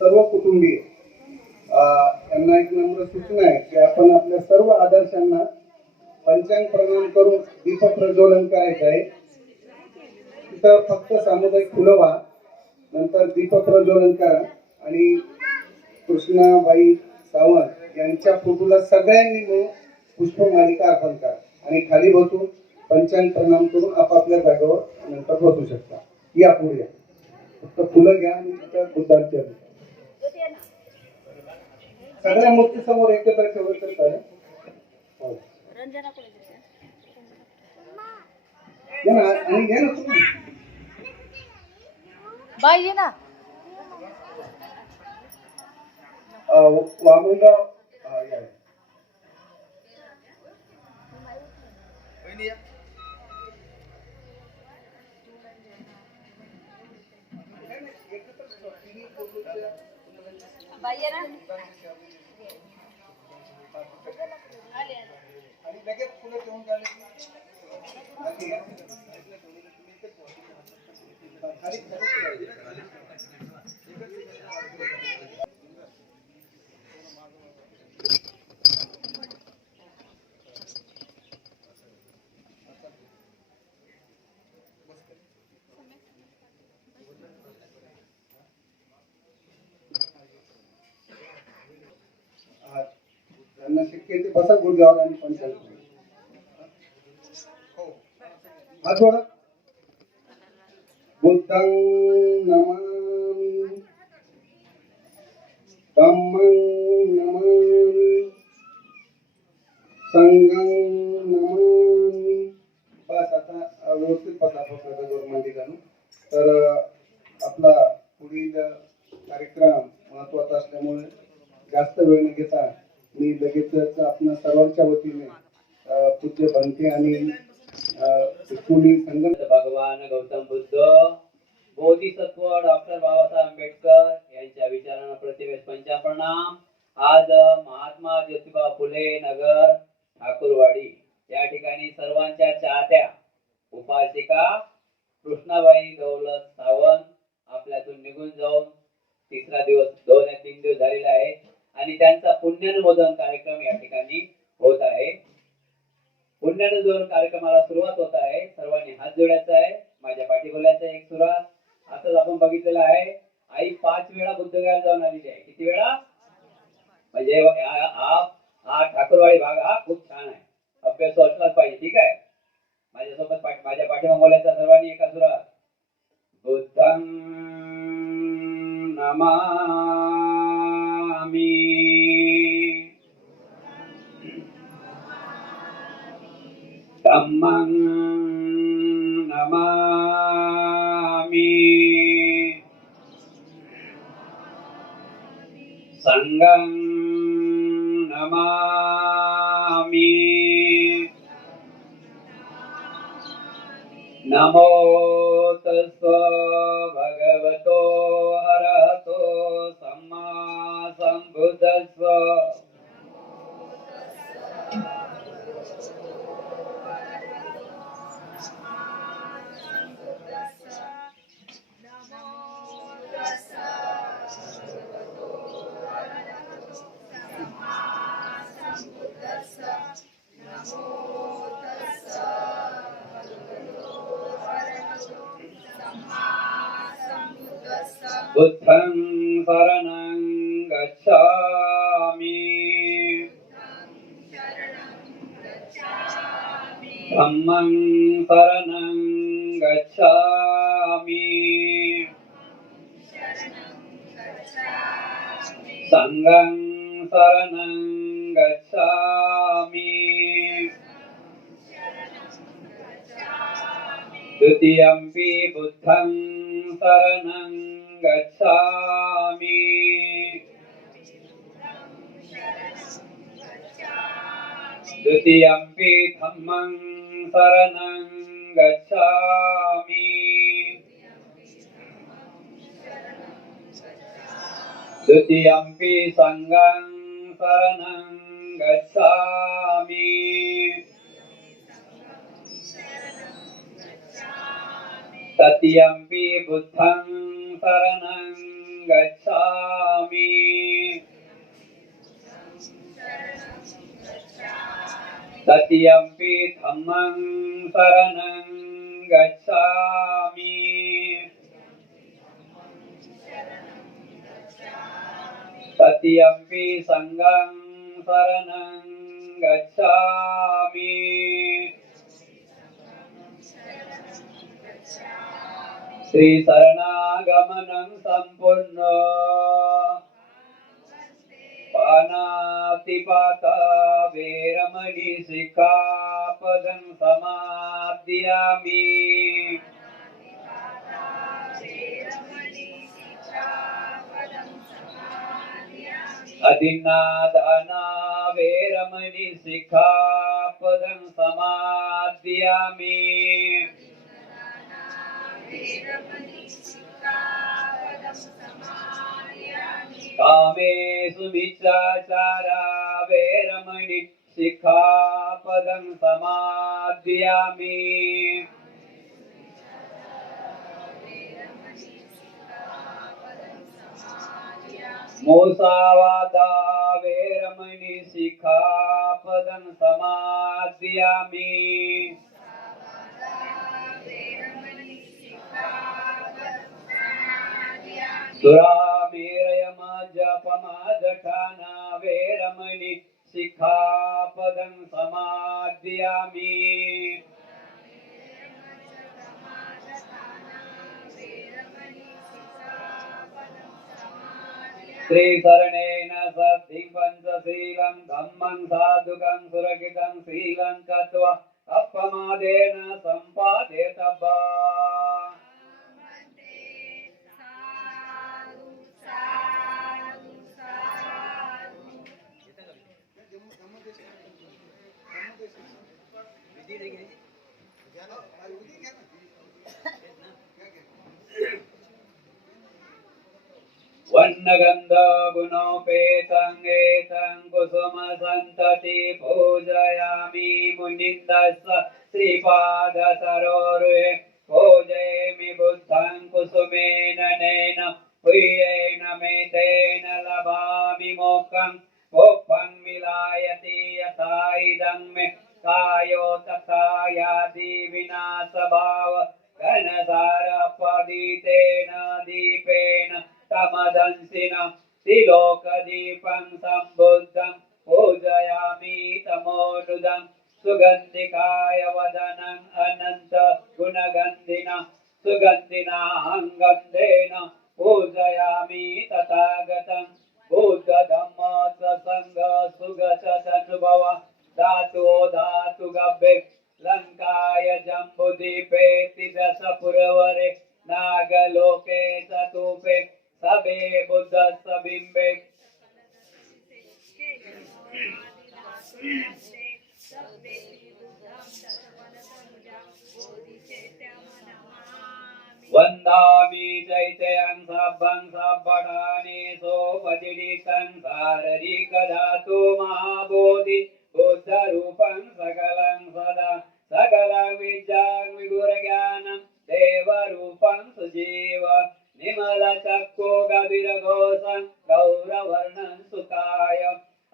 सर्व कुटुंबीय यांना एक नम्र सूचना आहे की आपण आपल्या सर्व आदर्शांना पंचांग प्रणाम करून दीप प्रज्वलन करायचं आहे. तिथं फक्त सामुदायिक फुलं व्हा, नंतर दीप प्रज्वलन करा आणि कृष्णाबाई सावंत यांच्या फोटोला सगळ्यांनी मिळून पुष्पमालिका अर्पण करा आणि खाली बसून पंचांग प्रणाम करून आपापल्या जागेवर नंतर बसू शकता. या पुढे या, फक्त फुलं घ्या आणि तिथं बुद्धांच्या सगळ्या मूर्ती समोर एकत्र ठेवायचं आहे. आणि घे ना तुम्ही बाई ये ना वामनराव बाई ये ना आणि लगेच फुलं ठेवून झाले त्यांना शक्य ते बसा गुडघ्यावर आणि पंचायत हात जोडा. बुद्धं नमामि धम्मं नमामि संघं नमामि. बस आता व्यवस्थित बसा आपल्या जोरमध्ये घालून. तर आपला पुढील कार्यक्रम महत्वाचा असल्यामुळे जास्त वेळ न घेता मी लगेचच आपल्या सर्वांच्या वतीने पूज्य बनते आणि भगवान गौतम बुद्ध, बोधिसत्व डॉक्टर बाबासाहेब आंबेडकर यांच्या विचारांना प्रतिवेश पंचाप्रणाम. आज महात्मा ज्योतिबा फुले नगर ठाकूरवाडी या ठिकाणी सर्वांच्या चाहत्या उपासिका कृष्णाबाई दौलत सावंत आपल्यातून निघून जाऊन तिसरा दिवस 2 या 3 दिवस झालेला आहे आणि त्यांचा पुण्यानुमोदन कार्यक्रम या ठिकाणी होत आहे. पुण्यानुमोदन कार्यक्रमाला सुरुवात होत आहे. सर्वांनी हात जोडायचा आहे, माझ्या पाठी बोलायचं एक सुरुवात. असंच आपण बघितलेलं आहे, आई 5 वेळा बुद्धगयाला जाऊन आलेली आहे. किती वेळा? म्हणजे हा ठाकूरवाडी भाग हा खूप छान आहे, अभ्यास असलाच पाहिजे. ठीक आहे, माझ्यासोबत माझ्या पाठीमा बोलायचा सर्वांनी एका सुरुवात. बुद्धं नमामि धम्मं नमामि संघं नमामि. नमो तस्स भगवतो अरहतो सम्मा सम्बुद्धस्स. बुद्धं शरणं गच्छामि धम्मं शरणं गच्छामि संघं शरणं गच्छामि द्वितीयम्पि बुद्धं शरणं गच्छामि द्वितीयम्पि धम्मं शरणं गच्छामि द्वितीयम्पि संघं शरणं गच्छामि तृतीयम्पि बुद्धं शरणं गच्छामि तृतीयम्पि धम्मं शरणं गच्छामि तृतीयम्पि संघं शरणं गच्छामि श्री शरणागमनं संपूर्ण पानातिपाता वेरमणि सिक्खापदं समादयामि अधिनादाना वेरमणि सिक्खापदं समादयामि कामेषु मिच्छाचारा वेरमणि सिक्खापदं समादयामि मुसावादा वेरमणि सिक्खापदं समादयामि सुरामेरयमजपमजठाना वेरमणि सिक्खापदं समादयामि श्रीशरणेन सद्धिं पञ्चशीलं धम्मं साधुकं सुरक्षितं शीलं कृत्वा अपमादेन सम्पादेतव्या वन्नगन्ध गुणोपेतं एतं कुसुम सन्तति पूजयामि मुनिन्दस्य श्रीपाद सरोरुहे पूजयामि बुद्धं कुसुमेन नेन प्रियेण मेतेन लभामि मोक्षं मोक्षं मिलायति यथा इदं मे कायो तथा याति विनाशभाव घनसारपदितेन दीपेन तमदंसिन त्रिलोकदीपं सम्बुद्धं पूजयामि तमोनुदं सुगन्धिकाय वदनं अनन्त गुणगन्धिना सुगन्धिनां गन्धेन पूजयामि तथागतं बुद्धधम्म सत्सङ्ग सुगतनुभव धातु धातु गभ्ये लङ्काय जम्बुद्वीपे तिदशपुरवरे नागलोके चतुपे सबे बुद्धस्य बिम्बे वन्दामि चैत्यं सब्बं सब्बठानि सोपदितं शारीरिकधातु महाबोधि बुद्धरूपं सकलं सदा सकलं विद्यां विगुरज्ञानं देवरूपं सुजीव निमलचक्षु गभीरघोषं गौरवर्णं सुखाय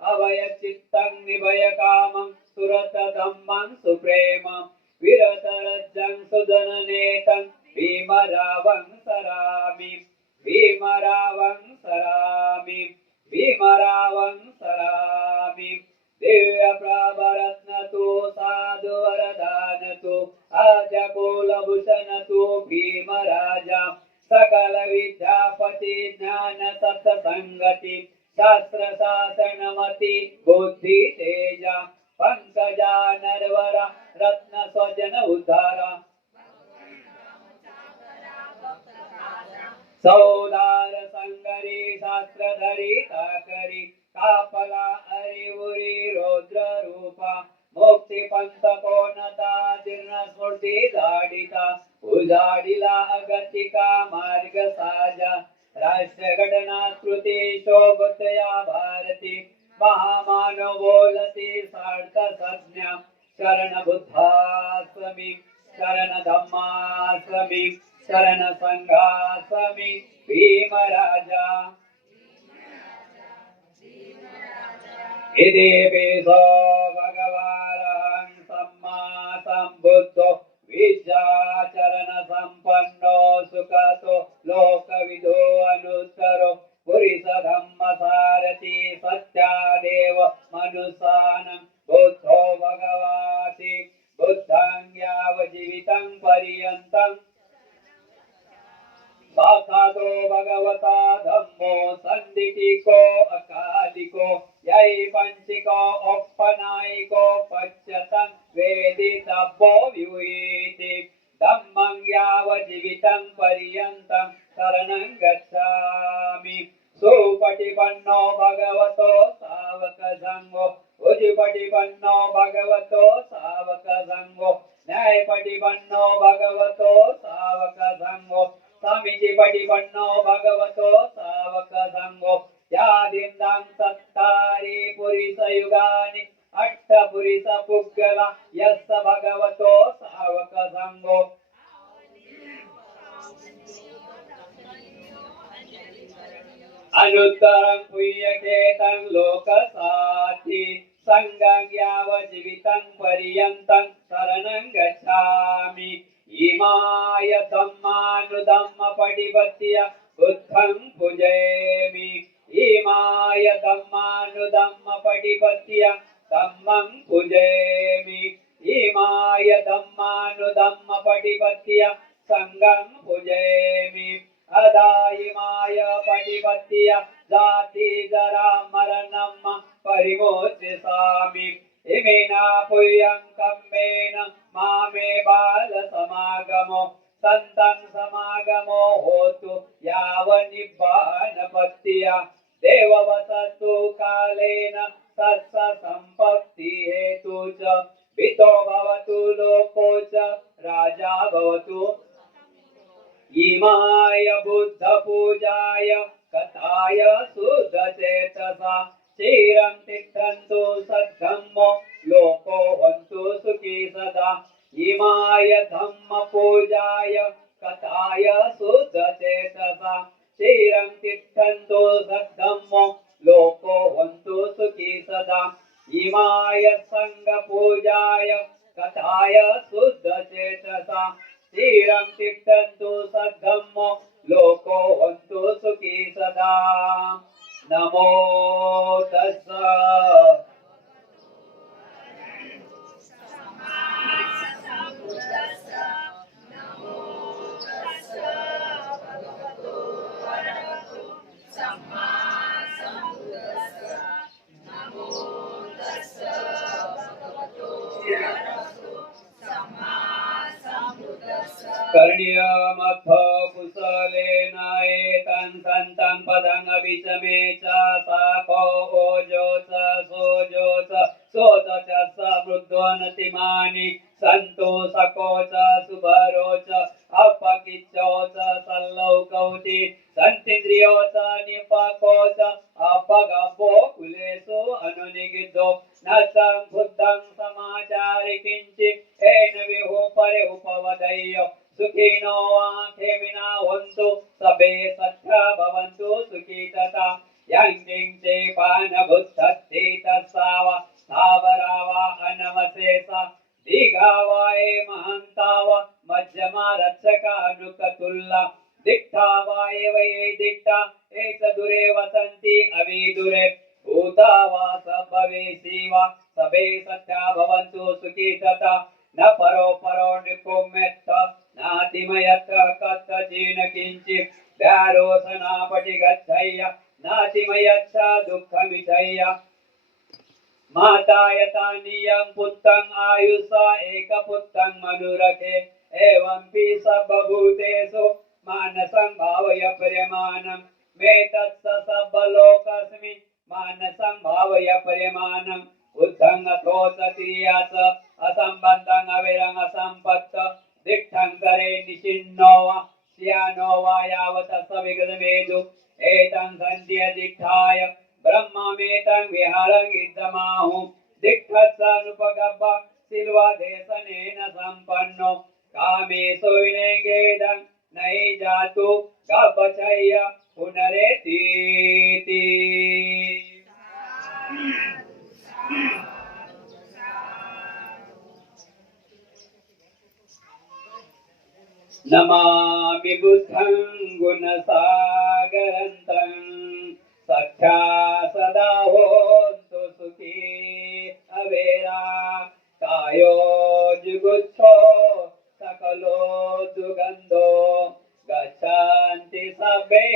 अभयचित्तं निभयकामं सुरतधम्मं सुप्रेमं विरतरज्जं सुधननेतं भीमरावं सरामि भीमरावं सरामि भीमरावं सरामि दिव्यप्रभरत्नतु साधुवरदानतु आद्यकुलभूषणतु भीमराजा सकल विद्यापति ज्ञान सत्संगति शास्त्र शासनमति बुद्धि तेजा पंकजा नरवरा रत्न स्वजन उद्धारा सौदार संगरी शास्त्रधरी ताकरी कापला अरिवुरी रौद्र रूपा मुक्ती पंथ कोणता जीर्ण स्मृती जाडिता उजाडिला अगतिका मार्ग साजा राष्ट्र घटना कृती शोभतया भारती महामानव बोलती सार्थ संज्ञा शरण बुद्धास्मी शरण धम्मास्मी शरण संघास्मी भीम राजा इति भगवान् सम्मा सम्बुद्धो विद्याचरण संपन्नो सुखतो लोकविदो अनुत्तरो पुरुष धम्म सारथी सत्यादेव मनुष्यानं बुद्धो भगवाति बुद्धं यावज्जीवितं पर्यन्तं साक्षातो भगवता धम्मो संदिटिको अकालिको यै पंचिको ओप्पनायिको पच्यतं वेदितव्यो व्यूयेति धम्मं यावज्जीवितं पर्यन्तं शरणं गच्छामि सुपटिपन्नो भगवतो सावक संघो उजुपटिपन्नो भगवतो सावक संघो न्यायपटिपन्नो भगवतो सावक संघो समितिपटिपन्नो भगवतो सावक संघो यादिन्दं सत्तारि पुरुषयुगानि अष्टपुरुष पुग्गल यस्य भगवतो सावक संघो अनुत्तरं पुण्यकेतं लोकसाथि संगं यावज्जीवितं पर्यन्तं शरणं गच्छामि इमाय धम्मानुधम्म पटिपत्य बुद्धं पूजयामि इमाय धम्मानुधम्म पटिपत्य धम्मं पूजयामि इमाय धम्मानुधम्म पटिपत्य संगं पूजयामि अदायिमाय पटिपत्य जाति जरा मरणं परिमोचयामि इमेना पुयं कम्मेन मामे बाल समागमो संतं समागमो होतु यावनिब्बानपत्या देववसतु कालेन तस्य संपत्ति हेतु च वितो भवतु लोको च राजा भवतु इमाय बुद्ध पूजाय कथाय शुद्धचेतसा चिरं तिष्ठन्तु सद्धम्मो लोको हन्तु सुखी सदा इमाय धम्म पूजाय कथाय शुद्धचेतसा चिरं तिष्ठन्तु सद्धम्मो लोको हन्तु सुखी सदा इमाय संघ पूजाय कथाय शुद्धचेतसा चिरं तिष्ठन्तु सद्धम्मो लोको हन्तु सुखी सदा नमो तस्स कर्ण्यमथ कुशलेन एतं सन्तं पदं अभिचमे च साको ओजो च सोजो च सोच च समृद्धोन्नतिमानि सन्तो सको च सुभरो च अपकिच्चो च सल्लौकौति सन्तीन्द्रियो च निपको च अपगपो कुलेषु अनुनिगिद्धो न तं बुद्धं समाचारि किञ्चित् येन विहु परे उपवदय्य सुखिनो खेमिना हन्तु सबे सत्य भवन्तु सुखी तथा यं किञ्चे पानभुत्थत्ति तस्साव स्थावरावा अनवशेषा दीघावाये महन्ताव मध्यमा रक्षकानुकतुल्ला दिक्ठावाये वये दिक्ठा एक दुरे वसन्ति अविदुरे भूतावास भवेसीवा सबे सत्या भवन्तु सुखी तथा न परो परो निपुम्यत्थ नातिमयत्थ कत्तचीन किञ्चित् व्यारोसनापटिगच्छय्य नातिमयच्छ दुःखमिच्छय्य माता यथा नियं पुत्रं आयुषा एकपुत्रं मनुरखे एवं हि सर्वभूतेषु मानसं भावय पर्यमानं मे तत्सब्बलोकस्मि मानसं भावय पर्यमानं उद्धं अथोच तिर्याच असंबद्धं अविरं असंपत्त दिठ्ठं करे निशिन्नो वा स्यानो वा यावत् सविगतमेदु एतं सन्ध्य दिठ्ठाय ब्रह्ममेतं विहारं इदमाहु दिठ्ठत्सनुपगब्ब सिल्वादेशनेन सम्पन्नो कामेषु विनेङ्गेदं नहि जातु गब्बचय्य पुनरेतीति नमामि बुद्धं गुणसागरन्तं सख्या सदा होन्तु सुखी अवेरा कायो जुगुच्छो सकलो दुगन्धो गच्छन्ति सब्बे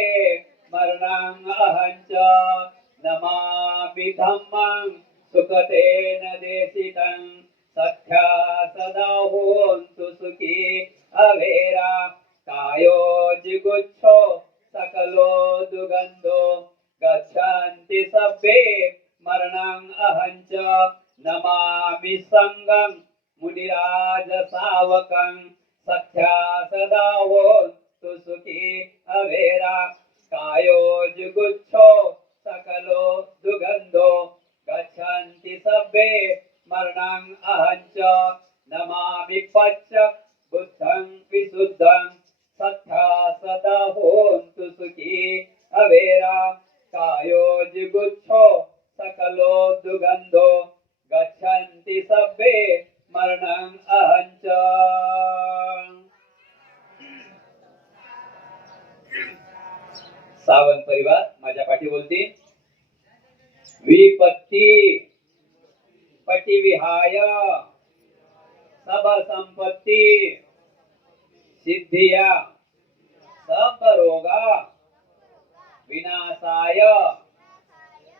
मरणं अहञ्च नमामि धम्मं सुखतेन देशितं सख्या सदा होन्तु सुखी अवेरा कायो जिगुच्छो सकलो दुगन्धो गच्छन्ति सब्बे मरणं अहञ्च नमामि संगं मुनिराज सावकं सख्या सदा होन्तु सुखी अवेरा कायो जिगुच्छो सकलो दुगन्धो गच्छन्ति सब्बे मरणं अहञ्च नमामि पच्च बुद्धं विशुद्धं सत्था सदा होन्तु सुखी अवेरा कायो जिगुच्छो सकलो दुगन्धो गच्छन्ति सब्बे मरणं अहञ्च सावंत परिवार माझ्या पाठी बोलतील विपत्ती पटिविहाय सब संपत्ती सिद्धिया सब रोगा विनाशाय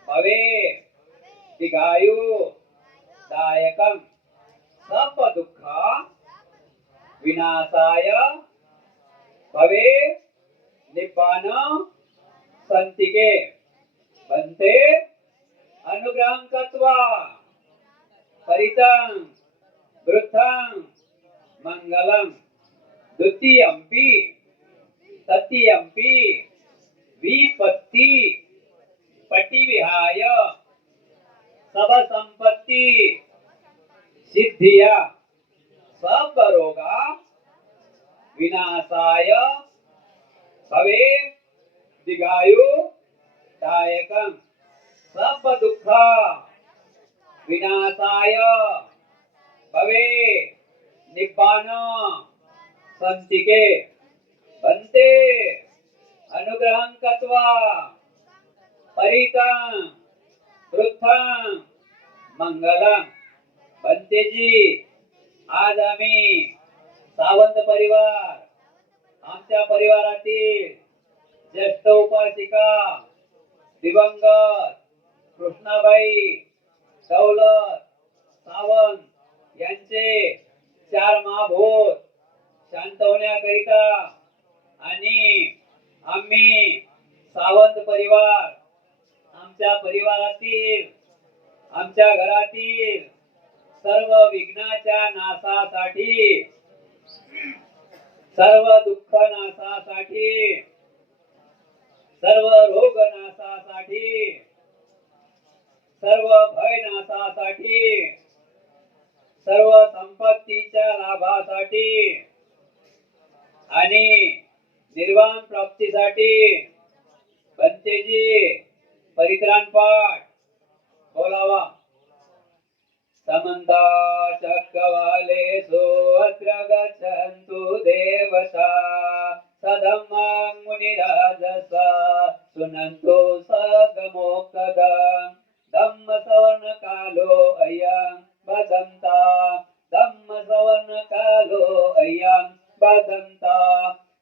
भवे दीर्घायु दायकं सब दुःख विनाशाय भवे निब्बान संतिके बंते अनुग्रहं कृत्वा परितं वृद्धं मंगलम द्वितीयंपि तृतीयंपि विपत्ति पटिविहाय सब संपत्ति सिद्धिया सब रोगा विनाशाय भवे दीर्घायु दायकं सब दुःख विनाशाय भवे निब्बान संतिके बंते अनुग्रहं कृत्वा परितं वृद्धं मंगलम बंतेजी आज आम्ही सावंत परिवार आमच्या परिवारातील ज्येष्ठ उपासिका दिवंगत कृष्णाबाई दौलत सावंत यांचे 4 महाभूत शांतवण्याकरिता आणि आम्ही सावंत परिवार आमच्या परिवारातील आमच्या घरातील सर्व विघ्नाच्या नाशासाठी सर्व दुःख नाशासाठी सर्व रोग नाशासाठी सर्व भय नाशासाठी सर्व संपत्तीच्या लाभासाठी आणि निर्वाण प्राप्तीसाठी बंतेजी परित्राण पाठ बोलावा समंता चक्रवालेषु अत्र गच्छन्तु देवता सधम्मं मुनिराजसा सुनन्तु सगमोक्तदं धम्म सवर्ण कालो अयं वदन्ता धम्म सवर्ण कालो अयं वदन्ता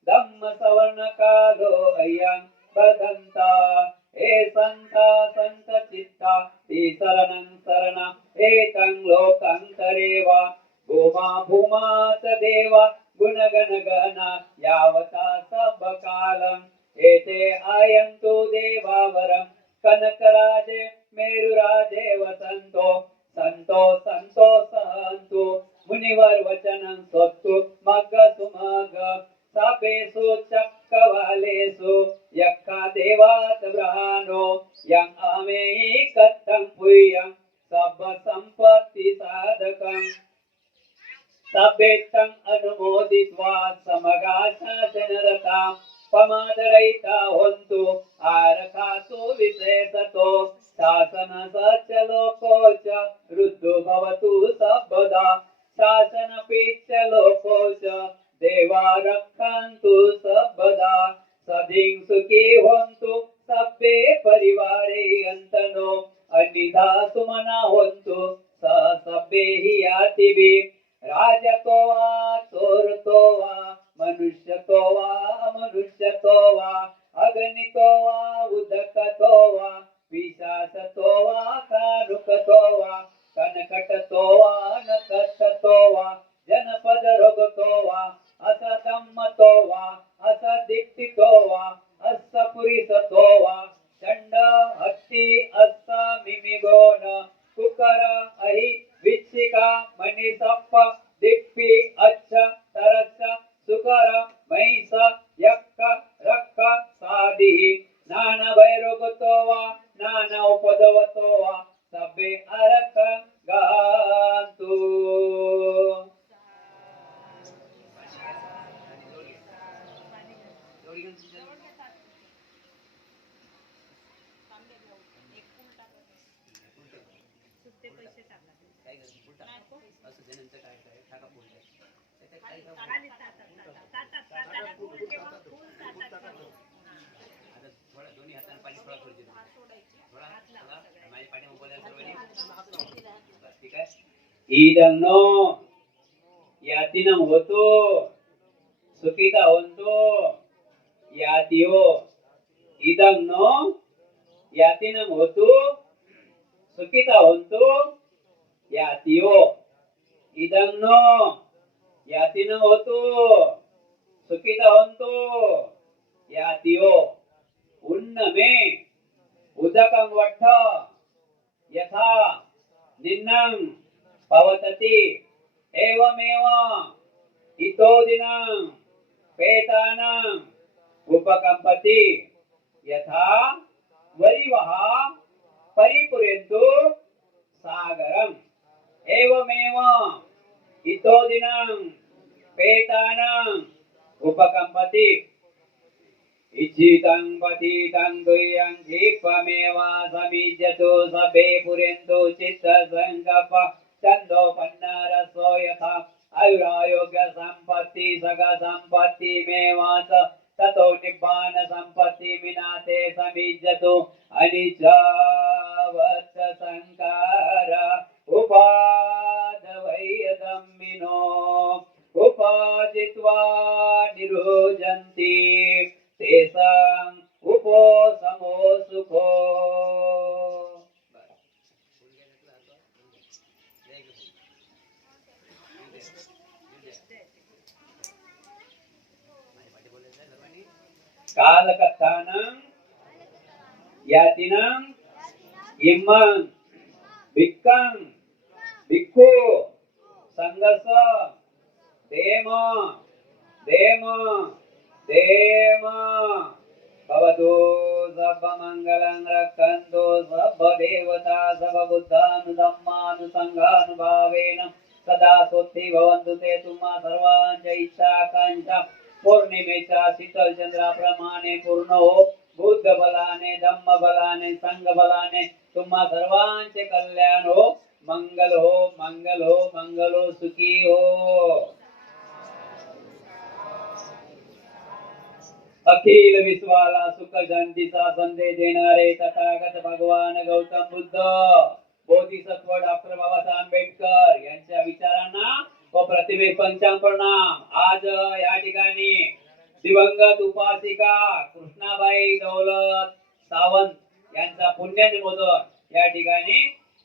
धम्म सवर्ण कालो अयं वदन्ता हे संता संत चित्ता ते शरणं शरणा एतं लोकं तरेवा भूमा भूमाच देवा गुणगण गणा यावत् भवता सब कालम एते आयन्तु देवावरम कनकराजे मेरुराजे वसन्तो संतो संतो सहन्तु मुनिवर वचनं स्वस्तु मग सुमग सापेषु चक्रवालेषु यक्खा देवात ब्रहानो यं आमेहि कथं पुयं सब संपत्ति साधकं सभेतं अनुमोदित्वा समगाशासनरता पमादरहिता होन्तु आरखासु विशेषतो शासन सच लोको च रुद्धो भवतु सर्वदा शासन पीच्च लोको च देवा रक्षन्तु सर्वदा सदिं सुखी होन्तु सब्बे परिवारे अन्तनो अन्निधा सुमना होन्तु स सब्बे हि यातिभिः राजतो वा चोरतो वा मनुष्यतो वा अमनुष्यतो वा अगणितो वा उदकतो वा पिशाचतो वा कारुकतो वा कनकटतो वा नकटतो वा जनपद रोगतो वा असधम्मतो वा असदीप्तितो वा असपुरिसतो वा चंड हत्ती अस मिमिगोन कुकर अहि विच्छिका मणिसप्प दिप्पि अच्छ तरस सुकर महिष यक्क रक्क सादिः नाना भैरोगतो वा नाना उपदवतो वा सभे अरक गान्तु ईदन्नो यातिनं होतो सुखिता होतो यातियो ईदन्नो यातिनं होतो सुखिता होतो यातियो ईदन्नो यातिनं होतो सुखिता होतो यातियो उन्नमे उदकं वट्ठ यथा निन्नं पवतति एवमेव इतो दिनं पेतानं उपकम्पति यथा वरिवः परिपुरेन्तु सागरम् एवमेव इतो दिनं पेतानं उपकम्पति इच्छितं पतितं तुयं क्षिपमेव समीज्यतु सभे पुरेन्तु चित्तसङ्कल्प छन्दोपन्नरसो यथा आयुरायोग्य सम्पत्ति सग सम्पत्तिमेवाच ततो निब्बान सम्पत्ति विनाते समीज्यतु अनिचावत् संकार उपाधवैयदम्मिनो उपादित्वा निरुजन्ति तेषां उपो समो सुखो कालकथानं यातिनं इमं भिक्खं भिक्खु संगस देम देम देम भवतु सर्वमङ्गलं रक्षन्तु सर्वदेवता सर्वबुद्धानुधम्मानुसङ्घानुभावेन सदा स्वस्ति भवन्तु ते तुम्हा सर्वांच इच्छाकांक्षा पौर्णिमेच्या शीतल चंद्राप्रमाणे पूर्ण हो बुद्ध बलाने धम्म बलाने संघ बलाने तुम्हा सर्वांचे कल्याण हो मंगल हो मंगल हो मंगल हो सुखी हो अखिल विश्वाला सुख शांतीचा संदेश देणारे तथागत भगवान गौतम बुद्ध बोधिसत्व डॉक्टर बाबासाहेब आंबेडकर यांच्या विचारांना व प्रतिमेस पंचांग प्रणाम. आज या ठिकाणी दिवंगत उपासिका कृष्णाबाई दौलत सावंत यांचा पुण्यनिमोदन या ठिकाणी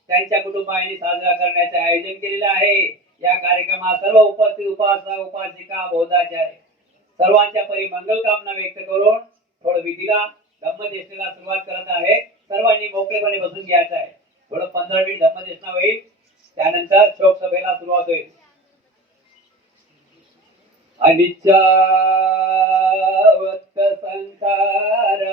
त्यांच्या कुटुंबाने साजरा करण्याचे आयोजन केलेले आहे. या कार्यक्रमात सर्व उपस्थित उपासक उपासिका बोधाचार्य सर्वांच्या परी मंगल कामना व्यक्त करून थोडं विधीला धम्मदेशनाला सुरुवात करत आहे. सर्वांनी मोकळेपणे बसून घ्यायचं आहे. थोडं 15 मिनिट धम्मदेशना होईल, त्यानंतर शोक सभेला सुरुवात होईल. अनिच्चावत्त संसार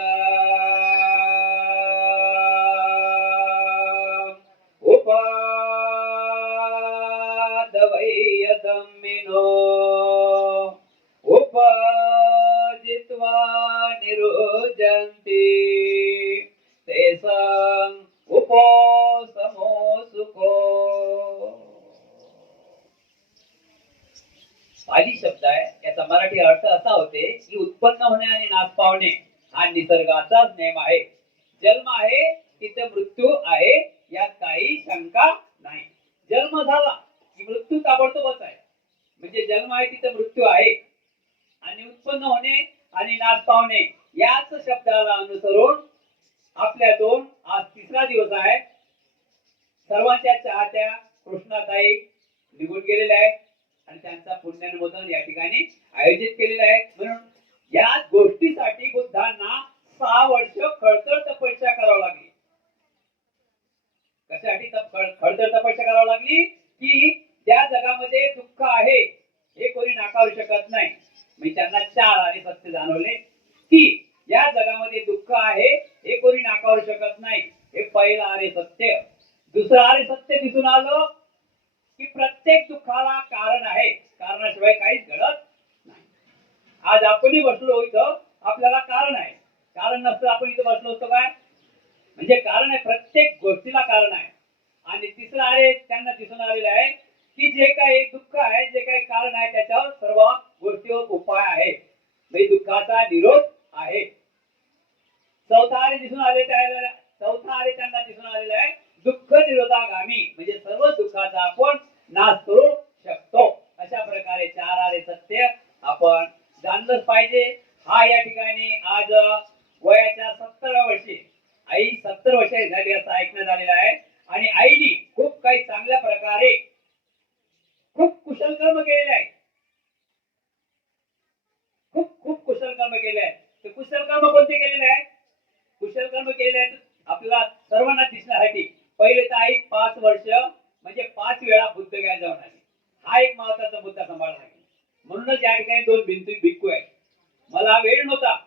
उपादवयदम्मिनो उपजित्वा निरुजन्ति तेषां उपोसमो सुखो. पाली शब्द आहे, याचा मराठी अर्थ असा होते की उत्पन्न होणे आणि नाश पावणे हा निसर्गाचाच नियम आहे. जन्म आहे तिथे मृत्यू आहे, यात काही शंका नाही. जन्म झाला की मृत्यू ताबडतोबच आहे. म्हणजे जन्म आहे तिथे मृत्यू आहे आणि उत्पन्न होणे आणि नाश पावणे याच शब्दाला अनुसरून आपल्यातून आज तिसरा दिवस आहे. सर्वांच्या चाहत्या कृष्णाताई निघून गेलेल्या आहेत आणि त्यांचा पुण्यानुमोदन या ठिकाणी आयोजित केलेलं आहे. म्हणून या गोष्टीसाठी बुद्धांना 6 वर्ष खडतर तपस्या करावी लागली. कशासाठी खडतर तपस्या करावी लागली? की त्या जगामध्ये दुःख आहे हे कोणी नाकारू शकत नाही. मी त्यांना 4 आर्य सत्य जाणवले की या जगामध्ये दुःख आहे हे कोणी नाकारू शकत नाही. हे पहिलं आर्य सत्य. दुसरं आर्य सत्य दिसून आलं की प्रत्येक दुःखाला कारण आहे, कारणाशिवाय काहीच घडत नाही. आज आपणही बसलो इथं, आपल्याला कारण आहे. कारण नसतं आपण इथं बसलो असतो काय? म्हणजे कारण आहे, प्रत्येक गोष्टीला कारण आहे. आणि तिसरं आहे, त्यांना दिसून आलेलं आहे की जे काही दुःख आहे, जे काही कारण आहे, त्याच्यावर सर्व गोष्टीवर उपाय आहे. म्हणजे दुःखाचा निरोध आहे. चौथा आरे दिसून आले, चौथा आरे त्यांना दिसून आलेला आहे दुःख निरोधागामी, म्हणजे सर्व दुःखाचा आपण नाश करू शकतो. अशा प्रकारे 4 आरे सत्य आपण जाणलंच पाहिजे. हा या ठिकाणी आज वयाच्या 70व्या वर्षी आई 70 वर्ष झाली असं ऐकण्यात आलेलं आहे. आणि आईने खूप काही चांगल्या प्रकारे खूप कुशल कर्म केलेले आहे. खूप कुशल कर्म केले आहे. ते कुशल कर्म कोणते केलेले आहे? कुशल कर्म केलेले आहेत आपल्याला सर्वांना दिसण्यासाठी. पहिले तर आई 5 वर्ष म्हणजे 5 वेळा बुद्ध गया जाऊन आली. हा एक महत्वाचा मुद्दा सांभाळला लागेल. म्हणूनच या ठिकाणी 2 भिक्खू आहेत. मला वेळ नव्हता.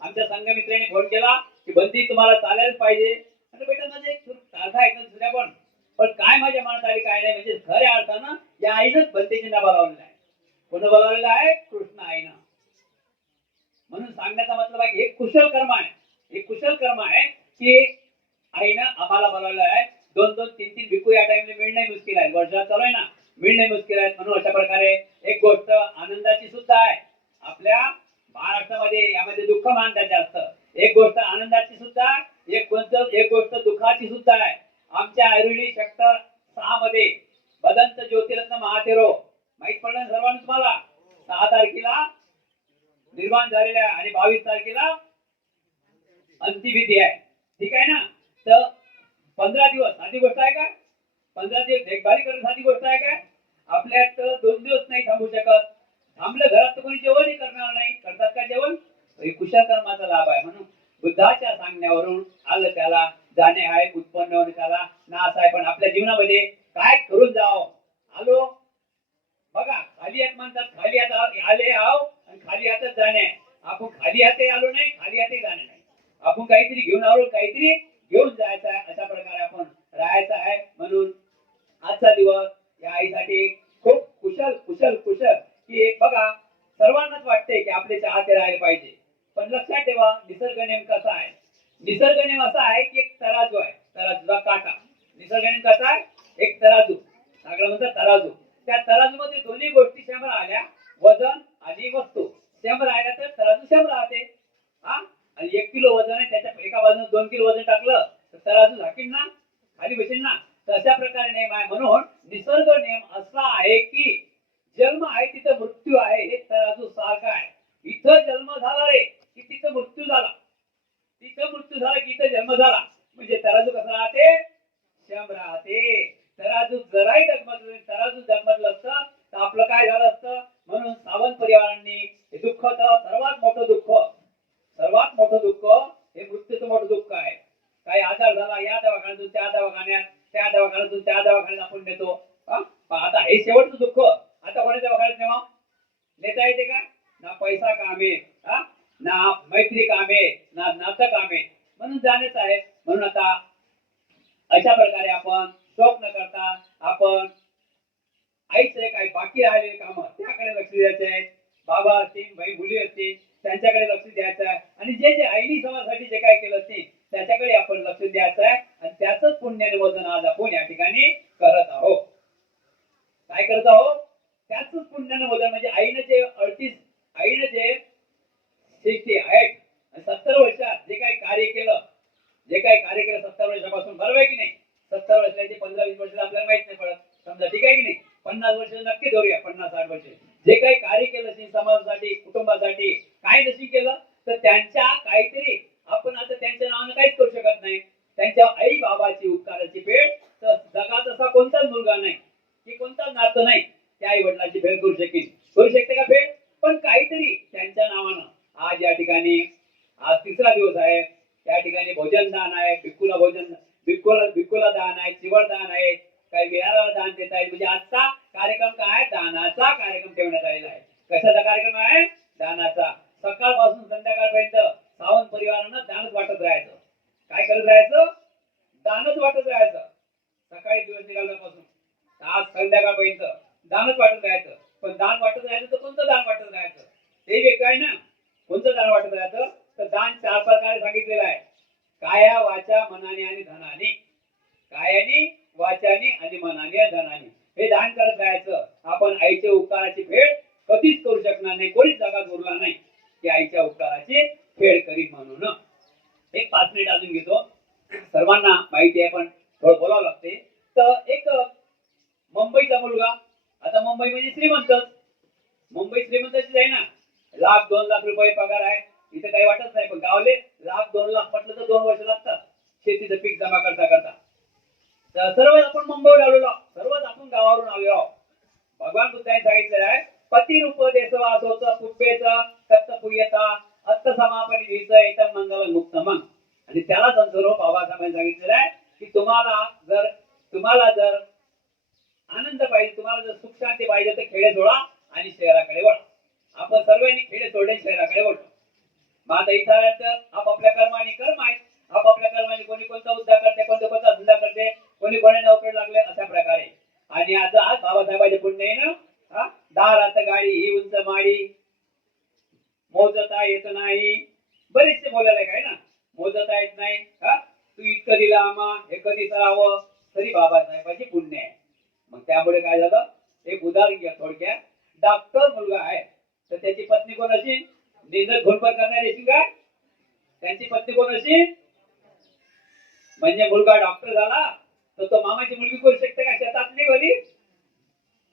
आमच्या संघमित्रांनी फोन केला की बंदी तुम्हाला चालायला पाहिजे. आणि बेटा माझं एक तारखा ऐकलं दुसऱ्या पण काय माझ्या मनात आली काय नाही. म्हणजे खऱ्या अर्थानं या आईनंच बंदीजींना बोलावलेलं आहे. कोण बोलावलेलं आहे? कृष्ण आईनं. म्हणून सांगण्याचा मतलब आहे की हे कुशल कर्म आहे. हे कुशल कर्म आहे की आईनं आम्हाला बोलावलेलं आहे. 2-2, 3-3 भिक्खू या टाइमला मिळणे मुश्किल आहे. वर्षात चालू आहे ना, मिळणे मुश्किल आहे. म्हणून अशा प्रकारे एक गोष्ट आनंदाची सुद्धा आहे. आपल्या महाराष्ट्रामध्ये यामध्ये दुःख मानतात जास्त. एक गोष्ट आनंदाची सुद्धा, एक गोष्ट दुःखाची सुद्धा आहे. आमच्या ऐरोली सेक्टर 6 मध्ये बदंत ज्योतिरत्न महातेरो माहित पडलं सर्वांना तुम्हाला. 6 तारखेला निर्माण झालेला आहे आणि 22 तारखेला अंत्यविधी आहे. ठीक आहे ना. तर 15 दिवस साधी गोष्ट आहे का? 15 दिवस देखभाली करणं साधी गोष्ट आहे का? आपल्यात 2 दिवस नाही थांबू शकत. थांबलं घरात तर कोणी जेवणही करणार नाही. करतात का जेवण? हे कुशल कर्माचा लाभ आहे. म्हणून बुद्धाच्या सांगण्यावरून आलं त्याला जाणे आहे, उत्पन्न होणे त्याला नाश आहे. पण आपल्या जीवनामध्ये काय करून जावं? आलो बघा, खाली हात म्हणतात, खाली हात आले आव आणि खाली हातच जाणे. आपण खाली हाते आलो नाही, खाली हाते जाणे नाही. आपण काहीतरी घेऊन आलो, काहीतरी घेऊन जायचं आहे. अशा प्रकारे आपण राहायचं आहे. म्हणून आजचा दिवस या आईसाठी खूप कुशल की बघा, सर्वांनाच वाटते की आपले चाहते राहिले पाहिजे. पण लक्षात ठेवा, निसर्ग नेम कसा आहे? निसर्ग नेम असा आहे की एक तराजू आहे, तराजूचा काटा. निसर्ग नेम कसा आहे? एक तराजू, सगळं म्हणतात तराजू. त्या तराजूमध्ये दोन्ही गोष्टी सेम राहिल्या, वजन आणि वस्तू सेम राहिल्या तर तराजू सेम राहते. हा, आणि 1 किलो वजन आहे, त्याच्या एका बाजूने 2 किलो वजन टाकलं तर तराजू झाकील ना, खाली बसेल ना. तर अशा प्रकारे नेम आहे. म्हणून निसर्ग नेम असा आहे की जन्म आहे तिथं मृत्यू आहे. हे तराजू सारखा आहे. इथं जन्म झाला रे की तिथं मृत्यू झाला, तिथं मृत्यू झाला की इथं जन्म झाला. म्हणजे तराजू कसं राहते? सेम राहते. तराजू जराही डगमगलं, तराजू डगमगलं असतं तर आपलं काय झालं असतं? म्हणून सावंत परिवारांनी सर्वात मोठं दुःख हे मृत्यूचं मोठं दुःख आहे. काही आजार झाला या दवाखान्यातून त्या दवाखान्यात, त्या दवाखान्यातून त्या दवाखान्यात आपण नेतो. पण आता हे शेवटचं दुःख आता कोणत्या दवाखान्यात नेवा नेता येते का? ना पैसा कामे, ना मैत्री कामे, ना नातं कामे, म्हणून जाणेच आहे. म्हणून आता अशा प्रकारे आपण शोक न करता आपण आईचे काही बाकी राहिलेले काम त्याकडे लक्ष द्यायचे आहे. बाबा असतील, भाई मुली असतील, त्यांच्याकडे लक्ष द्यायचं आहे. आणि जे जे आईनी समाजासाठी जे काही केलं असतील त्याच्याकडे आपण लक्ष द्यायचं आहे. आणि त्याच पुण्याने वजन आज आपण या ठिकाणी करत आहोत. काय करत आहोत? त्याच पुण्याने वजन म्हणजे आईने जे 68 70 वर्षात जे काही कार्य केलं 70 वर्षापासून, बरोबर आहे की नाही? 70 वर्षाचे 15-20 वर्ष आपल्याला माहित नाही पडत, समजा, ठीक आहे की नाही? 50 वर्ष नक्की धरूया, 50-60 वर्ष जे काही कार्य केलं असेल समाजासाठी, कुटुंबासाठी, काय नशी केलं तर त्यांच्या काहीतरी आपण आता त्यांच्या नावानं काहीच करू शकत नाही. त्यांच्या आई बाबाची उपकाराची फेड तर जगात असा कोणताच मुलगा नाही की कोणताच नातं नाही त्या आई वडिलांची फेड करू शकते का फेड? पण काहीतरी त्यांच्या नावानं आज या ठिकाणी आज तिसरा दिवस आहे. त्या ठिकाणी भोजन दान आहे, भिक्खूला दान आहे, चिवड दान आहे, काही विहाराला दान देत आहे. म्हणजे आजचा कार्यक्रम काय आहे? दानाचा कार्यक्रम ठेवण्यात आलेला आहे. कशाचा कार्यक्रम आहे? दानाचा. सकाळपासून संध्याकाळपर्यंत सावंत परिवारानं दानच वाटत राहायचं. काय करत राहायचं? दानच वाटत राहायचं. सकाळी दिवस निघाल्यापासून आज संध्याकाळपर्यंत दानच वाटत राहायचं. पण दान वाटत राहायचं तर कोणतं दान वाटत राहायचं ते वेगळं आहे ना. कोणतं दान वाटत राहायचं? तर दान 4 प्रकारे सांगितलेलं आहे. काया, वाचा, मनाने आणि धनाने. कायाने, वाचाने आणि मनाने, धनाने हे दान करत राहायचं. आपण आईच्या उपकाराची फेड कधीच करू शकणार नाही. कोणीच जगात उरला नाही की आईच्या उपकाराची फेड करीत म्हणून. एक 5 मिनिट अजून घेतो. सर्वांना माहिती आहे पण थोडं बोलावं लागते. तर एक मुंबईचा मुलगा, आता मुंबई म्हणजे श्रीमंतच, मुंबई श्रीमंताचीच आहे ना. 1,00,000-2 लाख रुपये पगार आहे. इथे काही वाटत नाही. पण गावले 1,00,000-2 लाख म्हटलं तर 2 वर्ष लागतात शेतीचं पीक जमा करता. तर सर्वच आपण मुंबईवर आलेलो, सर्वच आपण गावावरून आलेलो. भगवान बुद्धाने सांगितलेलं आहे, पती रूप देशवासोच पुब्बेच तत्त पुयता अत्त समापनी विस एकदम मंगल मुक्त मन. आणि त्यालाच अनुसरून बाबासाहेबांनी सांगितलेलं आहे की तुम्हाला जर आनंद पाहिजे, तुम्हाला जर सुख शांती पाहिजे तर खेडे सोडा आणि शहराकडे वळा. आपण सर्वांनी खेडे सोडले, शहराकडे वळतो. मग आता इथं आल्यानंतर आपापल्या कर्माने कर्म आहेत. आपापल्या कर्माने कोणी कोणता उद्योग करते, कोणता धंदा करते, कोणी कोणी नोकरी लागले, अशा प्रकारे. आणि आज बाबासाहेबांच्या पुण्याने 10 रात गाडी ही उंच माडी मोजता येत नाही. बरेचसे बोलायला काय ना, मोजता येत नाही. तू इतकं दिलं आम्हा, हे कधी सरावं तरी बाबासाहेबांची पुण्य आहे. मग त्यामुळे काय झालं, एक उदाहरण घ्या थोडक्यात. डॉक्टर मुलगा आहे तर त्याची पत्नी कोण अशी? निंदक घोलपर करणारी अशी काय? त्यांची पत्नी कोण अशी? म्हणजे मुलगा डॉक्टर झाला तर तो मामाची मुलगी करू शकते का शेतातली भली?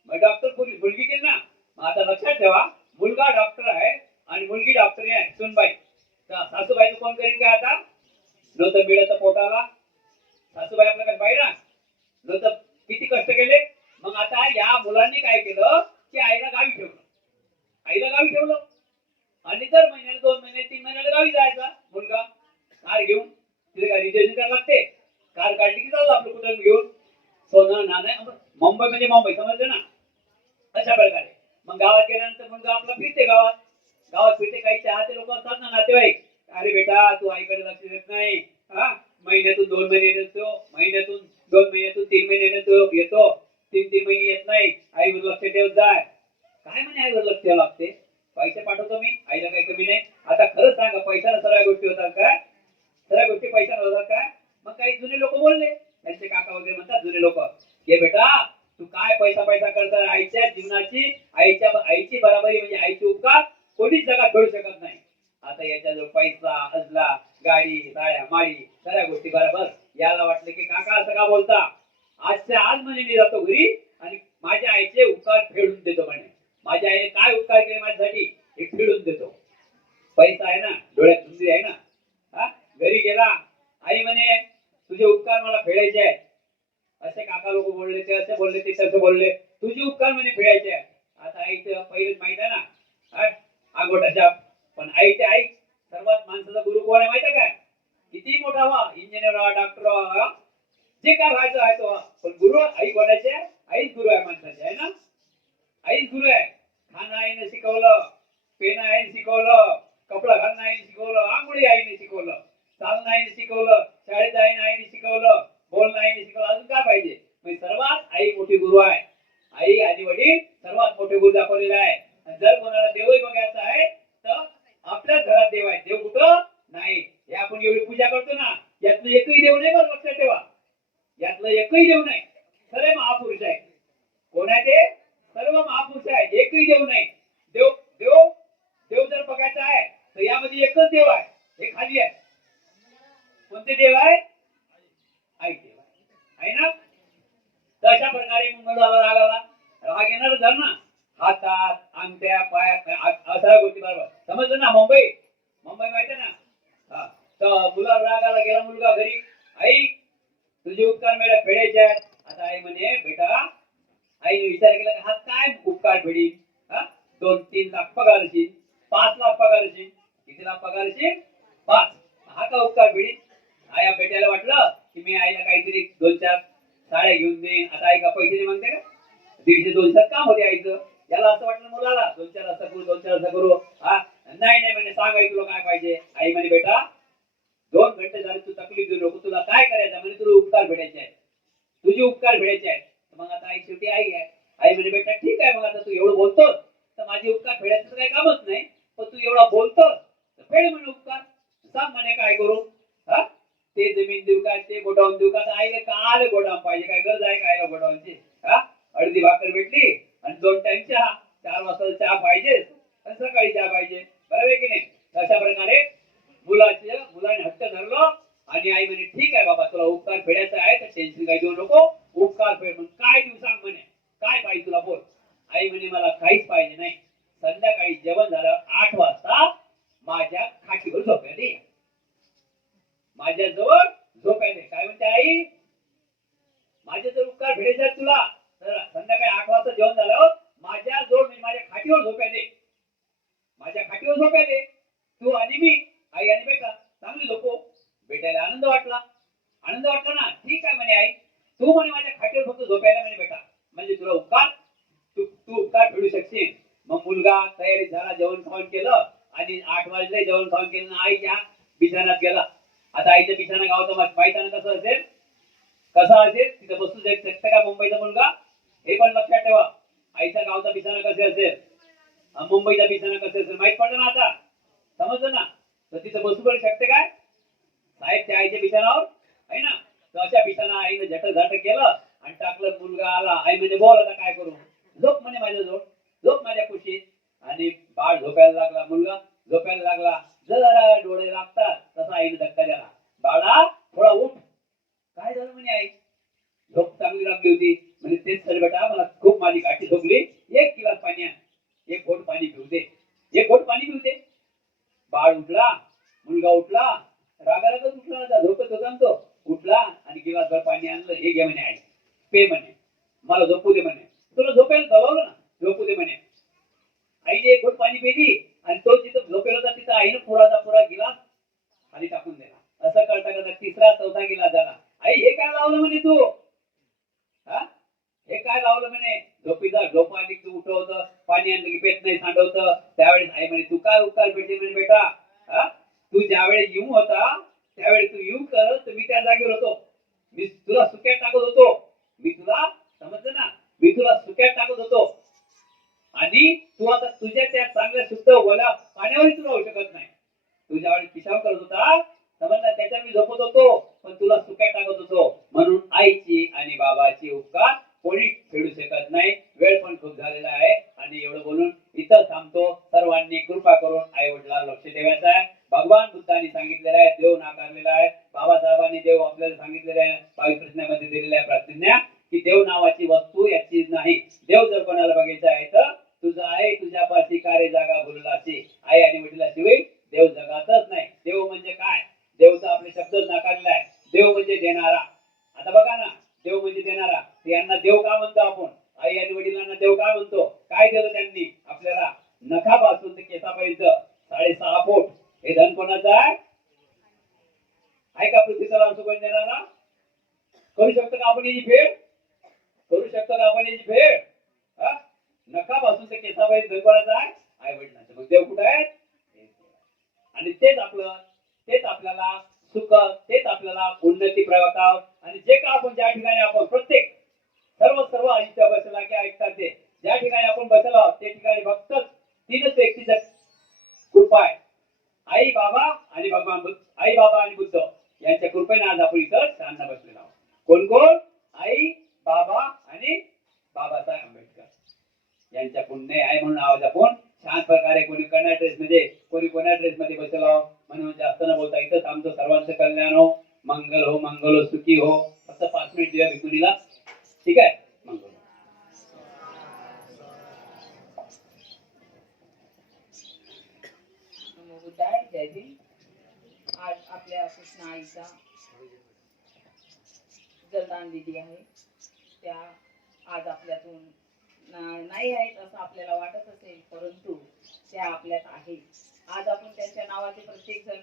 मग डॉक्टर मुलगी केली ना. मग आता लक्षात ठेवा, मुलगा डॉक्टर आहे आणि मुलगी डॉक्टर आहे सुनबाई. तर सासूबाईचं कोण करेल काय आता? न तर मिळत पोटाला सासूबाई आपल्याकडे बाईला न तर किती कष्ट केले. मग आता या मुलांनी काय केलं की आईला गावी ठेवलं. आणि दर महिन्याला 2 महिने 3 महिन्याला गावी जायचा मुलगा कार घेऊन. तिथे काय रिजर्वेशन करायला लागते. कार काढली की चाललं आपलं कुठं घेऊन. सोनं नाणं. मुंबई म्हणजे मुंबई, समजलं ना. अशा प्रकारे मग गावात गेल्यानंतर मुलगा आपला फिरते गावात फिरते. काही चहाचे लोक असतात ना, नातेवाईक. अरे बेटा तू आईकडे लक्ष देत नाही. महिन्यातून 2 महिने येतो, महिन्यातून 2 महिन्यातून 3 महिने येतो, 3 महिने येत नाही. आईवर लक्ष ठेवत जाय. काय म्हणे आईवर लक्ष ठेवावं लागते? पैसे पाठवतो मी, आईला काही कमी नाही. आता खरंच सांगा, पैशाने सर्व गोष्टी होतात काय? सर्व गोष्टी पैशाने होतात काय? मग काही जुने लोक बोलले, त्यांचे काका वगैरे म्हणतात जुने लोक, हे बेटा तू काय पैसा करता? आईच्या जीवनाची आईची बराबरी म्हणजे आईची उपकार कोणीच जगात करू शकत नाही. आता याच्या जो पैसा असला, गाडी साड्या माळी सर्व गोष्टी बरोबर. याला वाटलं की काका असं का बोलता? आजच्या आज म्हणे मी जातो घरी आणि माझ्या आईचे उपकार फेडून देतो म्हणे. माझ्या आईने काय उपकार केले माझ्यासाठी हे फेडून देतो. पैसा आहे ना, डोळ्यात धुंदी आहे ना. घरी गेला, आई म्हणे तुझे उपकार मला फेडायचे आहेत. असे काका लोक बोलले, ते असे बोलले, ते तसे बोलले, तुझे उपकार म्हणे फेडायचे आहेत. आता आईचं पहिलेच माहित आहे ना, अंगोठाच्या. पण आईच्या आई सर्वात माणसाचा गुरु कोण आहे माहिती आहे काय? किती मोठा व्हा, इंजिनियर व्हा, डॉक्टर व्हा, जे काय व्हायचं आहे तो व्हा, पण गुरु आई कोणाची आहे? आईच गुरु आहे माणसाची, आहे ना? आईच गुरु आहे. खाणं आईने शिकवलं, पेन आईने शिकवलं, कपडा घालणं आईने शिकवलं, आंघोळी आईने शिकवलं, चालणं आईने शिकवलं, शाळेत आईने शिकवलं, बोलणं आईने शिकवलं. अजून काय पाहिजे? म्हणजे सर्वात आई मोठी गुरु आहे. आई आणि वडील सर्वात मोठे गुरु दाखवलेले आहे. आणि जर कोणाला देवही बघायचा आहे तर आपल्याच घरात देव आहे. देव कुठं नाही. हे आपण एवढी पूजा करतो ना, यातलं एकही देव नाही, बरं लक्षात ठेवा. यातलं एकही देव नाही. सर्व महापुरुष आहे. कोण आहे ते? सर्व महापुरुष आहे. एकही देव नाही. देव देव देव जर बघायचा आहे तर यामध्ये एकच देव आहे. हे खाली आहे. कोणते देव आहे? आई देव आहे ना. तर अशा प्रकारे मुलाला राग आला. राग येणार झालं ना, हातात, अंगठ्या, पायात, अशा गोष्टी बरोबर. समजलं ना? मुंबई माहिती आहे ना? हा. तर मुला राग आला, गेला मुलगा घरी. आई तुझे उपकार मेळा फेडायचे आहेत. आता आई म्हणे बेटा, आईने विचार केला हा काय उपकार फेडी? 2-3 लाख पगार असेल, 5 लाख पगार असेल. किती लाख पगार असेल? 5. हा का उपकार फेडी? आया बेट्याला वाटलं की मी आईला काहीतरी 2-4 साड्या घेऊन देईन. आता आई का पैसे नाही मागते का? 150-200 काम होते आईचं. याला असं वाटलं मुलाला 2-4 असं करू, 2-4 असं करू. हा नाही म्हणजे सांग आई तुला काय पाहिजे. आई म्हणे बेटा 2 घंटे झाले तू तकलीफ देऊ नको. तुला काय करायचं? म्हणजे तुला उपकार फेडायचे आहेत. तुझे उपकार फेडायचे आहेत. मग आता आई शेवटी आई आहे. आई म्हणे बेटा ठीक आहे, मग आता तू एवढं बोलतोस तर माझे उपकार फेडायचं काही कामच नाही. पण तू एवढा बोलतोस तर फेड म्हणे उपकार. सांग म्हणे काय करू. हा ते जमीन देऊ का, ते गोडाऊन देऊ का? आईला काय गोडाऊन पाहिजे? काय गरज आहे काय गोडाऊनची? हा अर्धी भाकर भेटली आणि 2 टाइम चहा. 4 वाजता चहा पाहिजे आणि सकाळी चहा पाहिजे. बरोबर आहे की नाही? अशा प्रकारे मुलाने हट्ट धरलं आणि आई म्हणे ठीक आहे बाबा, तुला उपकार फेडायचा आहे तर टेन्शन काही देऊ नको. उपकार फेड. मग काय देऊ सांग म्हणे. काय पाहिजे तुला बोल. आई म्हणे मला काहीच पाहिजे नाही. संध्याकाळी जेवण झालं 8 वाजता माझ्या खाटीवर झोपायला. माझ्या जवळ झोपायला. काय म्हणते आई? माझे जर उपकार फेडायचे तुला तर संध्याकाळी 8 वाजता जेवण झाल्यावर माझ्या जवळ माझ्या खाटीवर झोपायला. माझ्या खाटीवर झोपायला तू आणि मी, आई आणि बेटा चांगली झोपो. बेटायला आनंद वाटला ना. ठीक आहे म्हणे आई, तू म्हणे माझ्या खाटीवर फक्त झोपायला म्हणे बेटा, म्हणजे तुला उपकार तू उपकार फेडू शकशील. मग मुलगा तयारी झाला, जेवण खाऊन केलं आणि 8 वाजले जेवण खाऊन केलं ना आईच्या बिछाण्यात गेला. आता आईच्या बिछाना गावाचं माहिती आहे कसं असेल? तिथं बसू शकतं का मुंबईचा मुलगा? हे पण लक्षात ठेवा. आईच्या गावचा बिछाना कसे असेल, मुंबईचा बिछाना कसे असेल माहित पडलं ना. आता समजलं ना? तर तिथं बसू पण शकते काय साहेब त्या आईच्या बिछानावर? आहे ना. तर अशा बिछाना आईने झट केलं आणि टाकलं. मुलगा आला. आई म्हणजे बोल आता काय करू? झोप म्हणे माझ्या जवळ, झोप माझ्या खुशीत. आणि बाळ झोपायला लागला, मुलगा झोपायला लागला. जरा डोळे लागतात तसा आईने धक्का दिला. बाळा थोडा उठ. काय झालं म्हणे आई? झोप चांगली लागली होती म्हणजे तेच तर बेटा, मला खूप माझी गाठी झोपली. 1 गिलास पाणी आण, 1 घोट पाणी पिऊ दे, 1 घोट पाणी पिऊ दे. बाळ उठला, मुलगा उठला, रागारागच उठला होता, झोपत होता तो. उठला आणि गिलासभर पाणी आणलं. हे घे म्हणे आई, पे म्हणे, मला झोपू दे म्हणे. तुला झोपायला दबावलं ना, झोपू दे म्हणे. आईने 1 घोट पाणी पिली आणि तो जिथं झोपेल होता तिथं आईने पुरा गिलास खाली टाकून दिला. असं करता 3रा 4था गिलास झाला. आई हे काय लावलं म्हणे तू? हे काय लावलं म्हणे? झोप आली तू उठवतं, पाणी आणलं की पेत नाही, सांडवतं. त्यावेळेस आई म्हणे तू काय उपकार भेटले म्हणे बेटा. तू ज्यावेळेस येऊ होता त्यावेळेस तू येऊ करत मी त्या जागेवर होतो. मी तुला सुक्यात टाकत होतो. मी तुला समजलं ना, मी तुला सुक्यात टाकत होतो. आणि तू आता तुझ्या त्या चांगल्या शुद्ध ओल्या पाण्यावरही तू राहू शकत नाही. तू ज्यावेळेस पिशाब करत होता समजलं, त्याच्यात मी झोपत होतो पण तुला सुक्यात टाकत होतो. म्हणून आईची आणि बाबाची उपकार कोणी फेडू शकत नाही. वेळ पण खूप झालेला आहे आणि एवढं बोलून इथं थांबतो. सर्वांनी कृपा करून आई वडिलांवर लक्ष ठेवायचं आहे. भगवान बुद्धांनी सांगितलेलं आहे, देव नाकारलेला आहे. बाबासाहेबांनी देव आपल्याला सांगितलेलं आहे, 22 प्रश्नामध्ये दिलेल्या आहे प्रतिज्ञा की देव नावाची वस्तू याची नाही. देव जर कोणाला बघायचा आहे तर तुझं आहे तुझ्यापाशी कार्य जागा बोललाशी. आई आणि वडिलाशिवाय देव जगातच नाही. देव म्हणजे काय? देवचा आपले शब्दच नाकारलेला आहे. देव म्हणजे देणारा. आता बघा ना, देव म्हणजे देणारा. यांना देव का म्हणतो आपण? आई आणि वडिलांना देव का म्हणतो? काय दिलं त्यांनी आपल्याला? नखापासून ते केसापर्यंत कोणाचा आहे का पृथ्वीचा सुगंध देणारा? करू शकतो का आपण याची फेड? करू शकतो का आपण याची फेड? नखापासून ते केसापर्यंत घर कोणाचा आहे? आई वडिलांचं. मग देव कुठे आहेत? आणि तेच आपल्याला सुख, तेच आपल्याला उन्नती प्रगताव. आणि जे का आपण ज्या ठिकाणी आपण प्रत्येक सर्व आयुष्य बसला की ऐकतात ते ज्या ठिकाणी आपण बसलो आहोत ते ठिकाणी फक्त तीनच व्यक्तीचं कृपा आहे. आई बाबा आणि भगवान बुद्ध. आई बाबा आणि बुद्ध यांच्या कृपेने आज आपण इथं शांत बसलेलो आहोत. कोण कोण? आई बाबा आणि बाबासाहेब आंबेडकर यांच्या पुण्य आहे म्हणून आज आपण छान प्रकारे कोणी कोण्या ड्रेस मध्ये, कोणी कोण्या ड्रेस मध्ये बसलो आहोत. म्हणून जास्त न बोलता इथंच आमचं सर्वांचं कल्याण हो, मंगल हो, सुखी हो. फक्त 5 मिनिट दिया भिकुनीला. ठीक आहे? मंगल. जय भीम. आज आपल्या कृष्ण आईचा जलदान विधी आहे. त्या आज आपल्यातून नाही आहेत असं आपल्याला वाटत असेल, परंतु त्या आपल्यात आहेत. आज आपण त्यांच्या नावाचे प्रत्येक जण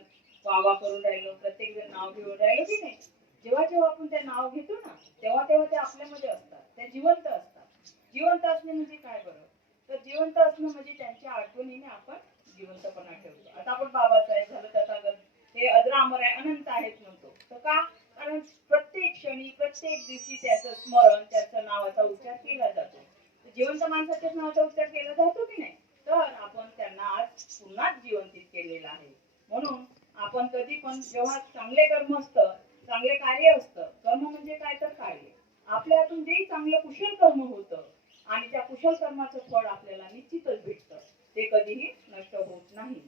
वावा करून राहिलो, प्रत्येक जण नाव घेऊन राहिलो की नाही. जेव्हा जेव्हा आपण ते नाव घेतो ना तेव्हा तेव्हा ते आपल्यामध्ये असतात, ते जिवंत असतात. जिवंत असणे म्हणजे काय बरं? तर जिवंत असणं म्हणजे त्यांच्या आठवणीने आपण जिवंतपणा ठेवतो. आता आपण बाबासाहेब झालं, तथागत हे अजरामर आहे, अनंत आहेत म्हणतो. तर का? कारण प्रत्येक क्षणी, प्रत्येक दिवशी त्याचं स्मरण, त्याचं नावाचा उच्चार केला जातो. जिवंत माणसाच्याच नावाचा उच्चार केला जातो की नाही. तर आपण त्यांना आज पुन्हा जिवंतित केलेलं आहे. म्हणून आपण कधी पण जेव्हा चांगले कर्म असतं, चांगले कार्य असतं, कर्म म्हणजे काय तर कार्य, आपल्या हातून जे चांगलं कुशल कर्म होतं आणि त्या कुशल कर्माचं फळ आपल्याला निश्चितच भेटतं. ते कधीही नष्ट होत नाही.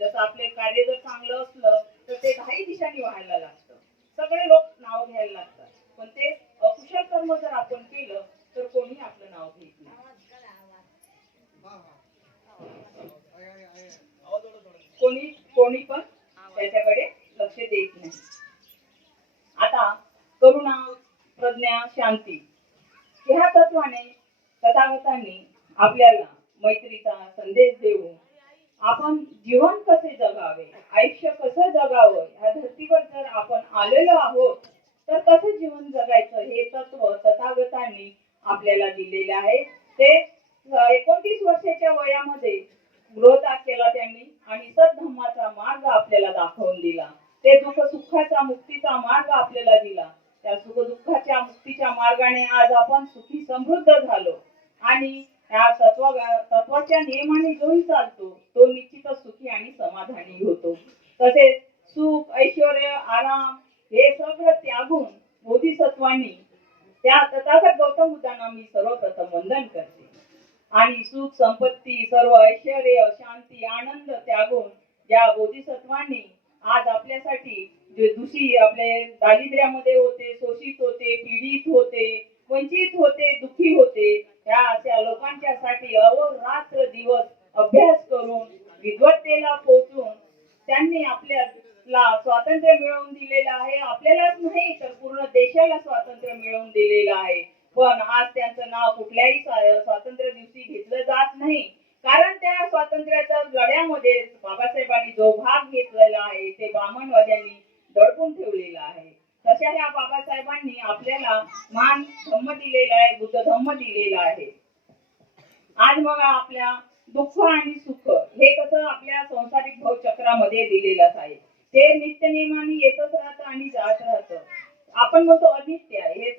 जसं आपले कार्य जर चांगलं असलं तर ते काही दिशांनी व्हायला लागतं, सगळे लोक नाव घ्यायला लागतात. पण ते अकुशल कर्म जर आपण केलं तर कोणी आपलं नाव घेत नाही, कोणी पण त्याच्याकडे लक्ष देत नाही. आता करुणा, प्रज्ञा, शांती ह्या तत्वाने तथागतांनी आपल्याला मैत्रीचा संदेश देऊन आपण जीवन कसे जगावे, आयुष्य कसं जगावं, ह्या धर्तीवर जर आपण आलेलो आहोत तर कसं जीवन जगायचं हे तत्व तथागतांनी आपल्याला दिलेले आहे. ते 29 वर्षाच्या वयामध्ये गृहत्याग केला त्यांनी आणि सद्धम्माचा मार्ग आपल्याला दाखवून दिला. ते दुःख सुखाचा, मुक्तीचा मार्ग आपल्याला दिला. त्या सुख दुःखाच्या, मुक्तीच्या मार्गाने आज आपण सुखी समृद्ध झालो आणि या तत्वाच्या नियमाने जोही चालतो तो निश्चितच सुखी आणि समाधानी होतो. तसेच सुख, ऐश्वर्य, आराम हे सगळं त्यागून बोधिसत्वांनी त्या तथागत गौतम बुद्धांना मी सर्वप्रथम वंदन करते. आणि सुख, संपत्ती, सर्व ऐश्वर्य, शांती, आनंद त्यागून ज्या बोधिसत्वांनी आज आपल्यासाठी जे दुषी आपले दारिद्र्यामध्ये होते, शोषित होते, पीडित होते, वंचित होते, दुःखी होते, ह्या अशा लोकांच्यासाठी अहोरात्र दिवस अभ्यास करून विद्वत्तेला पोहोचून त्यांनी आपल्याला स्वातंत्र्य मिळवून दिलेलं आहे. आपल्यालाच नाही तर पूर्ण देशाला स्वातंत्र्य मिळवून दिलेलं आहे. पण आज त्यांचं नाव कुठल्याही स्वातंत्र्य दिवशी घेतलं जात नाही, कारण त्या स्वातंत्र्याच्या लढ्यामध्ये बाबासाहेबांनी जो भाग घेतलेला आहे ते ब्राह्मणवाद्यांनी दडपून ठेवलेला आहे. तशा ह्या बाबासाहेबांनी आपल्याला मान धम्म दिलेला आहे, बुद्ध धम्म दिलेला आहे. आज मग आपल्या दुःख आणि सुख हे कसं आपल्या संसारिक भवचक्रामध्ये दिलेलंच आहे. ते नित्य नियमाने येतच राहतं आणि जात राहतं. आपण म्हणतो अनित्य आहे, हे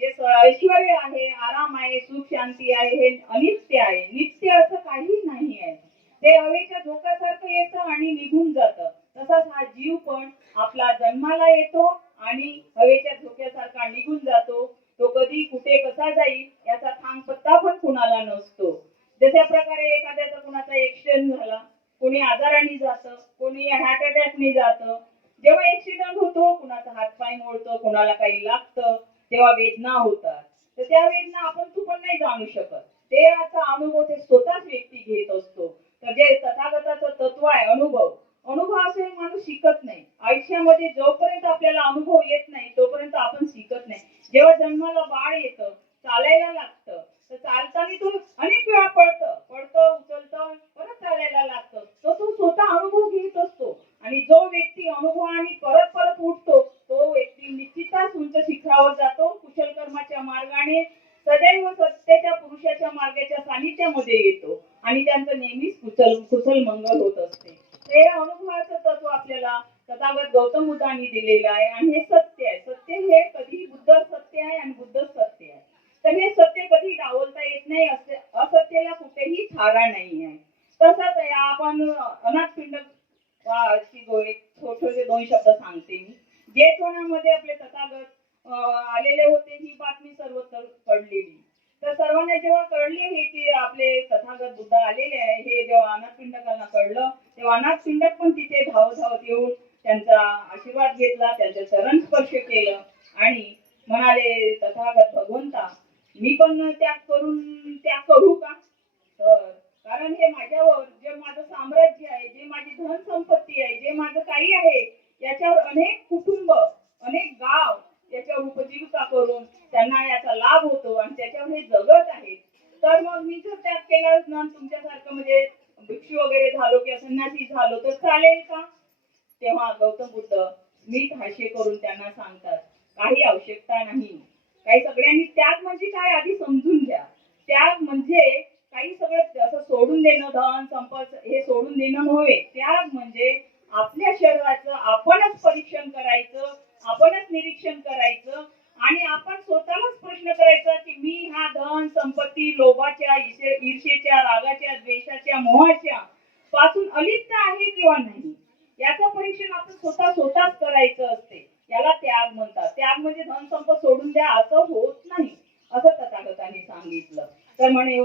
जे ऐश्वर्य आहे, आराम आहे, सुख शांती आहे हे अनित्य आहे. नित्य असं काही नाही आहे. ते हवेच्या झोक्यासारखं येतं आणि निघून जातं. तसाच हा जीव पण आपला जन्माला येतो आणि हवेच्या झोक्यासारखा निघून जातो. तो कधी कुठे कसा जाईल याचा थांग पत्ता पण कुणाला नसतो. जशा प्रकारे एखाद्याचा कुणाचा ऍक्सिडेंट झाला, कोणी आजाराने जातं, कोणी हार्ट अटॅकने जातं. जेव्हा ऍक्सिडेंट होतो कुणाचा हातपाय मोडतो, कुणाला काही लागतं, तेव्हा वेदना होतात. तर त्या वेदना आपण तू पण नाही जाणू शकत. ते याचा अनुभव ते स्वतःच व्यक्ती घेत असतो. तर जे तथागताचं तत्व आहे अनुभवाशिवाय माणूस शिकत नाही. आयुष्यामध्ये जोपर्यंत आपल्याला अनुभव येत नाही तोपर्यंत आपण शिकत नाही. जेव्हा जन्माला बाळ येतं, चालायला लागतं, तर चालताना तो अनेक वेळा पडतं, उचलतं, परत चालायला लागतं. तो स्वतः अनुभव घेत असतो आणि कुशल मंगल होत असते. हे अनुभवाचं तत्व आपल्याला तथागत गौतम बुद्धांनी दिलेलं आहे आणि हे सत्य आहे. सत्य हे कधी बुद्ध सत्य आहे आणि बुद्ध सत्य आहे. तर हे सत्य कधी डावलता येत नाही. असत्याला कुठेही थारा नाही आहे. तसंच या आपण अनाथपिंड एक छोटे 2 शब्द सांगते मी. जेठवणामध्ये आपले तथागत आलेले होते, ही बातमी सर्वत्र कळलेली. तर सर्वांना जेव्हा कळले हे की आपले तथागत बुद्ध आलेले आहे, हे जेव्हा अनाथपिंडकांना कळलं तेव्हा अनाथपिंडक पण तिथे धावत येऊन त्यांचा आशीर्वाद घेतला, त्यांचे चरण स्पर्श केलं आणि म्हणाले, तथागत भगवंता, मी पण त्याग करू का? तर कारण हे माझ्यावर जे माझं साम्राज्य आहे, जे माझी धन संपत्ती आहे, जे माझं काही आहे, याच्यावर अनेक कुटुंब, अनेक गाव याच्यावर उपजीविका करून त्यांना याचा लाभ होतो आणि त्याच्यावर हे जगत आहेत. तर मग मी जर त्याग केला ना, तुमच्यासारखं म्हणजे भिक्षू वगैरे झालो किंवा संन्यासी झालो तर चालेल का? तेव्हा गौतम बुद्ध स्मित हास्य करून त्यांना सांगतात, काही आवश्यकता नाही. काही सगळ्यांनी त्याग म्हणजे काय आधी समजून घ्या. त्याग म्हणजे काही सगळं असं सोडून देणं, धन संपत हे सोडून देणं नव्हे. त्याग म्हणजे आपल्या शरीराचं आपणच परीक्षण करायचं, आपणच निरीक्षण करायचं आणि आपण स्वतःलाच प्रश्न करायचा की मी हा धन संपत्ती, लोभाच्या, ईर्षेच्या, रागाच्या, द्वेषाच्या, मोहाच्या पासून अलिप्त आहे किंवा नाही, याचं परीक्षण आपण स्वतःच करायचं असते. याला त्याग म्हणतात. त्याग म्हणजे धन संपत सोडून द्या असं होत नाही, असं तथागतांनी सांगितलं. तर म्हणे,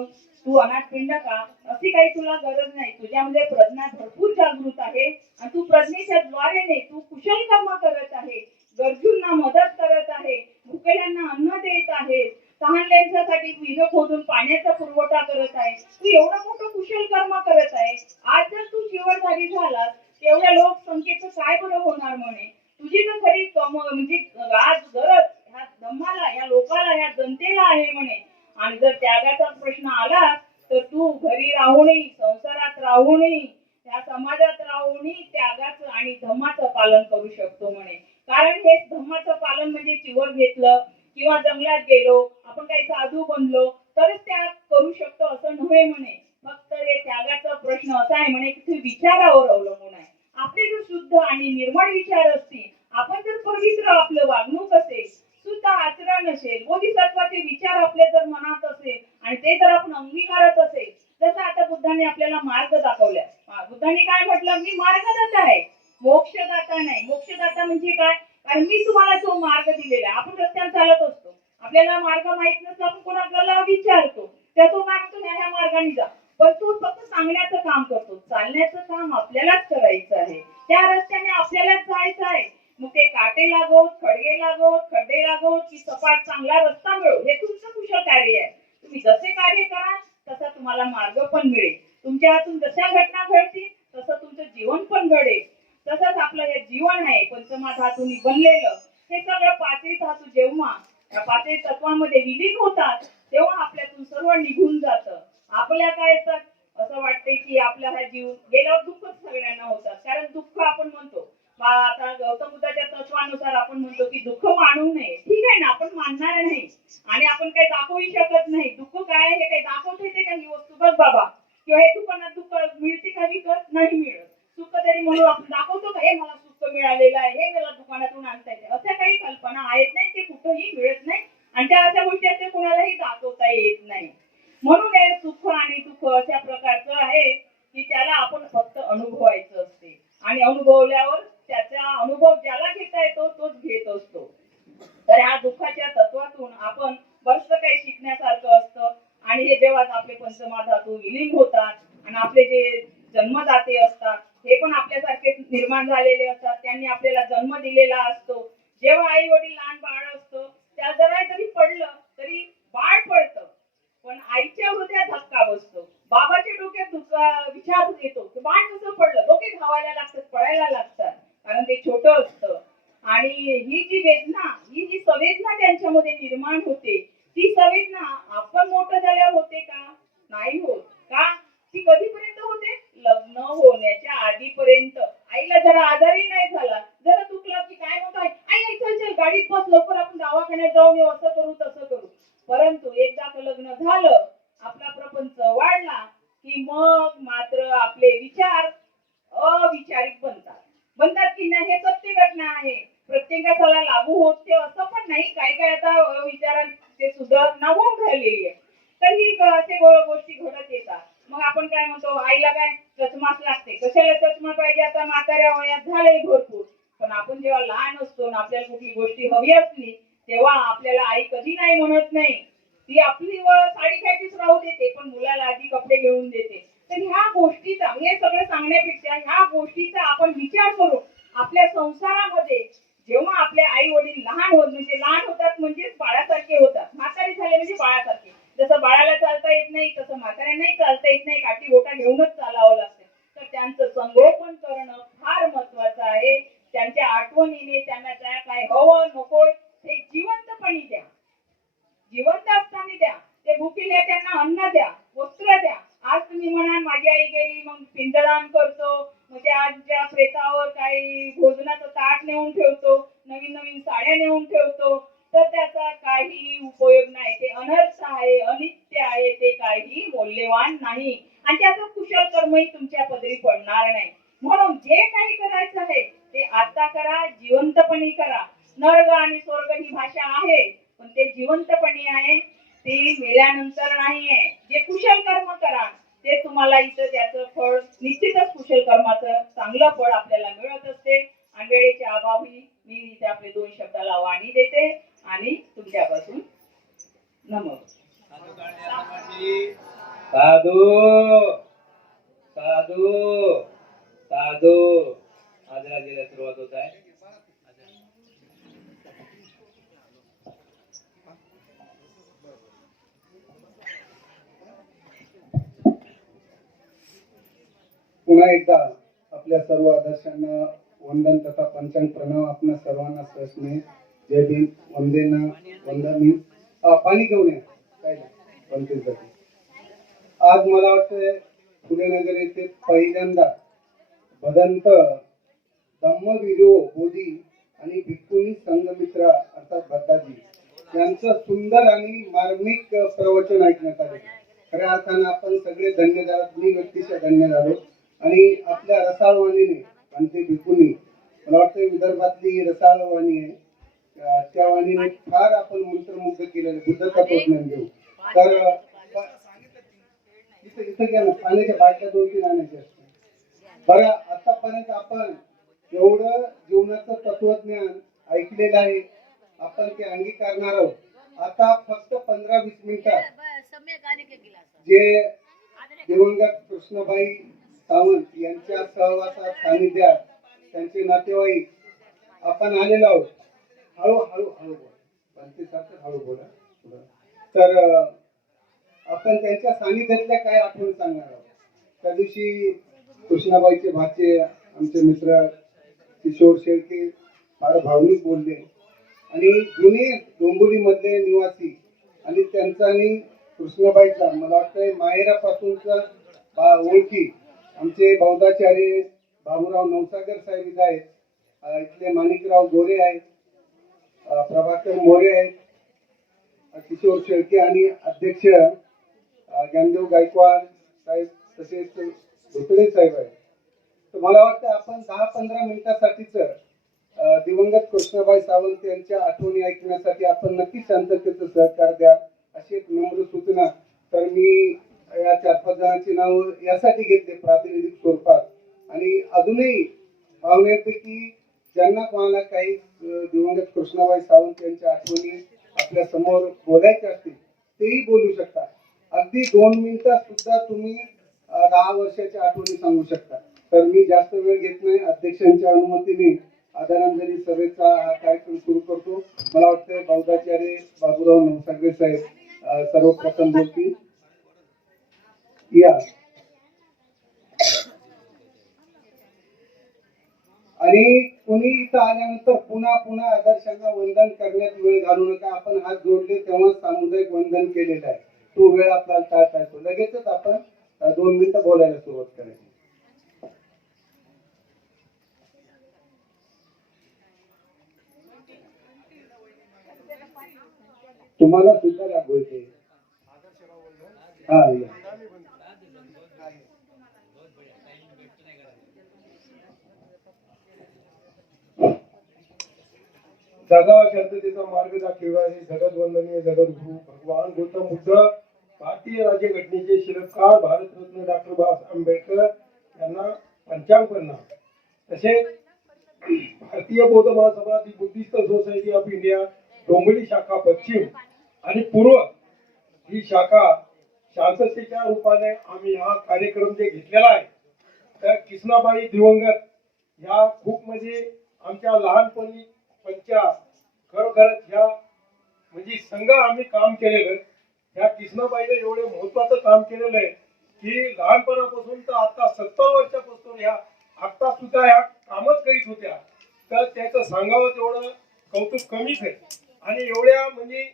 तू अनाथपिंडका, अशी काही तुला गरज नाही. तुझ्यामध्ये प्रज्ञा भरपूर जागृत आहे आणि तू प्रज्ञेच्या द्वारेने तू कुशल कर्म करत आहे, गरजूंना मदत करत आहे, भुकेल्यांना अन्न देत आहे, तहानलेल्यांसाठी विहीर खोदून पाण्याचा पुरवठा करत आहे. तू एवढं मोठं कुशल कर्म करत आहे. आज जर तू जीवनधारी झालास, एवढ्या लोकसंख्येचं काय बरं होणार म्हणे. तुझी तर खरी म्हणजे आज गरज ह्या धम्माला, या लोकाला, या जनतेला आहे म्हणे. आणि जर त्यागाचा प्रश्न आला तर तू घरी राहूनही, संसारात राहूनही, त्या समाजात राहूनही त्यागाचं आणि धम्माचं पालन करू शकतो म्हणे. कारण हे धम्माचं पालन म्हणजे चिवर घेतलं किंवा जंगलात गेलो, आपण काही साधू बनलो तरच त्याग करू शकतो असं नव्हे म्हणे. फक्त हे त्यागाचा प्रश्न असा आहे म्हणे की ते विचारावर अवलंबून आहे. आपले जर शुद्ध आणि निर्मळ विचार असतील, आपण जर पवित्र आपलं वागणूक असेल, शुद्ध आचरण असेल, बोधिसत्वाचे विचार आपल्या जर मनात असेल आणि ते जर आपण अंगीकारत असेल, जसं आता बुद्धाने आपल्याला मार्ग दाखवला. बुद्धाने काय म्हटलं, मी मार्गदाता आहे, मोक्षदाता नाही. मोक्षदाता म्हणजे काय? कारण मी तुम्हाला तो मार्ग दिलेला आहे. आपण रस्त्याने चालत असतो, आपल्याला मार्ग माहित नसतो, आपण कोणाला विचारतो, त्या तो काय म्हणतो, ह्या मार्गाने जा. पण तो फक्त सांगण्याचं काम करतो, चालण्याचं काम आपल्यालाच करायचं आहे. त्या रस्त्याने आपल्यालाच जायचं आहे. मग ते काटे लागोत, खडगे लागोत, खड्डे लागोत की सपाट चांगला रस्ता मिळो, हे तुमचं कुशल कार्य आहे. तुम्ही जसे कार्य कराल तसा तुम्हाला मार्ग पण मिळेल. तुमच्या हातून जशा घटना घडतील तसं तुमचं जीवन पण घडेल. तसंच आपलं हे जीवन आहे पंचमा धातूंनी बनलेलं, हे सगळं पाचही धातू जेव्हा या पाचही तत्वांमध्ये विलीन होतात तेव्हा आपल्यातून सर्व निघून जातं. आपल्या काय असतात, असं वाटते की आपला हा जीव गेल्यावर दुःखच सगळ्यांना होतात. कारण दुःख आपण म्हणतो, आता गौतम बुद्धाच्या तत्वानुसार आपण म्हणतो की दुःख मानू नये. ठीक आहे ना, आपण मानणार नाही आणि आपण काही दाखवू शकत नाही. दुःख काय हे काही दाखवता येते का? ही वस्तू बघ बाबा, किंवा हे दुकानात दुःख मिळते का विकत? नाही मिळत. सुख तरी म्हणून आपण दाखवतो का, हे मला सुख मिळालेलं आहे, हे मला दुकानातून आणता येते. अशा काही कल्पना आहेत नाही, ते कुठेही मिळत नाही आणि त्या अशा गोष्टी ते कोणालाही दाखवता येत नाही. म्हणून हे सुख आणि दुःख अशा प्रकारचं आहे की त्याला आपण फक्त अनुभवायचं असते आणि अनुभवल्यावर त्याचा अनुभव ज्याला घेता येतो तोच घेत असतो. तर ह्या दुःखाच्या तत्वातून आपण बरंच काही शिकण्यासारखं असतं. आणि हे जेव्हा आपले पंचमहाधातू विलीन होतात आणि आपले जे जन्मदाते असतात हे पण आपल्यासारखे निर्माण झालेले असतात, त्यांनी आपल्याला जन्म दिलेला असतो. जेव्हा आई वडील लहान बाळ असतं, त्या जरा जरी पडलं तरी बाळ पडतं, पण आईच्या हृदयात धक्का बसतो, बाबाच्या डोक्यात विचार येतो की बाळ कसं पडलं. डोके धावायला लागतात, पडायला लागतात, कारण ते छोटं असतं. आणि ही जी वेदना, ही जी संवेदना त्यांच्यामध्ये निर्माण होते, ती संवेदना आपण मोठं झाल्यावर होते का? नाही होत. का? ती कधीपर्यंत होते? लग्न होण्याच्या आधीपर्यंत. आईला जरा आजारही नाही झाला, जरा दुखलं की काय म्हणतो, आई चल चल गाडीत बस, लवकर आपण दवाखान्यात जाऊन येऊ, असं करू तसं करू. परंतु एकदा का लग्न झालं, आपला प्रपंच वाढला की मग मात्र आपले नागरिक बनतात. बनतात की नाही हे सत्य घटना आहे. प्रत्येकाला लागू होते असं पण नाही. काही काही आता विचारात ते सुधारणा होऊन राहिलेली आहे. तर ही असे गोष्टी घडत येतात. मग आपण काय म्हणतो, आईला काय चष्माच लागते. कशाला चष्मा पाहिजे, आता म्हाताऱ्या वयात झालंय भरपूर. पण आपण जेव्हा लहान असतो ना, आपल्याला कुठली गोष्टी हवी असली तेव्हा आपल्याला आई कधी नाही म्हणत नाही. ती आपली साडी घ्यायचीच राहू देते, पण मुलाला आधी कपडे घेऊन देते. तर ह्या गोष्टीचा, हे सगळं सांगण्यापेक्षा ह्या गोष्टीचा आपण विचार करू आपल्या संसारामध्ये. जेव्हा आपले आई वडील लहान होतात म्हणजे बाळासारखे होतात. म्हातारे झाले म्हणजे बाळासारखे. जसं बाळाला चालता येत नाही तसं म्हाताऱ्यांनाही चालता येत नाही. काठी गोटा घेऊनच चालावं लागतं. तर त्यांचं संगोपन करणं फार महत्वाचं आहे. त्यांच्या आठवणीने त्यांना काय हवं नको हे जिवंतपणी द्या. जिवंत असताना द्या. ते भुकेल्या त्यांना अन्न द्या, वस्त्र द्या. आज तुम्ही म्हणाल माझी आई गेली मग पिंडदान करतो, मग त्या आजच्या प्रेतावर काही भोजनाचं ताट नेऊन ठेवतो, नवीन नवीन साड्या नेऊन ठेवतो, तर त्याचा काही उपयोग नाही. ते अनर्थ आहे, अनित्य आहे, ते काही मौल्यवान नाही आणि त्याचं कुशल कर्मही तुमच्या पदरी पडणार नाही. म्हणून जे काही करायचं आहे ते आता करा, जिवंतपणी करा. नर्क आणि स्वर्ग ही भाषा आहे, पण ते जिवंतपणी आहे, ती मेल्यानंतर नाहीये. जे कुशल कर्म करा ते तुम्हाला इथं त्याचं फळ निश्चितच कुशल कर्माचं चांगलं फळ आपल्याला मिळत असते. आणि वेळेच्या अभावी मी इथे आपले 2 शब्दाला वाणी देते आणि तुमच्यापासून नमस्कार. साधू साधू साधू आदराजीला सुरुवात होत आहे. पुन्हा एकदा आपल्या सर्व आदर्शांना वंदन तथा पंचांग प्रणव. आपल्या सर्वांना सहस्ने जय भीम. वंदेना वंदनी. पाणी घेऊन या काय पंचवीसाठी. आज मला वाटतं फुलेनगर येथे पहिल्यांदा भदंत धम्मवीरो बोधी आणि भिक्खुनी संघमित्रा अर्थात भद्दाजी यांचं सुंदर आणि मार्मिक प्रवचन ऐकण्यात आले. खऱ्या अर्थानं आपण सगळे धन्य झालो. मी व्यक्तिशः धन्य झालो. आणि आपल्या रसाळवाणीने आणि ते भिक्खुनी, मला वाटतं विदर्भातली रसाळवाणी आहे, त्या वाणीने फार आपण मंत्रमुग्ध केलेलं बुद्ध तत्वज्ञान घेऊ. तर इथं घ्या ना, पाण्याच्या बाटल्या 2-3 आणायच्या असतात. बरं, आतापर्यंत आपण एवढं जीवनाचं तत्वज्ञान ऐकलेलं आहे, आपण ते अंगीकारणार आहोत. आता फक्त 15-20 मिनिटात जे दिवंगत कृष्णबाई सावंत यांच्या सहवासात सानिध्यात त्यांचे नातेवाईक आपण आलेलो आहोत. हळूहळू हळू बोला. तर आपण त्यांच्या सानिध्यातल्या काय आठवण सांगणार आहोत. त्या दिवशी कृष्णाबाईचे भाचे आमचे मित्र किशोर शेळके फार भावनिक बोलले आणि जुने डोंबिवली मधले निवासी आणि त्यांचा आणि कृष्णाबाईचा मला वाटतं माहेरापासूनचा ओळखी आमचे बौद्धाचार्य बाबूराव नवसागर साहेब आहेत, इथले माणिकराव गोरे आहेत, प्रभाकर मोरे आहेत, किशोर शेळके आणि अध्यक्ष ज्ञानदेव गायकवाड साहेब तसेच भुतळे साहेब आहेत. तर मला वाटतं आपण 10-15 मिनिटासाठीच दिवंगत कृष्णाबाई सावंत यांच्या आठवणी ऐकण्यासाठी आपण नक्कीच शांततेचं सहकार द्या अशी एक नम्र सूचना. तर मी या 4-5 जणांची नाव यासाठी घेतले प्रातिनिधिक स्वरूपात आणि अजूनही पाहुण्यांपैकी ज्यांना कोणाला काही दिवंगत कृष्णाबाई सावंत यांच्या आठवणी आपल्या समोर बोलायच्या असतील तेही बोलू शकता. अगदी 2 मिनिटात सुद्धा तुम्ही 10 वर्षाच्या आठवणी सांगू शकता. तर मी जास्त वेळ घेत नाही. अध्यक्षांच्या अनुमतीने आदरांजली सभेचा हा कार्यक्रम सुरू करतो. मला वाटतं बौद्धाचार्य बाबूराव नवसागरे साहेब सर्वप्रथम बोलतील. या आणि कुणी इथं आल्यानंतर पुन्हा आदर्शांना वंदन करण्यात वेळ घालू नका. आपण हात जोडले तेव्हा सामुदायिक वंदन केलेलं आहे. तो वेळ आपल्याला टाळता येतो. लगेचच आपण 2 मिनिटं बोलायला सुरुवात करायची. तुम्हाला सुद्धा लागू होते. जगावा शांततेचा मार्ग दाखविला हे जगदवंदनीय जगद्गुरु भगवान गौतम बुद्ध भारतीय राज्यघटनेचे शिल्पकार भारतरत्न डॉक्टर बाबासाहेब आंबेडकर यांना पंचांग प्रणाम. तसेच भारतीय बौद्ध महासभा दी Buddhist society of India Dombivli शाखा पश्चिम आणि पूर्व ही शाखा शांततेच्या रूपाने आम्ही हा कार्यक्रम जे घेतलेला आहे. तर किसनाबाई दिवंगत ह्या खूप म्हणजे आमच्या लहानपणी पंचा खरोखरच ह्या म्हणजे संघ आम्ही काम केलेलं. ह्या किसनाबाईने एवढे महत्वाचं काम केलेलं आहे की लहानपणापासून तर आता 70 वर्षापासून ह्या आता सुद्धा ह्या कामच करीत होत्या. तर त्याचं सांगावं तेवढं कौतुक कमीच आहे. आणि एवढ्या म्हणजे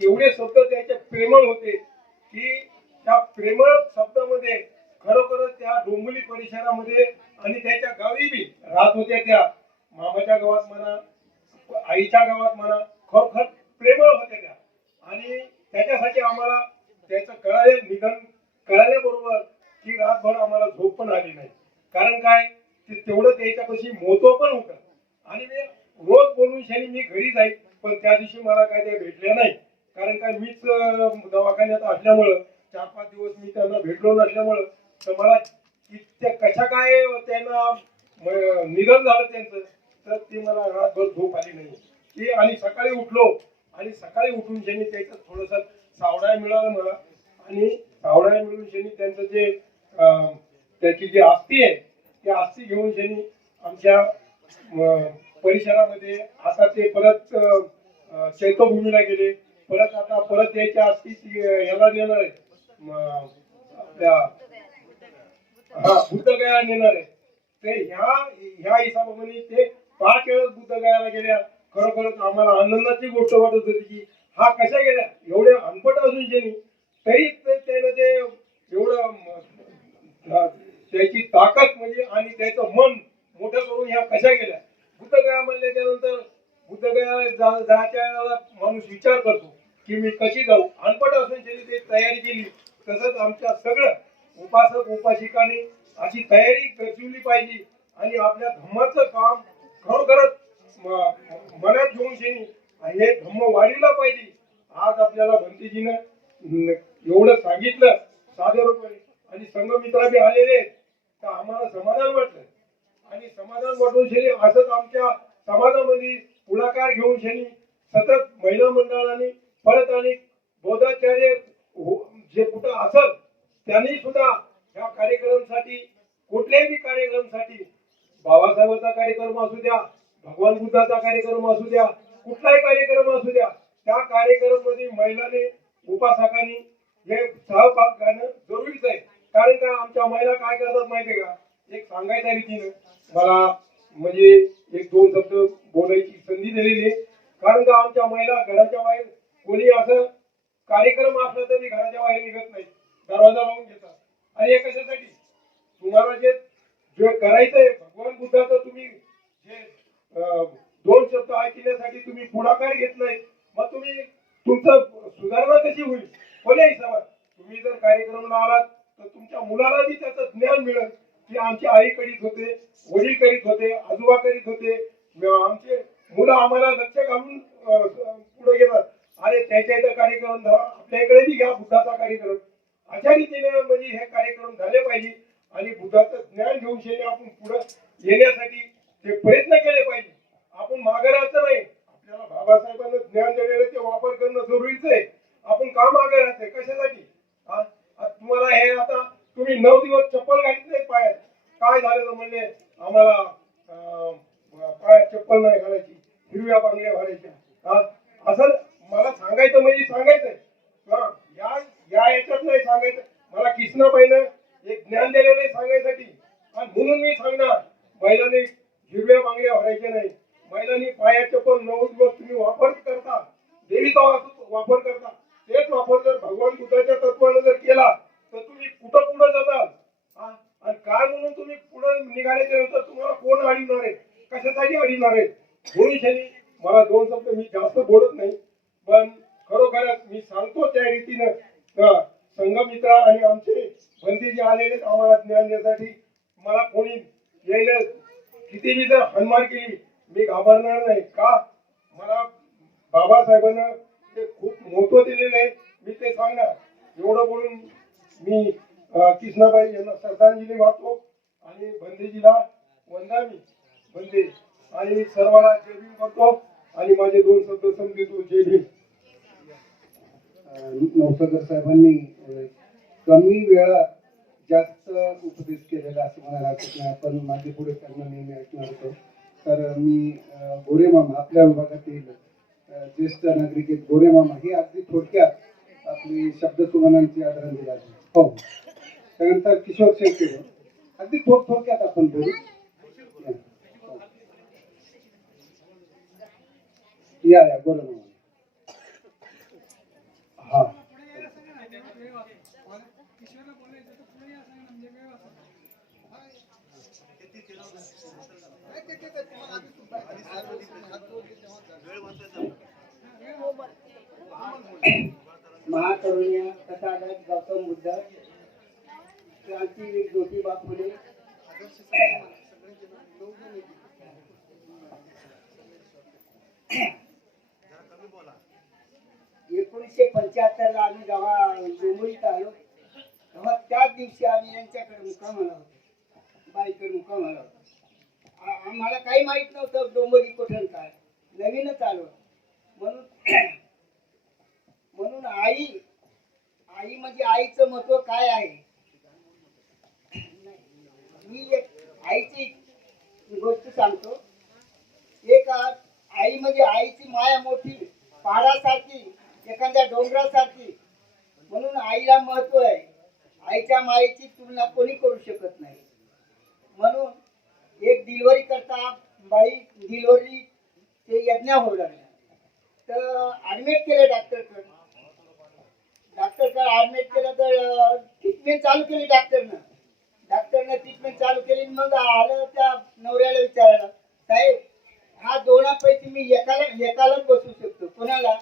एवढे शब्द त्याचे प्रेमळ होते की त्या प्रेमळ शब्दामध्ये खरोखरच त्या डोंबिवली परिसरामध्ये आणि त्याच्या गावी बी राहत होत्या. त्या मामाच्या गावात म्हणा आईच्या गावात म्हणा खरोखर प्रेमळ होत्या त्या. आणि त्याच्यासाठी आम्हाला त्याचं निधन कळाल्याबरोबर की रातभर आम्हाला झोप पण आली नाही. कारण काय तेवढं त्याच्यापाशी महत्व पण होतं. आणि मी रोज बोलून शनी मी घरी जाईल पण त्या दिवशी मला काय ते भेटले नाही. कारण काय मीच दवाखान्यात असल्यामुळं 4-5 दिवस मी त्यांना भेटलो नसल्यामुळं तर मला त्या कशा काय त्यांना निधन झालं त्यांचं तर ते मला रातभर झोप आली नाही की. आणि सकाळी उठलो आणि सकाळी उठून शनी त्याचं थोडंसं सावडाय मिळालं मला. आणि सावडाय मिळून शनी त्यांचं जे त्याची जी आस्ती आहे ती आस्ती घेऊन शनी आमच्या परिसरामध्ये आता ते परत चैत्यभूमीला गेले. परत आता परत यायच्या आस्ती याला नेणार आहे आपल्या बुद्धगया नेणार आहे. ते ह्या हिसाबाने ते 5 वेळेस बुद्धगयाला गेल्या. खरोखरच आम्हाला आनंदाची गोष्ट वाटत होती की हा कशा गेल्या एवढे अनपट असून ज्यांनी तरी त्यानं ते एवढं त्याची ताकद म्हणजे आणि त्याचं मन मोठं करून ह्या कशा गेल्या. बुद्धगया म्हणल्याच्या नंतर बुद्धगया जायच्या वेळेला माणूस विचार करतो की मी कशी जाऊ. अनपट असून ज्यांनी ते तयारी केली तसंच आमच्या सगळं उपासक उपासिकांनी अशी तयारी दर्शवली पाहिजे. आणि आपल्या धम्माचं काम खरोखरच मनात घेऊन शेनी हे धम्म वाढीला पाहिजे. आज आपल्याला भंतीजीनं एवढं सांगितलं साध्या रूपाने आणि संघमित्रा बी आलेले तर आम्हाला समाधान वाटलं. आणि समाधान वाटून शेनी असंच आमच्या समाजामध्ये पुढाकार घेऊन शेनी सतत महिला मंडळाने परत आणि बौद्धाचार्य जे कुठं असल त्यांनी सुद्धा ह्या कार्यक्रमासाठी कुठल्याही कार्यक्रमासाठी बाबासाहेबांचा कार्यक्रम असू द्या भगवान बुद्धाचा कार्यक्रम असू द्या कुठलाही कार्यक्रम असू द्या त्या कार्यक्रमामध्ये महिलांनी उपासकांनी हे सहभाग घेणं जरुरीच आहे. कारण का आमच्या महिला काय करतात माहितीये का. एक सांगायच्या रीतीनं मला म्हणजे 1-2 शब्द बोलायची संधी दिलेली आहे. कारण का आमच्या महिला घराच्या बाहेर कोणी असं कार्यक्रम असला तरी घराच्या बाहेर निघत नाही. दरवाजा लावून घेतात. आणि हे कशासाठी तुम्हाला जे करायचंय भगवान बुद्धाचं तुम्ही जे 2 शब्द ऐकण्यासाठी तुम्ही पुढाकार घेतलाय मग तुम्ही तुमचं सुधारणा कशी होईल कोण्या हिसाबात. तुम्ही जर कार्यक्रमाला आलात तर तुमच्या मुलाला बी त्याचं ज्ञान मिळेल की आमची आई करीत होते वडील करीत होते आजोबा करीत होते. आमचे मुलं आम्हाला लक्ष घालून पुढे घेतात. अरे त्याच्या इथं कार्यक्रम आपल्या इकडे बी घ्या बुद्धाचा कार्यक्रम. अशा रीतीने म्हणजे हे कार्यक्रम झाले पाहिजे. आणि बुद्धाचं ज्ञान घेऊन शेने आपण पुढे येण्यासाठी ते प्रयत्न केले पाहिजे. आपण मागे राहायचं नाही. आपल्याला बाबासाहेबांना ज्ञान दिलेलं ते वापर करणं जरुरीच आहे. आपण का मागे राहायचंय कशासाठी. तुम्हाला हे आता तुम्ही 9 दिवस चप्पल घालत नाही पायात काय झालं तर म्हणले आम्हाला पायात चप्पल नाही घालायची हिरव्या बांगड्या घालायच्या. असं मला सांगायचं म्हणजे सांगायचंय या याच्यात नाही सांगायचं. मला किसनाबाईनं एक ज्ञान दिलेलं सांगायसाठी. आणि म्हणून मी सांगणार महिलांनी हिरव्या बांगड्या भरायच्या नाही. महिलांनी पायात चप्पल 9 दिवस तुम्ही वापर करता देवीचा वापर करता. तेच वापर जर भगवान बुद्धाच्या तत्वानं जर केला तर तुम्ही कुठं पुढे जाताल. आणि काय म्हणून तुम्ही पुढे निघाल्याच्या नंतर तुम्हाला कोण अडवणार आहे कशासाठी अडवणार आहे. म्हणून मला 2 शब्द मी जास्त बोलत नाही पण खरोखरच मी सांगतो त्या रीतीनं संघमित्रा आणि आमचे बंदी जे आलेले आम्हाला ज्ञान देण्यासाठी मला कोणी यायला किती बी जर हानमार केली मी घाबरणार नाही. का मला बाबासाहेबांना ते खूप महत्व दिलेलं आहे. मी ते सांगणार एवढं बोलून मी कृष्णाबाई यांना श्रद्धांजली वाहतो आणि बंदेजीला वंदामी बंदे आणि सर्वांना जय भीम करतो आणि माझे 2 शब्द समजतो. जय भीम. नवसागर साहेबांनी कमी वेळात जास्त उपदेश केलेला असं म्हणायला हरकत नाही. आपण मागे पुढे त्यांना नेहमी ऐकणार होतो. तर मी गोरेमामा आपल्या विभागातील ज्येष्ठ नागरिक आहेत गोरेमामा हे अगदी थोडक्यात आपली शब्दसुमनांची आदरांजली आहे. हो, त्यानंतर किशोर शेट्टी अगदी थोडक्यात आपण बोलू. या गोरेमामा. हा, महाकरुण्य तथागत गौतम बुद्ध क्रांतीवीर ज्योतिबा फुले एकोणीसशे 75 ला आम्ही जेव्हा डोंबिवलीत आलो तेव्हा त्याच दिवशी आम्ही यांच्याकडे मुक्काम आलो होतो. बाईकडे मुक्काम आलो होतो. आम्हाला काही माहित नव्हतं डोंबिवली कुठून काय, नवीनच आलो म्हणून म्हणून आई म्हणजे आईचं महत्व काय आहे. मी एक आईची गोष्ट सांगतो. एक आई म्हणजे आईची माया मोठी पहाडासारखी, एखाद्या डोंगरासारखी, म्हणून आईला महत्व आहे. आईच्या मायेची तुलना कोणी करू शकत नाही. म्हणून एक डिलिव्हरी करता बाई डिलिव्हरी ते यज्ञ होऊ लागल्या तर ऍडमिट केलं डॉक्टरकडे ऍडमिट केलं तर ट्रीटमेंट चालू केली डॉक्टरनं ट्रीटमेंट चालू केली. मग आलं त्या नवऱ्याला विचारायला, साहेब हा दोनापैकी मी एकालाच बसू शकतो, कोणाला,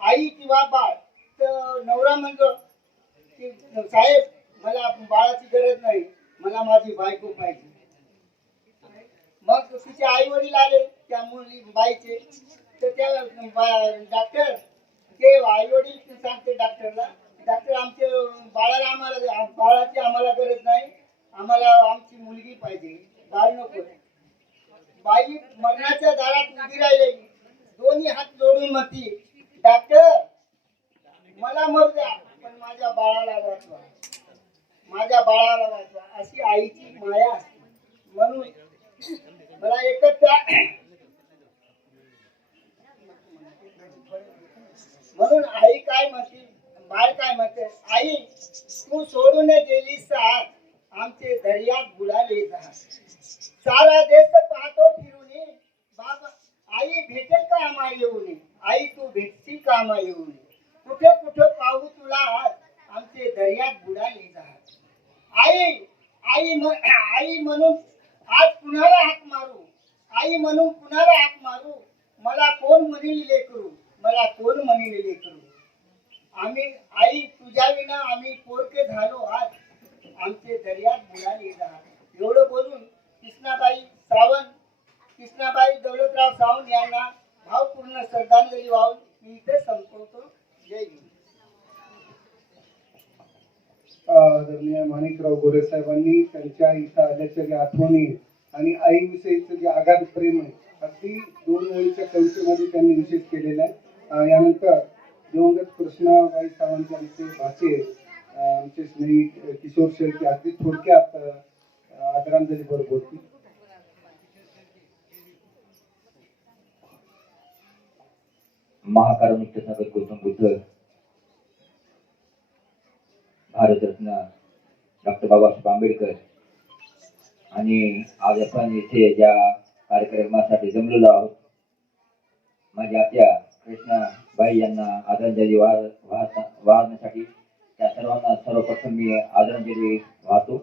आई किंवा बाळ. तर नवरा म्हणतो की साहेब मला बाळाची गरज नाही, मला माझी बायको पाहिजे. मग तिचे आई वडील आले त्या मुली बाईचे. तर त्या डॉक्टर ते आई वडील सांगते डॉक्टरला, डॉक्टर आमचे बाळाची आम्हाला गरज नाही, आम्हाला आमची मुलगी पाहिजे, बाळ नको. बाई मरणाच्या दारात उभी राहिलेली, दोन्ही हात जोडून म्हणती, डॉक्टर मला मर द्या पण माझ्या बाळाला वाचवा, माझ्या बाळाला वाचवा. अशी आईची माया असते. म्हणून मला एकच म्हणून आई काय म्हणते, बाळ काय म्हणते, आई तू सोडून गेली साथ, आमचे दर्यात बुडाले जहाज. सारा देश पाहतो फिरून, बाबा आई भेटेल का आम्हा येऊन, आई तू भेटशील का आम्हा येऊन, कुठे कुठे पाहू तुला आज, आमचे दर्यात बुडाले जहाज. आई म्हणून आज कुणाला हाक मारू, आई म्हणून कुणाला हाक मारू, मला कोण म्हणील लेकरू, मला कोण म्हणील लेकरू. आम्ही आई तुझ्या विना आम्ही पोरके झालो आज, आमचे दर्यात बुडाले जहाज. एवढं बोलून कृष्णाबाई दौलतराव सावंत यांना भावपूर्ण श्रद्धांजली वाहून मी इथे संपवतो. जय हिंद. आदरणीय माणिकराव गोरे साहेबांनी त्यांच्या इथं आल्याच्या ज्या आठवणी आणि आईविषयीचं जे अगाध प्रेम आहे अगदी 2 ओळीच्या कवितेमध्ये त्यांनी विशेष केलेलं आहे. यानंतर दिवंगत कृष्णाबाई सावंत यांचे भाचे आमचे स्नेही किशोर शेळके अगदी थोडक्यात आदरांजली बोलतील. महाकारुणिक तथागत गौतम बुद्ध, भारतरत्न डॉक्टर बाबासाहेब आंबेडकर आणि आज आपण इथे ज्या कार्यक्रमासाठी जमलेलो आहोत, माझ्या आत्या कृष्णाबाई यांना आदरांजली वाहण्यासाठी त्या सर्वांना सर्वप्रथम मी आदरांजली वाहतो.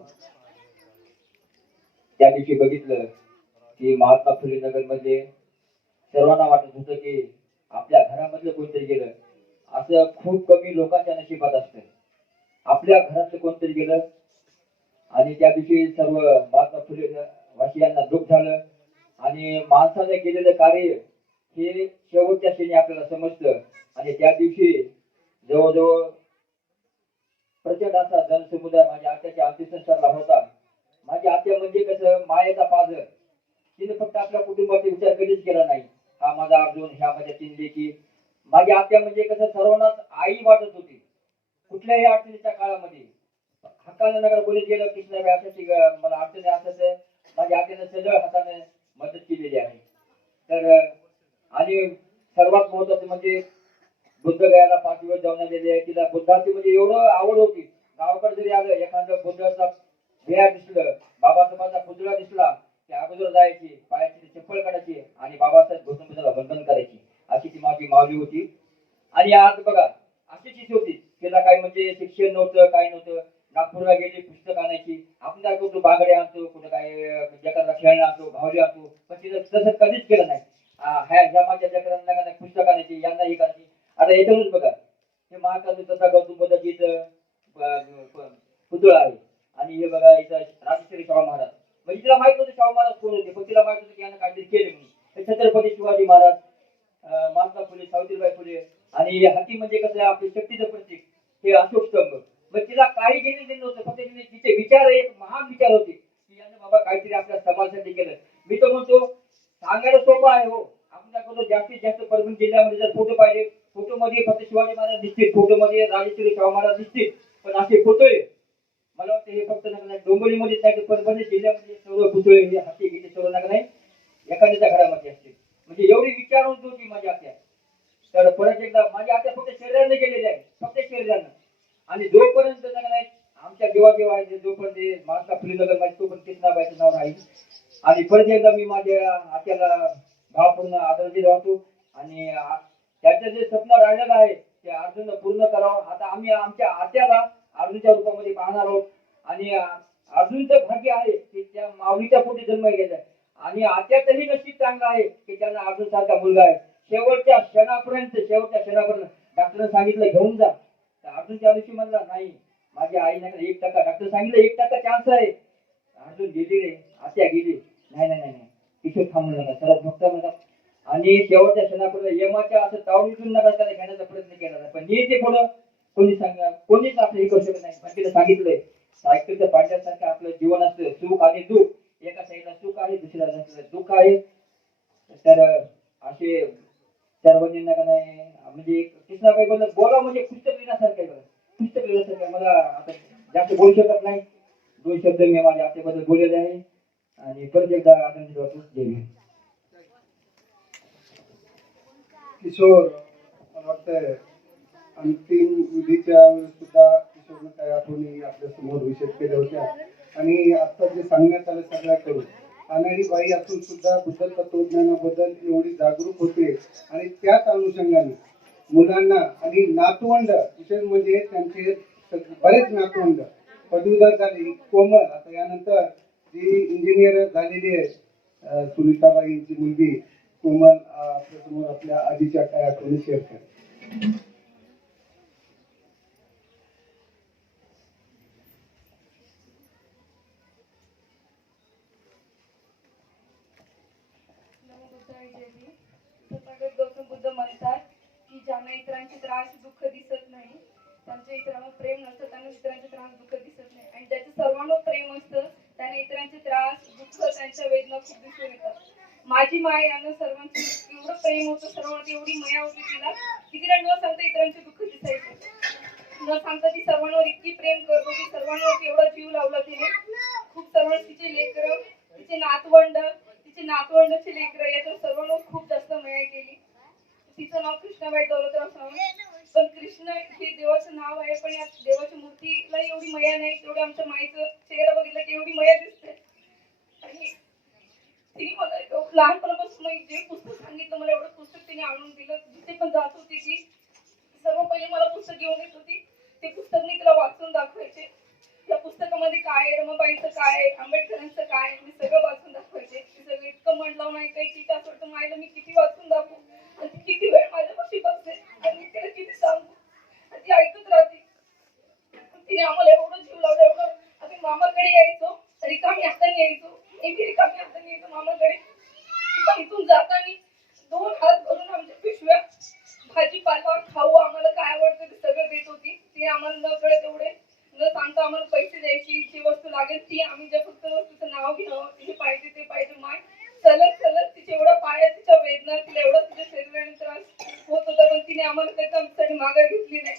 त्या दिवशी बघितलं की महात्मा फुले नगर मध्ये सर्वांना वाटत होतं की आपल्या घरामधलं कोणतरी गेलं, असं खूप कमी लोकांच्या नशिबात असतं. आपल्या घरातलं कोणतरी गेलं आणि त्या दिवशी सर्व महात्मा फुले वासियांना दुःख झालं आणि माणसाने केलेलं कार्य हे शेवटच्या क्षणी आपल्याला समजतं. आणि त्या दिवशी जवळजवळ प्रचंड असा जनसमुदाय माझ्या आत्याच्या अंत्यसंस्कारला होता. माझी आत्या म्हणजे कसं मायेचा पाझर. तिने फक्त आपल्या कुटुंबाचा विचार कधीच केला नाही. हा माझा अर्जुन, ह्या माझ्या 3 लेकी. माझी आत्या म्हणजे कसं सर्वांनाच आई वाटत होती. कुठल्याही अडचणीच्या काळामध्ये हक्कानं नगर पोलीस गेलं कृष्णाबाई असायची मला अडचणी असायचं, माझ्या आत्याने सगळं हाताने मदत केलेली आहे. तर आणि सर्वात महत्वाचं म्हणजे बुद्धगयाला 5 दिवस जाऊन आलेली आहे. तिला बुद्धाची म्हणजे एवढं आवड होती. गावाकडे जरी आलं एखादं बुद्धाचा बिया दिसलं, बाबासाहेबांचा पुतळा दिसला की अगोदर जायची, पायाची चप्पल काढायची आणि बाबासाहेब गौतम बुद्धाला वंदन करायची. अशी ती माझी माऊली होती. आणि आज बघा अशीच होती. तिला काही म्हणजे शिक्षण नव्हतं, काही नव्हतं. नागपूरला गेली पुस्तक आणायची. आपण काय करतो बागडे आणतो, कुठं काय जगाला खेळणं आणतो, भावली आणतो, पण तिला तसं कधीच केलं नाही. ह्या माझ्या जगरांना नाही पुस्तक आणायची, यांना ही करायची. आता याच्यावरच बघा हे महाकाल तथा गौतम बुद्धाची इथं पुतळा आहे. आणि हे बघा इथं राजेश्वरी शाहू महाराज. म्हणजे तिला माहित होतं शाहू महाराज कोण होते, पण तिला माहित होतं की यांना काहीतरी केले म्हणून. छत्रपती शिवाजी महाराज, महात्मा फुले, सावित्रीबाई फुले. आणि हाती म्हणजे कसं आपली शक्तीचं प्रतीक हे अशोक स्तंभ. मग तिला काही घेणे नव्हतं, फक्त तिचे विचार एक महान विचार होते की याने बाबा काहीतरी आपल्या समाजासाठी केलं. मी तर म्हणतो सांगायला सोपं आहे हो. आपण काय करतो जास्तीत जास्त परभणी जिल्ह्यामध्ये जर फोटो पाहिले, फोटो मध्ये फक्त शिवाजी महाराज दिसतील, फोटो मध्ये राजेश्वरी शाहू महाराज दिसतील, पण असे पुतळे मला वाटतं हे फक्त डोंबिवलीमध्ये नाही, परभणी जिल्ह्यामध्ये सर्व पुतळे हे हाती घेते सर्व नका नाही एखाद्याच्या घरामध्ये असतील. म्हणजे एवढी विचार होती माझी आत्या. तर परत एकदा माझी आत्या फक्त शरीराने गेलेली आहे, फक्त शरीरानं. आणि जोपर्यंत नाही आमच्या देवा आहे जोपर्यंत महात्मा फुले नगर माझी तोपर्यंत कृष्णाबाईचं नाव राहील. आणि परत एकदा मी माझ्या आत्याला भावपूर्ण आदर दिला होतो. आणि त्याचं जे स्वप्न राहिलेलं आहे ते अर्जुन पूर्ण करावं. आता आम्ही आमच्या आत्याला अर्जुनच्या रूपामध्ये पाहणार आहोत. आणि अर्जुनचं भाग्य आहे की त्या माऊलीच्या पोटी जन्म घ्यायचा आहे. आणि आत्याचंही नशीब चांगलं आहे की त्यांना अर्जुन सारखा मुलगा आहे. शेवटच्या क्षणापर्यंत डॉक्टरने सांगितलं घेऊन जा. तर अर्जुन त्या दिवशी म्हणला नाही माझी आई नाही 1% डॉक्टर सांगितलं 1% चान्स आहे. अर्जुन गेली रे, आत्या गेली. नाही नाही नाही किशोर थांबू नका, सर्व भक्त म्हणतात. आणि शेवटच्या क्षणापर्यंत यमाच्या असं तावडीतून नका त्याला घेण्याचा प्रयत्न केला नाही. पण हे ते पुढं कोणीच आपलं हे करू शकत नाही. पण तिला सांगितलंय सायकलच्या पाट्यासारखं आपलं जीवन असतं, सुख आणि दुःख. एका साईडला सुख आहे, दुसऱ्या साईडला दुःख आहे. तर असे सर्वांनी नका नाही म्हणजे कृष्णाबाई बद्दल बोला म्हणजे पुस्तक लिहिण्यासारखं आहे. पुस्तक लिहिण्यासारखं मला आता जास्त बोलू शकत नाही. 2 शब्द मी माझ्या आत्याबद्दल बोललेले आहे. आणि परत एकदा आनंद वाटतो. जय भीम. किशोर मला वाटतंय अंतिम विधीच्या वेळेस सुद्धा किशोरने काही आठवणी आपल्या समोर विषय केल्या होत्या. आणि आता जे सांगण्यात आलं सगळ्याकडून अनाडी बाई असून सुद्धा बुद्ध तत्वज्ञानाबद्दल एवढी जागरूक होते. आणि त्याच अनुषंगाने मुलांना आणि नातवंड विशेष म्हणजे त्यांचे बरेच नातवंड पदवीधर झाले. कोमल आता यानंतर जी इंजिनियर झालेली आहे सुनीताबाईंची मुलगी कोमल आपल्यासमोर आपल्या आधीच्या काय आठवणी शेअर करते. तथागत गौतम बुद्ध म्हणतात की ज्यांना इतरांचे त्रास दुःख दिसत नाही, त्यांच्या इतरांवर प्रेम नसतं, त्यांना इतरांचे त्रास दुःख दिसत नाही. आणि ज्याचं सर्वांवर प्रेम असतं त्याने इतरांचे त्रास दुःख त्यांच्या वेदना खूप दिसून येतात. माझी माय यांना सर्वांचं एवढं प्रेम होतं, सर्वांवर एवढी माया होती तिला की तिला न सांगता इतरांचे दुःख दिसायचं. न सांगता ती सर्वांवर इतकी प्रेम करत होती, सर्वांवर एवढा जीव लावला तिने. खूप सर्व तिचे लेकरं, तिचे नातवंडाचे लेकरं याच्या सर्वांवर खूप जास्त माया केली. तिचं नाव कृष्णाबाई दौलतराव सावंत. पण कृष्ण हे देवाचं नाव आहे, पण या देवाच्या मूर्तीला एवढी माया नाही तेवढी आमच्या माईचं चेहरा बघितला की एवढी माया दिसते. आणि तिने मला लहानपणापासून जे पुस्तक सांगितलं मला एवढं पुस्तक तिने आणून दिलं. जिथे पण जात होती ती सर्व पहिले मला पुस्तक घेऊन येत होती. ते पुस्तक मी तिला वाचून दाखवायचे. या पुस्तकामध्ये काय आहे, रमाबाईचं काय आहे, आंबेडकरांचं काय आहे, मी सगळं वाचून दाखवायचे. ती सगळं इतकं मन लावून ऐकायची की असं वाटतं मायला मी किती वाचून दाखवू आणि ती किती वेळ माझ्यापाशी बसते आणि मी तिला किती सांगू आणि ती ऐकत राहते. तिने आम्हाला एवढं जीव लावलं, एवढं. आम्ही मामाकडे यायचो, रिकामी हाताने यायचो, नेहमी रिकामी हाताने यायचो मामाकडे. पण इथून जाताना 2 हात भरून आमच्या पिशव्या, भाजीपाला, खाऊ आम्हाला काय आवडतं ते सगळं देत होती. ती आम्हाला न कळत एवढे न सांगता आम्हाला पैसे द्यायची. जी वस्तू लागेल ती आम्ही ज्या फक्त वस्तूचं नाव घ्यावं, तिथे पाहिजे ते पाहिजे. माय सलग सलग तिच्या एवढ्या पाया, तिच्या वेदना, तिला एवढा तिच्या शरीराने त्रास होत होता, पण तिने आम्हाला त्याच्या आमच्यासाठी माघार घेतली नाही.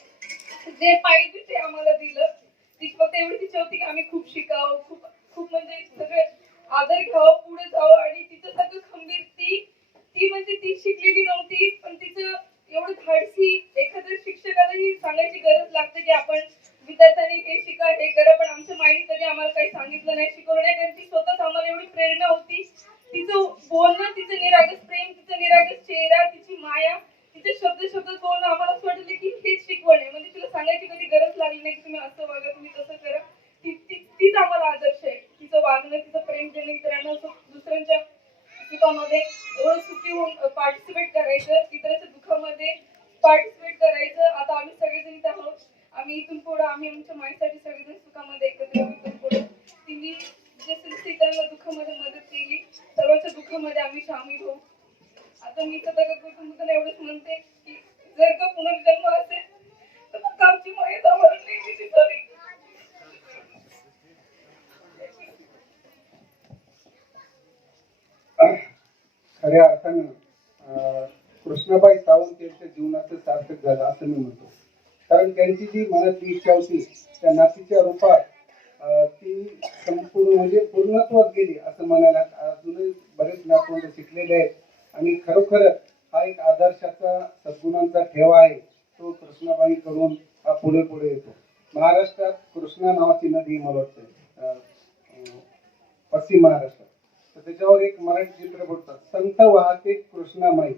जे पाहिजे ते आम्हाला दिलं. ती फक्त एवढी तिची होती की आम्ही खूप शिकावं, खूप खूप म्हणजे सगळे आदर घ्यावं, पुढे जावं. आणि तिच्यासारखं खंबीर ती म्हणजे ती शिकलेली नव्हती, पण तिचं एवढं धाडसी. एखाद्या शिक्षकालाही सांगायची गरज लागते की आपण विद्यार्थ्यांनी हे शिका, हे करा, पण आमच्या माईने कधी आम्हाला काही सांगितलं नाही, शिकवलं नाही, कारण ती स्वतःच आम्हाला एवढी प्रेरणा होती. तिचं बोलणं, तिचं निरागस प्रेम, तिचा निरागस चेहरा, तिची माया, तिचे शब्द बोलणं आम्हाला असं वाटलं की हेच शिकवण आहे. म्हणजे तिला सांगायची कधी गरज लागली नाही की तुम्ही असं वागा, तुम्ही तसं करा. तीच आम्हाला आदर्श आहे. तिचं वागणं, तिचं प्रेम देणं, इतरांना दुसऱ्यांच्या सुखामध्ये एवढं सुखी होऊन पार्टिसिपेट करायचं, इतरांच्या दुःखामध्ये पार्टिसिपेट करायचं. आता आम्ही सगळेजण इथे आहोत. आम्ही इथून पुढे आम्ही आमच्या माईसाठी सगळेजण सुखामध्ये एकत्र येऊ. इथून पुढे तिने जसं इतरांना दुःखामध्ये मदत केली, सर्वांच्या दुःखामध्ये आम्ही सामील होऊ. आता मी तर कुटुंबाला एवढंच म्हणते की जर का पुनर्जन्म असेल तर मग आमची माई आम्हाला नेहमी दिसावी. खऱ्या अर्थानं कृष्णाबाई सावंत यांच्या जीवनाचं सार्थक झालं असं मी म्हणतो. कारण त्यांची जी मनातली इच्छा होती त्या नातीच्या रूपात ती संपूर्ण म्हणजे पूर्णत्वात गेली असं म्हणायला. अजूनही बरेच नातवंड शिकलेले आहेत आणि खरोखर हा एक आदर्शाचा सद्गुणांचा ठेवा आहे. तो कृष्णाबाई करून हा पुढे पुढे येतो. महाराष्ट्रात कृष्णा नावाची नदी मला वाटते पश्चिम महाराष्ट्रात, तर त्याच्यावर एक मराठी चित्रपट होता, संत वाहते कृष्णामाई.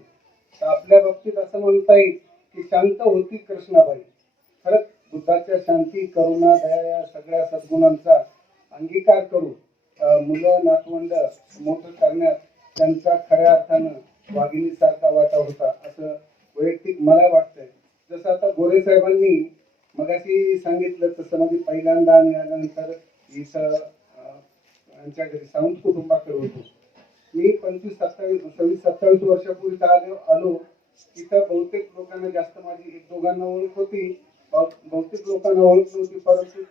तर आपल्या बाबतीत असं म्हणता येईल की शांत होती कृष्णाबाई. खरंच बुद्धाच्या शांती, करुणा, दया या सगळ्या सद्गुणांचा अंगीकार करून मुलं नातवंड मोठं करण्यात त्यांचा खऱ्या अर्थानं वाघिणीसारखा वाटा होता असं वैयक्तिक मला वाटतंय. जसं आता गोरे साहेबांनी मगाशी सांगितलं तसं म्हणजे पहिल्यांदा आम्ही आल्यानंतर इथं आमच्या घरी सावंत कुटुंबाकडे होतो. मी 26-27 वर्षापूर्वी आलो. तिथं बहुतेक लोकांना जास्त माझी एक दोघांना ओळख होती, बहुतेक लोकांना ओळख नव्हती. परंतु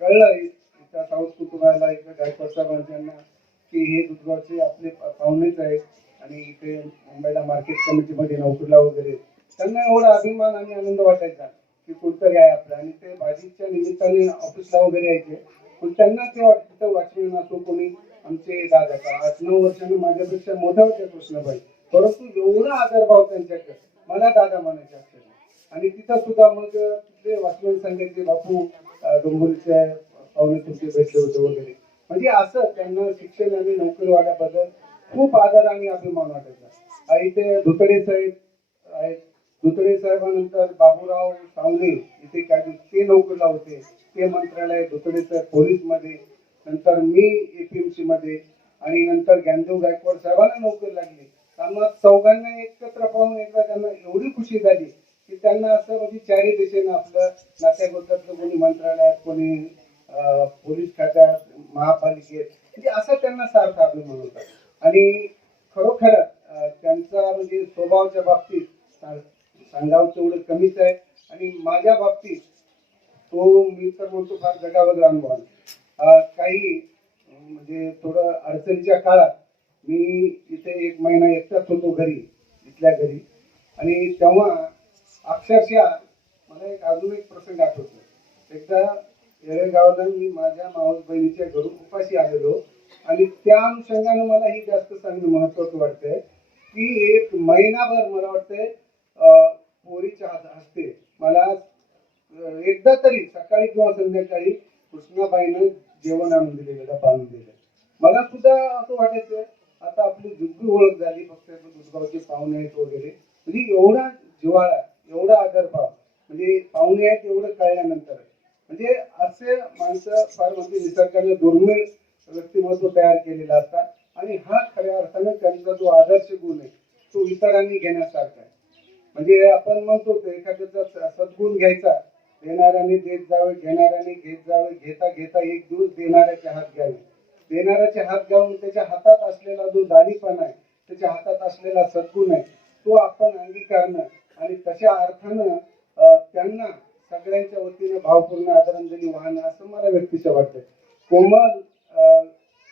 कळलं त्या सावंत कुटुंबाला इथं गायकवाड साहेबांना की हे दुधगावचे आपले पाहुणेच आहेत आणि इथे मुंबईला मार्केट कमिटीमध्ये नोकरीला वगैरे. त्यांना एवढा अभिमान आणि आनंद वाटायचा की कोणतरी आहे आपलं. आणि ते भाजीच्या निमित्ताने ऑफिसला वगैरे यायचे. पण त्यांना ते वाटतं वॉचमॅन असो कोणी आमचे दादा 8-9 वर्षांनी माझ्यापेक्षा मोठ्या होत्या कृष्णाबाई, परंतु एवढा आदरभाव त्यांच्याकडे, मला दादा म्हणायचे अक्षरशः. आणि तिथं सुद्धा मग तिथले वॉचमॅन सांगायचे बापू डोंबिवलीचे पाहुणे तुमचे भेटले होते वगैरे. म्हणजे असं त्यांना शिक्षण आणि नोकरीवाल्याबद्दल खूप आदर आणि अभिमान वाटायचा. इथे धुतडे साहेब आहेत. धुतडे साहेबांनंतर बाबूराव सावले इथे काय ते नोकरीला होते, ते मंत्रालय. धुतडे साहेब पोलीसमध्ये, नंतर मी APMC मध्ये आणि नंतर ज्ञानदेव गायकवाड साहेबांना नोकरी लागली. त्यांना चौघांना एकत्र पाहून एकदा त्यांना एवढी खुशी झाली की त्यांना असं म्हणजे चारी दिशेनं आपलं नात्यागोत्यातलं कोणी मंत्रालयात, कोणी पोलीस खात्यात, महापालिकेत, म्हणजे असं त्यांना सारखा अभिमान होता. आणि खरोखर त्यांचा म्हणजे स्वभावाच्या बाबतीत सांगावं तेवढं कमीच आहे. आणि माझ्या बाबतीत तो मी तर म्हणतो फार जगावेगळा अनुभव आला. काही म्हणजे थोडं अडचणीच्या काळात मी इथे 1 महिना एकटाच होतो घरी, इथल्या घरी. आणि तेव्हा अक्षरशः मला अजून एक प्रसंग आठवतो. एकदा येळेगावला मी माझ्या मावस बहिणीच्या घरून उपाशी आलेलो आणि त्या अनुषंगाने मला ही जास्त सांगणं महत्वाचं वाटतंय की 1 महिनाभर मला वाटतंय पोरीच्या हस्ते मला एकदा तरी सकाळी किंवा संध्याकाळी कृष्णाबाईनं जेवण आणून दिलेलं, डबा आणून दिलेलं. मला सुद्धा असं वाटायचं आता आपली जुगडी ओळख झाली, फक्त दुधगावचे पाहुणे आहेत वगैरे. म्हणजे एवढा जिव्हाळा, एवढा आदरभाव, म्हणजे पाहुणे आहेत एवढं कळल्यानंतर. म्हणजे असे माणसं फार म्हणजे निसर्गाने दुर्मिळ व्यक्तिमत्व तयार केलेला असतात. आणि हा खऱ्या अर्थाने त्यांचा जो आदर्श गुण आहे तो इतरांनी घेण्यासारखा आहे. म्हणजे आपण म्हणतो एखाद्याचा सद्गुण घ्यायचा, देणाऱ्याने देत जावे, घेणाऱ्याने घेत जावे, घेता घेता एक दिवस देणाऱ्याचे हात घ्यावे. देणाऱ्याचे हात घ्यावून त्याच्या हातात असलेला जो दाणीपणा आहे, त्याच्या हातात असलेला सद्गुण आहे तो आपण अंगीकारणं आणि तशा अर्थानं त्यांना सगळ्यांच्या वतीने भावपूर्ण आदरांजली वाहणं असं मला व्यक्तिशः वाटतं. कोमल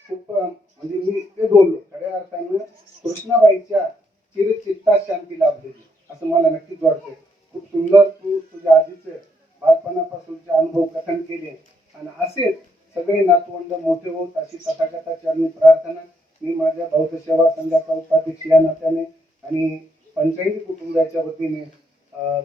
खूप म्हणजे मी ते बोललो खऱ्या अर्थानं कृष्णाबाईच्या चिरचित्तात शांती लाभलेली असं मला नक्कीच वाटतं. खूप सुंदर तू तुझ्या आधीचे बालपणापासूनचे अनुभव कथन केले आणि असेच सगळे नातवंड मोठे होत अशी तथागताचरणी प्रार्थना मी माझ्या बौद्ध सेवा संघाचा उपाध्यक्ष या नात्याने आणि पंचायती कुटुंबाच्या वतीने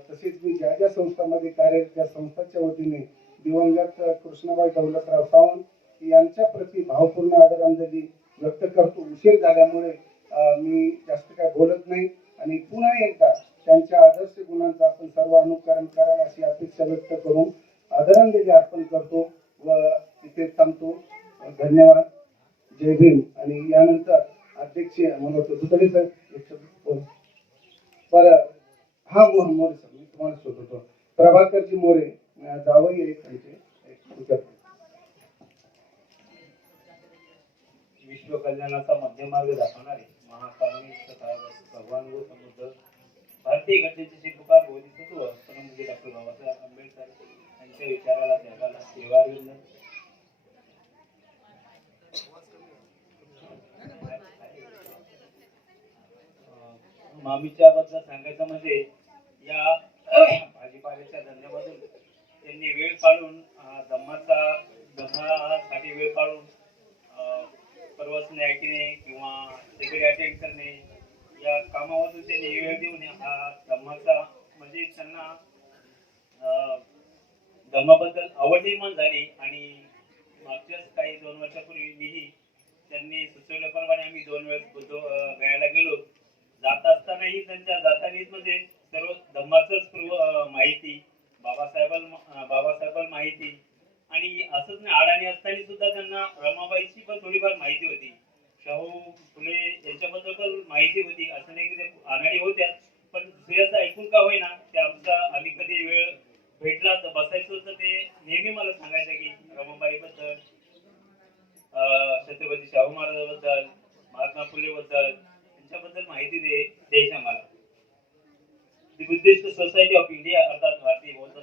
तसेच मी ज्या ज्या संस्थांमध्ये कार्यरत त्या संस्थांच्या वतीने दिवंगत कृष्णाबाई दौलतराव सावंत यांच्या प्रति भावपूर्ण आदरांजली व्यक्त करतो. उशीर झाल्यामुळे मी जास्त काय बोलत नाही आणि पुन्हा एकदा त्यांच्या आदर्श गुणांचा आपण सर्व अनुकरण करावं अशी अपेक्षा व्यक्त करून आदरांजली अर्पण करतो व इथे थांबतो. धन्यवाद. जय भीम. आणि यानंतर अध्यक्ष म्हणून दुसरी सर बरं हा मोरे सर मी तुम्हाला शोधतो प्रभाकरजी मोरे जावई आहे त्यांचे विश्व कल्याणाचा मध्यमार्ग दाखवणारे महाकारुणिक तथागत भगवान व समुद्र भारतीय घटनेचे शिल्पकार बोधिसत्व परमपूज्य डॉक्टर बाबासाहेब आंबेडकर यांच्या विचाराला त्यागाला सेवाविंद मामीच्या बद्दल सांगायचं म्हणजे या भाजीपाल्याच्या धंद्यामधून त्यांनी वेळ काढून धम्मासाठी वेळ काढून प्रवचने ऐकणे किंवा सेक्रेटरी अटेंड करणे या कामामधून त्यांनी वेळ देऊन हा धम्माचा म्हणजे त्यांना धम्माबद्दल आवड निर्माण झाली. आणि मागच्याच काही 2 वर्षापूर्वी मीही त्यांनी सुचवल्याप्रमाणे आम्ही 2 वेळेस गयाला गेलो. जात असतानाही त्यांच्या जातानीच म्हणजे सर्व धम्माचंच पूर्व माहिती बाबासाहेबांना माहिती आणि असंच नाही अडाणी असताना सुद्धा त्यांना रमाबाईची पण थोडीफार माहिती होती. शाहू फुले यांच्याबद्दल पण माहिती होती. असं नाही की ते अडाणी होत्या पण दुसऱ्याचं ऐकून का होईना ते आम्ही कधी वेळ भेटला तर बसायचो तर ते नेहमी मला सांगायचं की रमाबाईबद्दल छत्रपती शाहू महाराजांबद्दल महात्मा फुलेबद्दल त्यांच्याबद्दल माहिती द्यायची मला. दी बुद्धिस्ट सोसायटी ऑफ इंडिया अर्थात भारतीय बौद्ध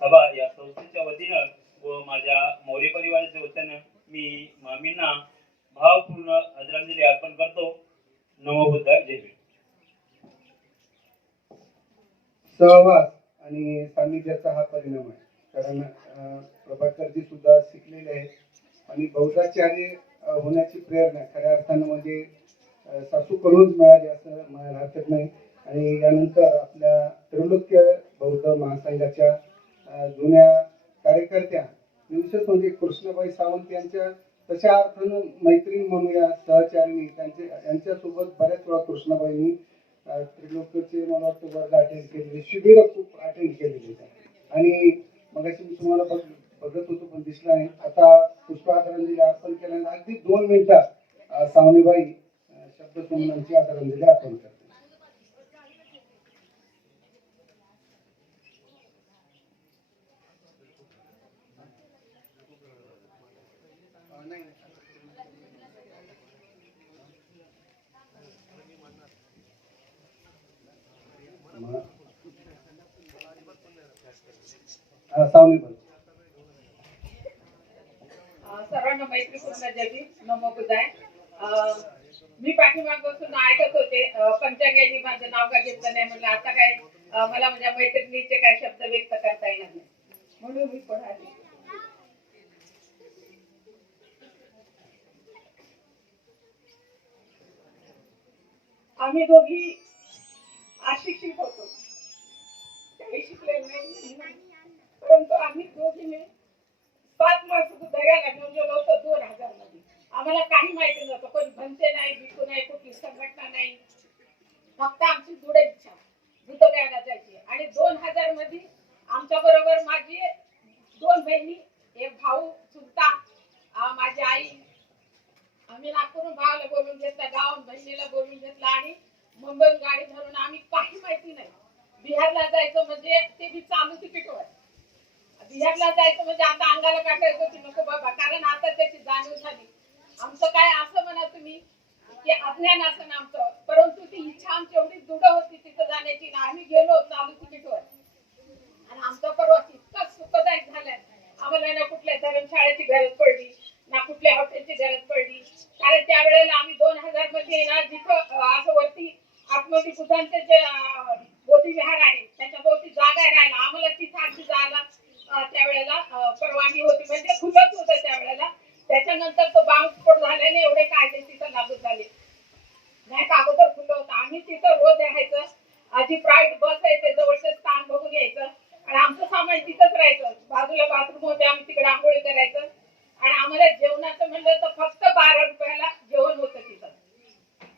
सभा या संस्थेच्या वतीनं व माझ्या मोरे परिवाराच्या वतीनं मी मामींना भावपूर्ण आदरांजली अर्पण करतो. नमो बुद्धाय. जय भीम. सहवास आणि सानिध्याचा हा परिणाम आहे. कारण प्रभाकरजी सुद्धा शिकलेले आहेत आणि बौद्धाचार्य होण्याची प्रेरणा खऱ्या अर्थानं म्हणजे सासूकडूनच मिळाली असं म्हणायला हरकत नाही. आणि यानंतर आपल्या त्रैलोक्य बौद्ध महासंघाच्या जुन्या कार्यकर्त्या विशेष म्हणजे कृष्णाबाई सावंत यांच्या तशा अर्थानं मैत्रीण म्हणूया सहचारिणी यांच्यासोबत बऱ्याच वेळा कृष्णाबाईंनी त्रिलोक्यचे मला वाटतं वर्ग अटेंड केलेले शिबिर खूप अटेंड केलेली आणि मगाशी मी तुम्हाला बघत होतो पण दिसला नाही. आता पुष्पादरांजली अर्पण केल्यानंतर अगदी 2 मिनिटात सावनीबाई शब्दसुमनांची आदरांजली अर्पण करते. सावनीबाई. सर्वांना मैत्रीपूर्ण जय भीम. नमो बुद्धाय. मी पाठीमाग बसून ऐकत होते पंचांगाने माझं नाव का घेतलं नाही म्हणलं आता काय मला माझ्या मैत्रिणीचे काय शब्द व्यक्त करता येणार नाही म्हणून मी पुढे आले. आम्ही दोघी अशिक्षित होतो काही शिकले नाही परंतु आम्ही दोघीने 5 मार्च बुद्धगयाला घेऊन गेलो होतो 2000 मध्ये. आम्हाला काही माहिती नव्हतं कोणी भंते नाही भिकू नाही कुठली संघटना नाही फक्त आमची दृढ इच्छा बुद्धगयाला जायची. आणि 2000 मध्ये आमच्या बरोबर माझी 2 बहिणी एक भाऊ चुलता माझी आई आम्ही नागपूरून भावाला बोलून घेतला गावात बहिणीला बोलून घेतला आणि मुंबईहून गाडी धरून आम्ही काही माहिती नाही बिहारला जायचं म्हणजे ते बी चालू तिकीटवर बिहारला जायचं म्हणजे आता अंगाला काटा येतो की नको बाबा कारण आता त्याची जाणीव झाली. आमचं काय असं म्हणा तुम्ही की अज्ञान असं आमचं, परंतु ती इच्छा आमची एवढी दृढ होती तिथं जाण्याची ना, आम्ही गेलो चालू तिकीटवर आणि आमचा प्रवास इतका सुखदायक झालाय. आम्हाला ना कुठल्या धर्मशाळेची गरज पडली ना कुठल्या हॉटेलची गरज पडली, कारण त्यावेळेला आम्ही 2000 मध्ये ना जिथं असं वरती आतमध्ये बुद्धांचे जे बोधी विहार आहे त्याच्या भोवती जागा राहिला, आम्हाला तिथं अगदी जायला त्यावेळेला परवानगी होती, म्हणजे खुलत होतं त्यावेळेला. त्याच्यानंतर तो बॉम्बस्फोट झाल्याने एवढे कायदे तिथं लागू झाले. नाही का अगोदर खुलं होतं. आम्ही तिथं रोज राहायचं, आधी प्रायव्हेट बस आहे ते जवळचे स्थान बघून यायचं आणि आमचं सामान तिथंच राहायचं. बाजूला बाथरूम होते, आम्ही तिकडे आंघोळी करायचं आणि आम्हाला जेवणाचं म्हणलं तर फक्त 12 रुपयाला जेवण होतं तिथं.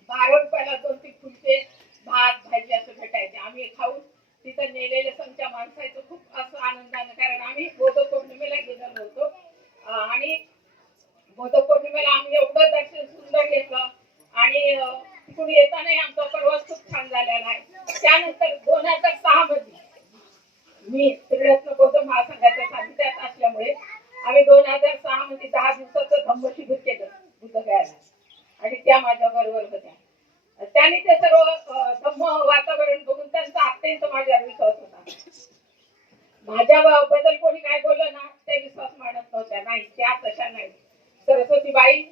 12 रुपयाला 2-3 फुलके भात भाजी असं भेटायचे. आम्ही खाऊन तिथं नेलेलं संख्या माणसाचं खूप असं आनंदानं, कारण आम्ही बौद्ध पौर्णिमेला गेलेलो होतो आणि बौद्ध पौर्णिमेला आम्ही एवढं दर्शन सुंदर घेतलं आणि तिकडून येतानाही आमचा प्रवास खूप छान झालेला आहे. त्यानंतर 2006 मध्ये मी त्रिरत्न बौद्ध महासंघाच्या सानिध्यात असल्यामुळे आम्ही 2006 मध्ये 10 दिवसाचं धम्म शिबिर केलं बुद्धगयाला आणि त्या माझ्या बरोबर होत्या. त्याने ते सर्व धम्म वातावरण बघून त्यांचा अत्यंत माझ्यावर विश्वास होता. माझ्या बद्दल कोणी काय बोललं ना ते विश्वास मानत नव्हत्या. नाही, त्या तशा नाही. सरस्वती बाई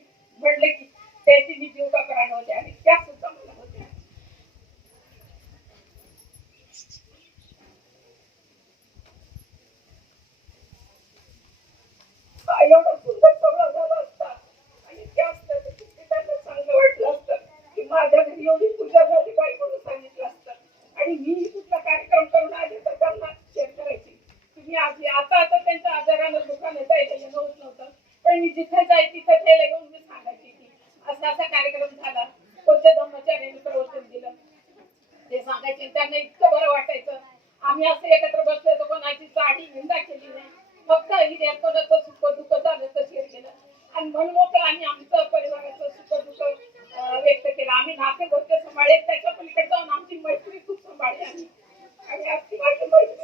म्हणले की त्याची मी जीव का प्राण होते आणि त्या सुद्धा मला होत्या. एवढं सुंदर सगळं झालं असतं आणि त्या असतं त्यांना चांगलं वाटलं असतं की माझ्या घरी एवढी पूजा झाली बाई म्हणून सांगितलं असतं आणि मी कुठला कार्यक्रम करून आले तर त्यांना शेअर करायची. तुम्ही आधी आता त्यांच्या आजारानं दुकान येता येतं नव्हतं, पण मी जिथे जाय तिथे त्याला घेऊन मी सांगायची की असा असा कार्यक्रम झाला, कोणत्या धर्माचार्याने प्रवचन दिलं ते सांगायचे. त्यांना इतकं बरं वाटायचं. आम्ही असं एकत्र बसलो तर कोणाची साडी निंदा केली नाही, फक्त ही कोणाचं सुख दुःख झालं तर शेअर केलं आणि मनमोकळं आम्ही आमचं परिवाराचं सुख दुःख व्यक्त केलं. आम्ही नाते गोष्ट सांभाळले, त्याच्या पलीकडे जाऊन आमची मैत्री खूप सांभाळली आम्ही आणि आजची माझी मैत्री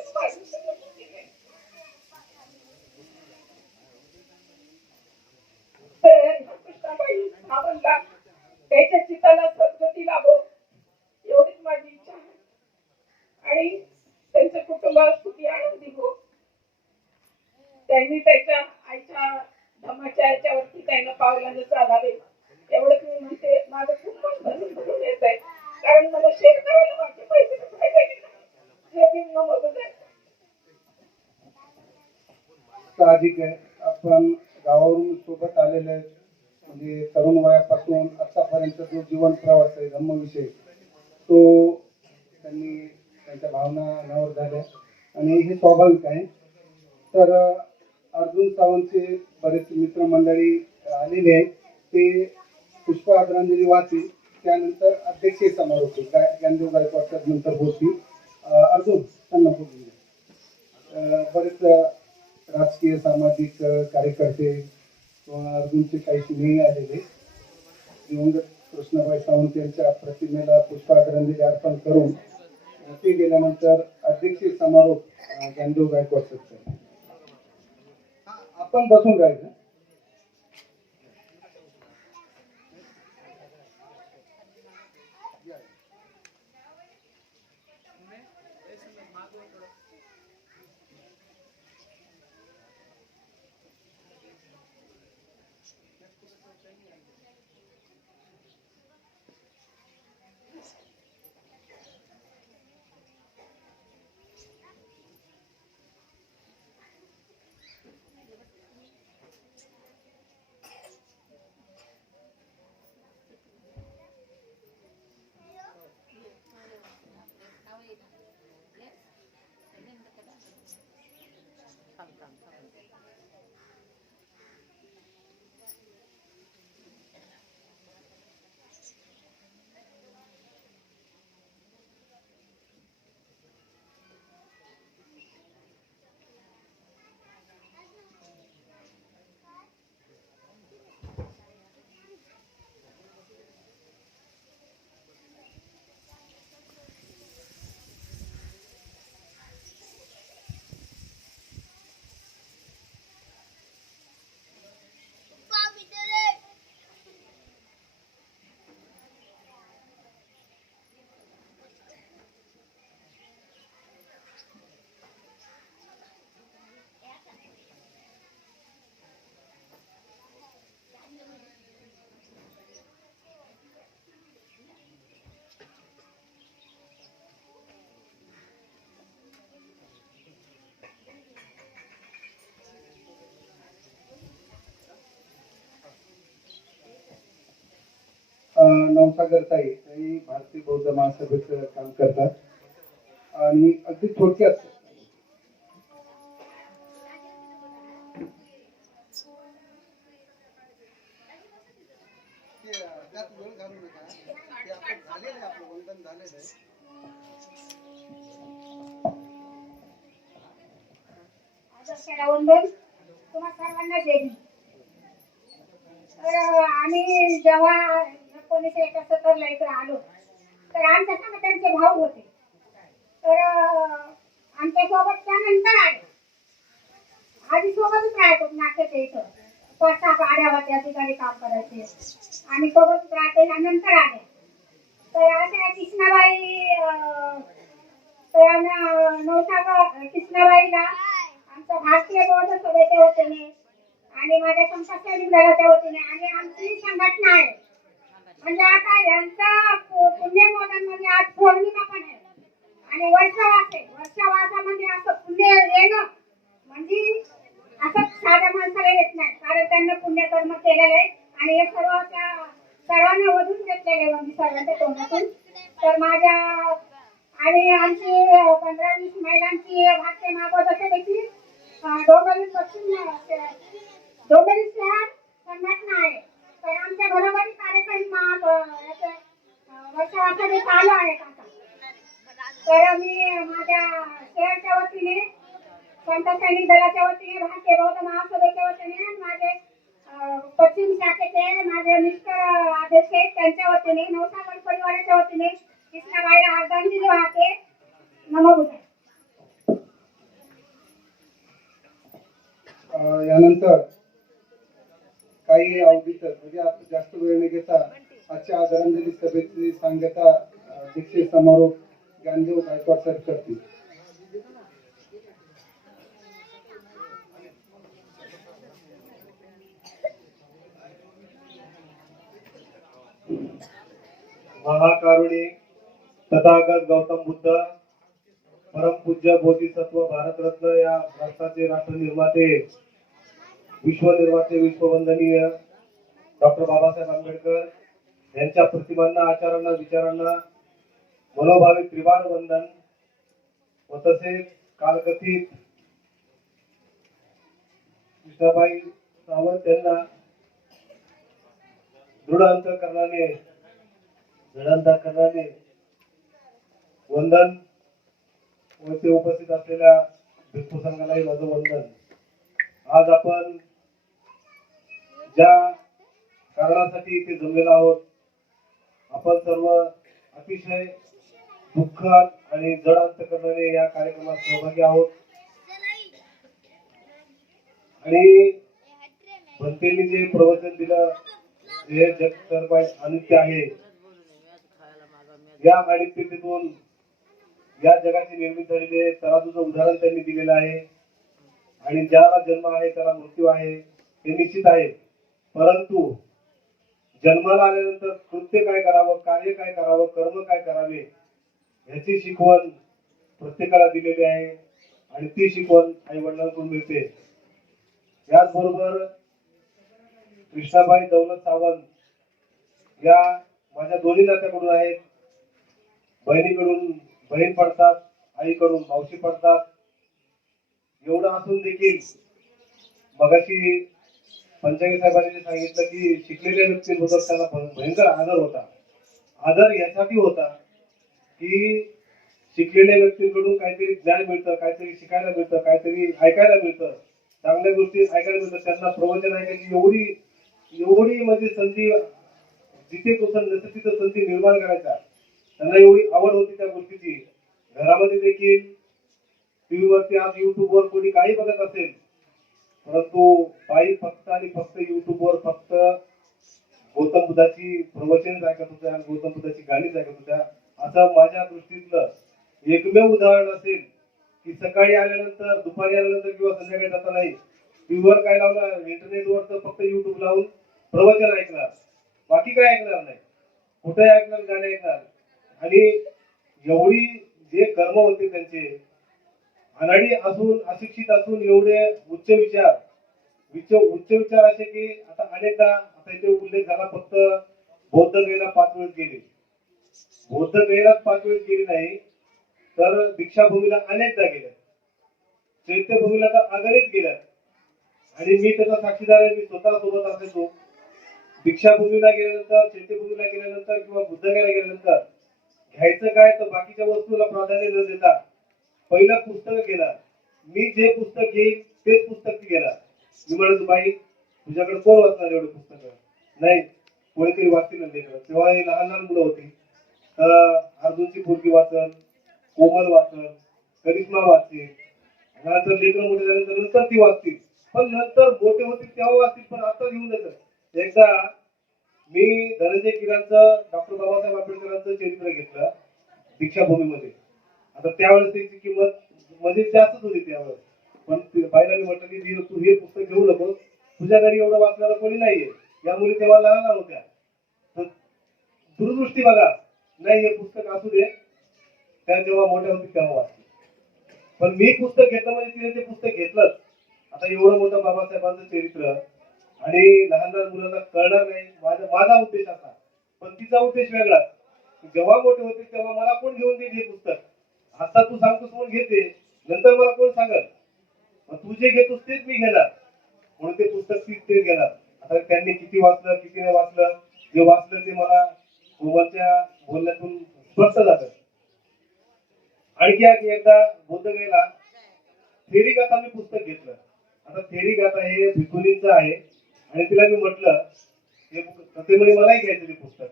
कृष्णाबाई सावंतला त्याच्या चिताला सद्गती लाभो एवढीच माझी इच्छा आहे आणि त्यांचं कुटुंब सुखी आनंदी हो. त्यांनी त्याच्या आईच्या धम्माच्या याच्यावरती त्यांना पावलानं चालावे एवढंच मी म्हणते. माझं खूप मन भरून येत आहे, कारण मला शेअर करायला माझे पैसे साहजिक आहे. आपण गावावरून सोबत आलेले आहेत, म्हणजे तरुण वयापासून आतापर्यंत जो जीवन प्रवास आहे धम्मविषयी तो त्यांनी त्यांच्या भावना अनावर झाल्या आणि हे स्वाभाविक आहे. तर अर्जुन सावंतचे बरेच मित्रमंडळी आलेले आहेत, ते पुष्प आदरांजली वाचतील, त्यानंतर अध्यक्षीय समारोप होईल. ज्ञानदेव गायकवाड नंतर होती. अर्जुन त्यांना बोलूया. बरेच राजकीय सामाजिक कार्यकर्ते किंवा अर्जुनचे काही स्नेही आलेले दिवंगत कृष्णाबाई सावंत यांच्या प्रतिमेला पुष्पांजली अर्पण करून ते गेल्यानंतर अध्यक्षीय समारोप ज्ञानदेव गायकवाड सर. आपण बसून राहायचं. नवसागर ताई ही भारतीय बौद्ध महासभेचं काम करतात आणि अगदी थोडक्यात वंदन तुम्हा सर्वांना देवी. तर आम्ही जेव्हा 1971 इकडे आलो तर आमच्या संग त्यांचे भाऊ होते. तर आमच्या सोबत त्यानंतर आले. आधी सोबतच राहतो नाट्याच्या इथं 5-6 गाड्या होत्या ठिकाणी काम करायचे. आम्ही सोबतच राहते नंतर आले. तर अशा कृष्णाबाई कृष्णाबाईला आमच्या भारतीय बौद्ध सभेच्या वतीने आणि माझ्या संस्थानिक दलाच्या वतीने आणि आमची संघटना आहे. म्हणजे आता यांचा पुण्यमोदन म्हणजे आज पौर्णिमा पण आहे आणि वर्षवास आहे. वर्षवासामध्ये असं पुण्य येणं म्हणजे असं साध्या माणसाला येत नाही, कारण त्यांना पुण्यकर्म केलेलं आहे आणि हे सर्वांना वधून घेतलेले म्हणजे सर्वांच्या तोंडातून. तर माझ्या आणि आमची 15-20 महिलांची भारतीय महाबौद्ध सभेची डोंबिवली पश्चिम डोंबिवली शहर संघटना आहे. तर आमच्या घरोघरी कार्यक्रम वर्षावासाने चालू आहेत आता. तर मी माझ्या शहरच्या वतीने संत सैनिक दलाच्या वतीने भारतीय बौद्ध महासभेच्या वतीने माझे पश्चिम शाखेचे माझे मिस्टर अध्यक्ष आहेत त्यांच्या वतीने नवसागर परिवाराच्या वतीने कृष्णाबाईला आदरांजली वाहते. नमो बुद्धाय. यानंतर काही अवधीतच म्हणजे आपण जास्त वेळ न घेता आजच्या आदरांजली सभेची सांगता दीक्षित समारोप ज्ञानदेव गायकवाड सर करतील. महाकारुणिक तथागत गौतम बुद्ध परमपूज्य बोधिसत्व भारतरत्न या भारताचे राष्ट्र निर्माते विश्वनिर्माते विश्ववंदनीय डॉक्टर बाबासाहेब आंबेडकर यांच्या प्रतिमांना आचारांना विचारांना मनोभावे त्रिवार वंदन व तसेच कालकथित कृष्णाबाई सावंत यांना दृढ अंतःकरणाने वंदन व ते उपस्थित असलेल्या भिक्खू संघालाही माझं वंदन. आज आपण ज्या कारणासाठी इथे जमलेलो आहोत, आपण सर्व अतिशय दुःखात आणि जड अंतःकरणाने या कार्यक्रमात सहभागी आहोत. आणि भंतेंनी जे प्रवचन दिलं हे जग सर्वाय अनित्य आहे, या अनित्यतेतून या जगाची निर्मिती झालेली आहे तराजूचं उदाहरण त्यांनी दिलेलं आहे. आणि ज्याला जन्म आहे त्याला मृत्यू आहे हे निश्चित आहे. परंतु जन्माला आल्यानंतर कृत्य काय करावं, कार्य काय करावं, कर्म काय करावे याची शिकवण प्रत्येकाला दिलेली आहे आणि ती शिकवण आई वडिलांकडून मिळते. याचबरोबर कृष्णाबाई दौलत सावंत या माझ्या दोन्ही नात्याकडून आहेत. बहिणीकडून बहीण पडतात, आईकडून मावशी पडतात. एवढं असून देखील मगाशी पंचांगी साहेबांनी सांगितलं की शिकलेल्या व्यक्तींबद्दल त्यांना भयंकर आदर होता. आदर यासाठी होता की शिकलेल्या व्यक्तींकडून काहीतरी ज्ञान मिळतं, काहीतरी शिकायला मिळतं, काहीतरी ऐकायला मिळतं, चांगल्या गोष्टी ऐकायला मिळतात. त्यांना प्रवचन ऐकायची एवढी म्हणजे संधी जिथे कुठं नसतं तिथं संधी निर्माण करायचा त्यांना एवढी आवड होती त्या गोष्टीची. घरामध्ये देखील टीव्हीवरती आज युट्यूबवर कोणी काही बघत असेल, परंतु बाई फक्त आणि फक्त युट्यूबवर फक्त गौतम बुद्धाची प्रवचन ऐकत होत्या आणि गौतम बुद्धाची गाणीच ऐकत होत्या. असं माझ्या दृष्टीतलं एकमेव उदाहरण असेल की सकाळी आल्यानंतर, दुपारी आल्यानंतर किंवा संध्याकाळी जाता नाही टीव्हीवर काय लावलं, इंटरनेटवर तर फक्त युट्यूब लावून प्रवचन ऐकणार, बाकी काय ऐकणार नाही, कुठे ऐकणार, गाणे ऐकणार. आणि एवढी जे कर्म होते त्यांचे अनाडी असून, अशिक्षित असून एवढे उच्च विचार असे की आता अनेकदा आता इथे उल्लेख झाला फक्त बौद्धगयेला 5 वेळेस गेले. बौद्धगयेला 5 वेळेस गेले नाही तर दीक्षाभूमीला अनेकदा गेले, चैत्यभूमीला तर अगणित गेल्यात. आणि मी त्याचा साक्षीदार आहे, मी स्वतः सोबत असायचो. दीक्षाभूमीला गेल्यानंतर, चैत्यभूमीला गेल्यानंतर किंवा बुद्धगयाला गेल्यानंतर घ्यायचं काय तर बाकीच्या वस्तूला प्राधान्य न देता पहिलं पुस्तक घेणार. मी जे पुस्तक घेईन तेच पुस्तक ती घेणार. मी म्हणतो बाई तुझ्याकडे कोण वाचणार एवढे पुस्तक? नाही, कोणीतरी वाचतील ना लेकरं. तेव्हा हे लहान लहान मुलं होती. अर्जुनची पोरगी वाचन, कोमल वाचन, करिश्मा वाचते, नंतर लेकरं मोठे झाल्यानंतर नंतर ती वाचतील. पण नंतर मोठे होतील तेव्हा वाचतील. पण आता घेऊन जायचं. एकदा मी धनंजय कीरांचं, डॉक्टर बाबासाहेब आंबेडकरांचं चरित्र घेतलं दीक्षाभूमीमध्ये. आता त्यावेळेस त्याची किंमत म्हणजे जास्तच होती त्यावेळेस. पण बाईला मी म्हटलं की तू हे पुस्तक घेऊ नको, तुझ्या घरी एवढं वाचणारं कोणी नाहीये. या मुली तेव्हा लहान लहान होत्या. तर दूरदृष्टी बघा, नाही हे पुस्तक असू दे, त्या जेव्हा मोठ्या होती तेव्हा वाचते. पण मी पुस्तक घेतलं म्हणजे तिने ते पुस्तक घेतलंच. आता एवढं मोठं बाबासाहेबांचं चरित्र आणि लहान लहान मुलांना कळणार नाही माझा उद्देश असा. पण तिचा उद्देश वेगळा. जेव्हा मोठे होते तेव्हा मला कोण घेऊन देईल हे पुस्तक? आता तू सांगतोस म्हणून घेते, नंतर मला कोण सांगल? तू जे घेतोस तेच मी घेणार, म्हणून ते पुस्तक तेच घेणार. आता त्यांनी किती वाचलं किती नाही वाचलं, जे वाचलं ते मला कोमलच्या बोलण्यातून स्पष्ट जातं. आणखी एकदा बोधगयेला थेरी गाथा मी पुस्तक घेतलं. आता थेरी गाथा हे भिकुनींचं आहे आणि तिला मी म्हटलं ते म्हणे मलाही घ्यायचं ते पुस्तक.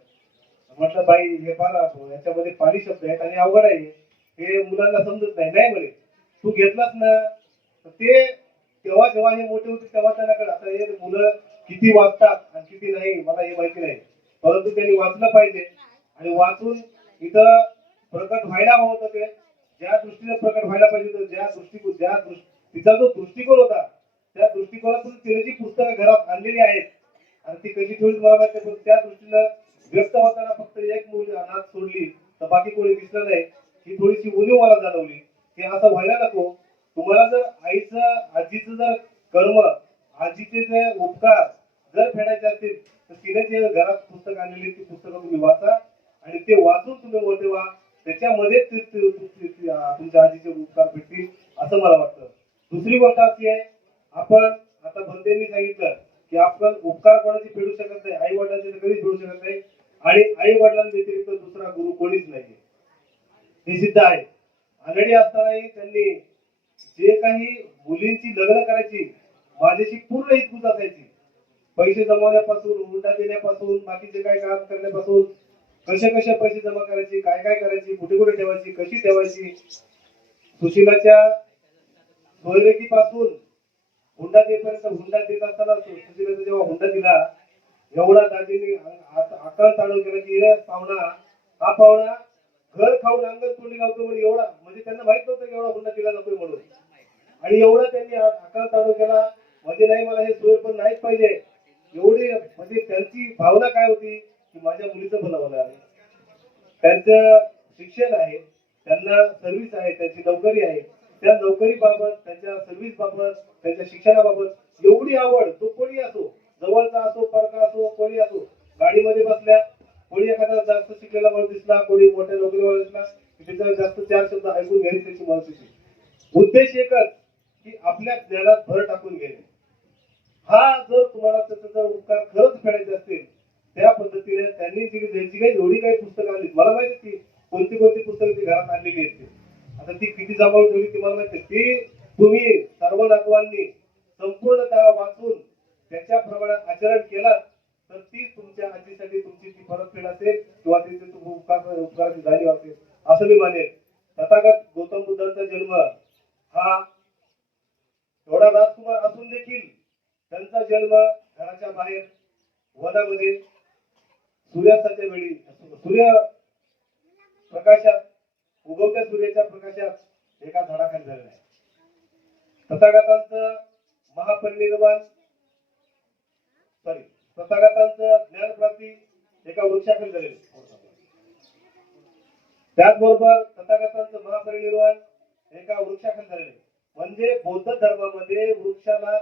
म्हटलं बाई हे फार याच्यामध्ये पाली शब्द आहेत आणि अवघड आहे, हे मुलांना समजत नाही. नाही म्हणे तू घेतलास ना, ते तेव्हा जेव्हा हे मोठे होते तेव्हा त्यांना कळलं. आता हे मुलं किती वाचतात आणि किती नाही मला हे माहिती नाही, परंतु त्यांनी वाचलं पाहिजे. आणि वाचून इथं प्रकट व्हायला हवं होतं. ते ज्या दृष्टीने प्रकट व्हायला पाहिजे होतं, तिचा जो दृष्टिकोन होता त्या दृष्टिकोनातून तिने जी पुस्तकं घरात आणलेली आहेत आणि ती कशी ठेवली मला माहिती, पण त्या दृष्टीनं व्यक्त होताना फक्त एक मुलगी अनाथ सोडली तर बाकी कोणी दिसलं नाही. ही थोडीशी उणीव मला जाणवली की असं व्हायला नको. तुम्हाला जर आईचं आजीचं जर कर्म, आजीचे जे उपकार जर फेडायचे असतील तर तिने जे घरात पुस्तक आणलेली ती पुस्तकं तुम्ही वाचा आणि ते वाचून तुम्ही मोठे व्हा. त्याच्यामध्ये तुमच्या आजीचे उपकार भेटतील असं मला वाटतं. दुसरी गोष्ट अशी आहे, आपण आता बंदेंनी सांगितलं की आपण उपकार कोणाची फेडू शकत नाही, आई वडिलांचे तर कधीच फेडू शकत नाही आणि आई वडिलांव्यतिरिक्त दुसरा गुरु कोणीच नाहीये, हे सिद्ध आहे. आघाडी असतानाही त्यांनी जे काही मुलींची लग्न करायची माझ्याशी पूर्ण हितगुज असायची. पैसे जमवण्यापासून, हुंडा देण्यापासून, बाकीचे काय काम करण्यापासून, कसे कसे पैसे जमा करायचे, काय काय करायची, कुठे कुठे ठेवायची, कशी ठेवायची, सुशिलाच्या सोयरेकीपासून हुंडा देपर्यंत. हुंडा देत असताना सुशिलाचा जेव्हा हुंडा दिला एवढा दाजींनी आकाल चालू केला की हे पाहुणा, हा पाहुणा घर खाऊन अंगण तोंडी लावतो म्हणजे एवढा, म्हणजे त्यांना माहित नव्हतं की एवढा हुंडा दिला जातोय म्हणून. आणि एवढा त्यांनी आकाल चालू केला म्हणजे नाही मला हे सोय पण नाहीच पाहिजे एवढी. म्हणजे त्यांची भावना काय होती की माझ्या मुलीचं भलं होणार आहे. त्यांचं शिक्षण आहे, त्यांना सर्व्हिस आहे, त्यांची नोकरी आहे, त्या नोकरीबाबत, त्यांच्या सर्व्हिस बाबत, त्यांच्या शिक्षणाबाबत एवढी आवड. तो कोणी असो, जवळचा असो, परका असो, कोणी असो, गाडीमध्ये बसल्या कोणी एखादा जास्त शिकलेला माणूस दिसला, कोणी मोठ्या नोकरीवर दिसला, त्याच्यावर जास्त 4 शब्द ऐकून घ्यायची त्याची माणसाची. उद्देश एकच की आपल्या ज्ञानात भर टाकून घेणे. हा जर तुम्हाला त्याचा जर उपकार खरंच फेडायचे असतील त्या पद्धतीने त्यांनी जी काही एवढी काही पुस्तकं आणली, मला माहिती ती कोणती कोणती पुस्तकं ती घरात आणलेली आहेत. आता ती किती जमावून ठेवली ती मला माहिती. ती तुम्ही सर्व नातवांनी संपूर्णतः वाचून त्याच्याप्रमाणे आचरण केलं तर ती तुमच्या आजीसाठी तुमची ती परतफेड असेल किंवा तिथे उपकाराची जाणीव असेल असं मी मानेन. तथागत गौतम बुद्धांचा जन्म हा एवढा राजकुमार असून देखील त्यांचा जन्म घराच्या बाहेर वनामध्ये सूर्यास्ताच्या वेळी, सूर्य प्रकाशात, उगवत्या सूर्याच्या प्रकाशात एका झाडाखाली झालेला आहे. तथागतांचं महापरिनिर्वाण, तथागतांचं ज्ञानप्राप्ती एका वृक्षाखाली झालेलं. त्याचबरोबर तथागतांचं महापरिनिर्वाण एका वृक्षाखाली झालेलं. म्हणजे बौद्ध धर्मामध्ये वृक्षाला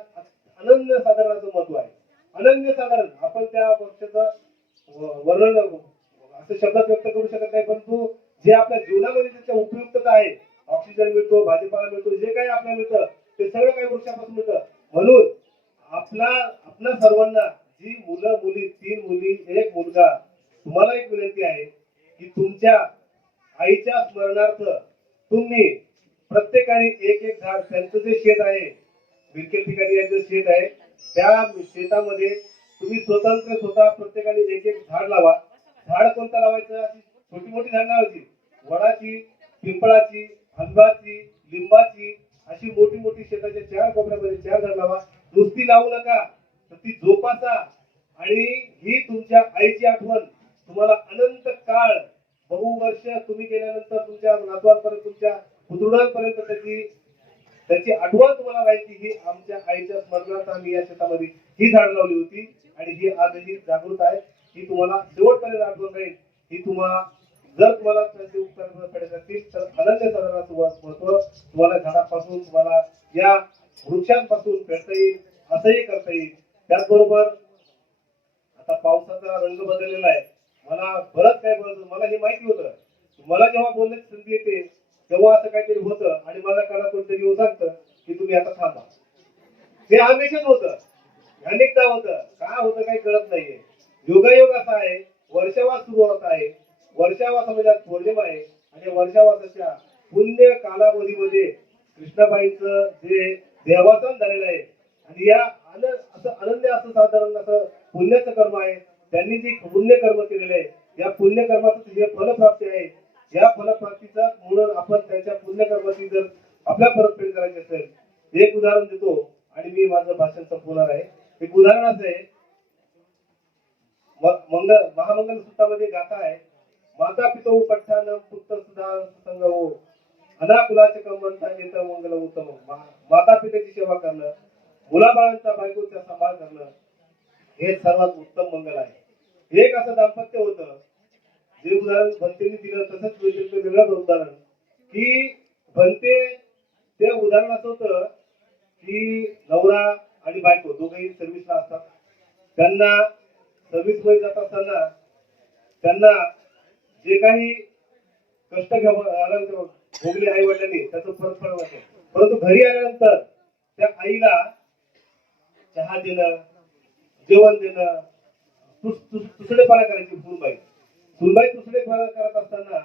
अनन्यसाधारण असं महत्व आहे. अनन्यसाधारण. आपण त्या वृक्षाचं वर्णन असं शब्दात व्यक्त करू शकत नाही, परंतु जे आपल्या जीवनामध्ये त्याच्या उपयुक्तता आहे, ऑक्सिजन मिळतो, भाजीपाला मिळतो, जे काही आपल्याला मिळतं ते सगळं काही वृक्षापासून मिळतं. म्हणून आपल्या सर्वांना जी मुलं मुली, 3 मुली 1 मुलगा, तुम्हाला एक विनंती आहे की तुमच्या आईच्या स्मरणार्थ तुम्ही प्रत्येकाने एक झाड, त्यांचं जे शेत आहे बिरकेल ठिकाणी यांचं शेत आहे, त्या शेतामध्ये तुम्ही स्वतः प्रत्येकाने एक झाड लावा. झाड कोणतं लावायचं? अशी छोटी मोठी झाड लावायची, वडाची, पिंपळाची, आंब्याची, लिंबाची, अशी मोठी मोठी शेताच्या 4 कोपऱ्यामध्ये 4 झाड लावा. नुसती लावू नका, तर ती जोपासा. आणि ही तुमच्या आईची आठवण तुम्हाला अनंत काळ, बहुवर्ष तुम्ही गेल्यानंतर तुमच्या नातवांपर्यंत, तुमच्या पुतृणांपर्यंत त्याची आठवण तुम्हाला राहील की ही आमच्या आईच्या स्मरणार्थ आम्ही या शेतामध्ये ही झाड लावली होती आणि ही आजही जागृत आहे. ही तुम्हाला शेवटपर्यंत आठवण राहील. ही जर तुम्हाला त्याचे उपकार पडत असतील तर अनन्य साधारणाचं महत्व तुम्हाला झाडापासून, तुम्हाला या वृक्षांपासून फेडता येईल, असंही करता येईल. त्याचबरोबर आता पावसाचा रंग बदललेला आहे. मला बरंच काय बदल, मला हे माहिती होतं. मला जेव्हा बोलण्याची संधी येते तेव्हा असं काहीतरी होतं आणि मला काना कोणतरी येऊन सांगतं की तुम्ही आता थांबा. ते हमेशाच होतं, अनेकदा होतं. काय होतं काही कळत नाहीये. योगायोग असा आहे, वर्षावास सुरू होत आहे. वर्षावासामध्ये आज पौर्णिमा आहे आणि वर्षावासाच्या पुण्य कालावधीमध्ये कृष्णाबाईंचं जे देहावसान झालेलं आहे आणि या असं अनन्य असं साधारण असं पुण्याचं कर्म आहे. त्यांनी जे पुण्य कर्म केलेलं आहे, या पुण्यकर्माचं जे फलप्राप्ती आहे, या फलप्राप्तीचा म्हणून आपण त्यांच्या पुण्यकर्माची जर आपल्या परतफेड करायची असेल, एक उदाहरण देतो आणि मी माझं भाषण संपवणार आहे. एक उदाहरण असं आहे, महामंगल सूत्रामध्ये गाथा आहे, माता पितो पठ्ठान पुत्र सुधा संग हो, अनाकुलाचे कमवंता येत मंगल उत्तम. माता पित्याची सेवा करणं, मुलाबाळांचा बायकोचा सांभाळ करणं हे सर्वात उत्तम मंगल आहे. एक असं दाम्पत्य होतं, जे उदाहरण भंतेने दिलं तसंच वेगळं उदाहरण की भंते, ते उदाहरण असं होतं की नवरा आणि बायको दोघेही सर्व्हिसला असतात. त्यांना सर्व्हिस मध्ये जात असताना त्यांना जे काही कष्ट भोगले आई वडिलांनी त्याचं परत नसेल, परंतु घरी आल्यानंतर त्या आईला चहा देणं, जेवण देणं, तुसडेपणा करायची सुनबाई तुसडेपणा करत असताना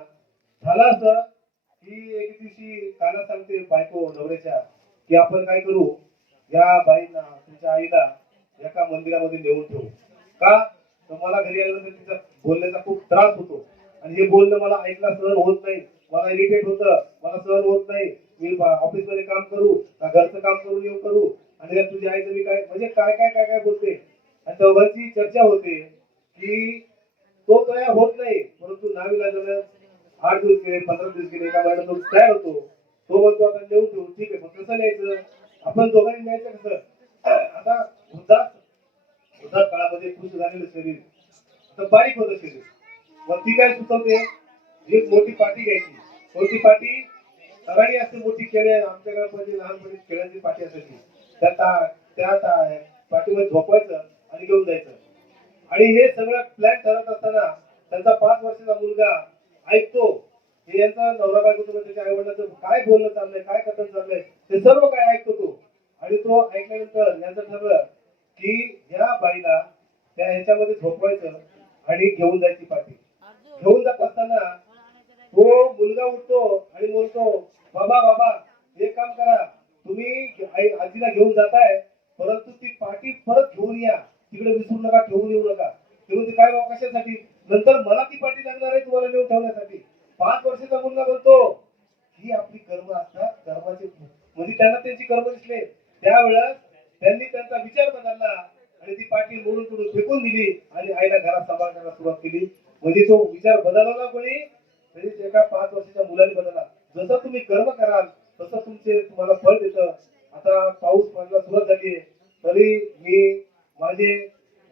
झालं असं की एक दिवशी काना सांगते बायको नवऱ्याच्या की आपण काय करू, या बाईंना, तुमच्या आईला एका मंदिरामध्ये नेऊन ठेवू. का तर मला घरी आल्यानंतर तिचा बोलण्याचा खूप त्रास होतो आणि हे बोलणं मला ऐकला सहन होत नाही, मला इरिटेट होतं, मला सहन होत नाही. मी ऑफिस मध्ये काम करू का घरचं काम करून येऊ करू आणि तुझ्या आईचं मी काय म्हणजे काय काय काय काय बोलते. आणि तेव्हाची चर्चा होते की तो तयार होत नाही, परंतु नावीलाजानं 8 दिवस गेले, 15 दिवस गेले, एका महिन्यात तो तयार होतो. तो म्हणतो आता नेऊन ठेवू. ठीक आहे, पण कसं न्यायचं, आपण दोघांनी न्यायचं कसं. आता वृद्धात काळामध्ये खुश झालेलं शरीर आता बारीक होतं शरीर. मग ती काय सुचवते, एक मोठी पाठी घ्यायची. मोठी पाठी सराणी असते, मोठी खेळे आमच्या घरामध्ये लहानपणी खेळाची पाठी असायची. त्या पाठीमध्ये झोपायचं आणि घेऊन जायचं. आणि हे सगळं प्लॅन ठरत असताना त्यांचा 5 वर्षाचा मुलगा ऐकतो हे यांचा नवरा बायको त्याच्या आई वडिलांचं काय बोलणं चाललंय, काय कथन चाललंय, ते सर्व काय ऐकतो तो. आणि तो ऐकल्यानंतर यांचं ठरलं की या बाईला त्या ह्याच्यामध्ये झोपवायचं आणि घेऊन जायची पाठी. घेऊन जात असताना तो मुलगा उठतो आणि बोलतो, बाबा एक काम करा, तुम्ही आजीला घेऊन जाताय, परंतु ती पाठी परत घेऊन या, तिकडे विसरू नका, ठेवून येऊ नका. ते म्हणते काय बाबा कशासाठी, नंतर मला ती पाठी लागणार आहे तुम्हाला नेऊन ठेवण्यासाठी. 5 वर्षाचा मुलगा बोलतो ही आपली कर्म असतात, कर्माचे म्हणजे त्यांना त्यांची कर्म दिसले. त्यावेळेस त्यांनी त्यांचा विचार बदलला आणि ती पाठी मोडून तोडून फेकून दिली आणि आईला घरात सांभाळ करायला सुरुवात केली. म्हणजे तो विचार बदलला कोणी, म्हणजे एका 5 वर्षाच्या मुलाने बदलला. जसं तुम्ही कर्म कराल तसं तुम्हाला फळ देतं. आता पाऊस पडायला सुरुवात झाली, तरी मी माझे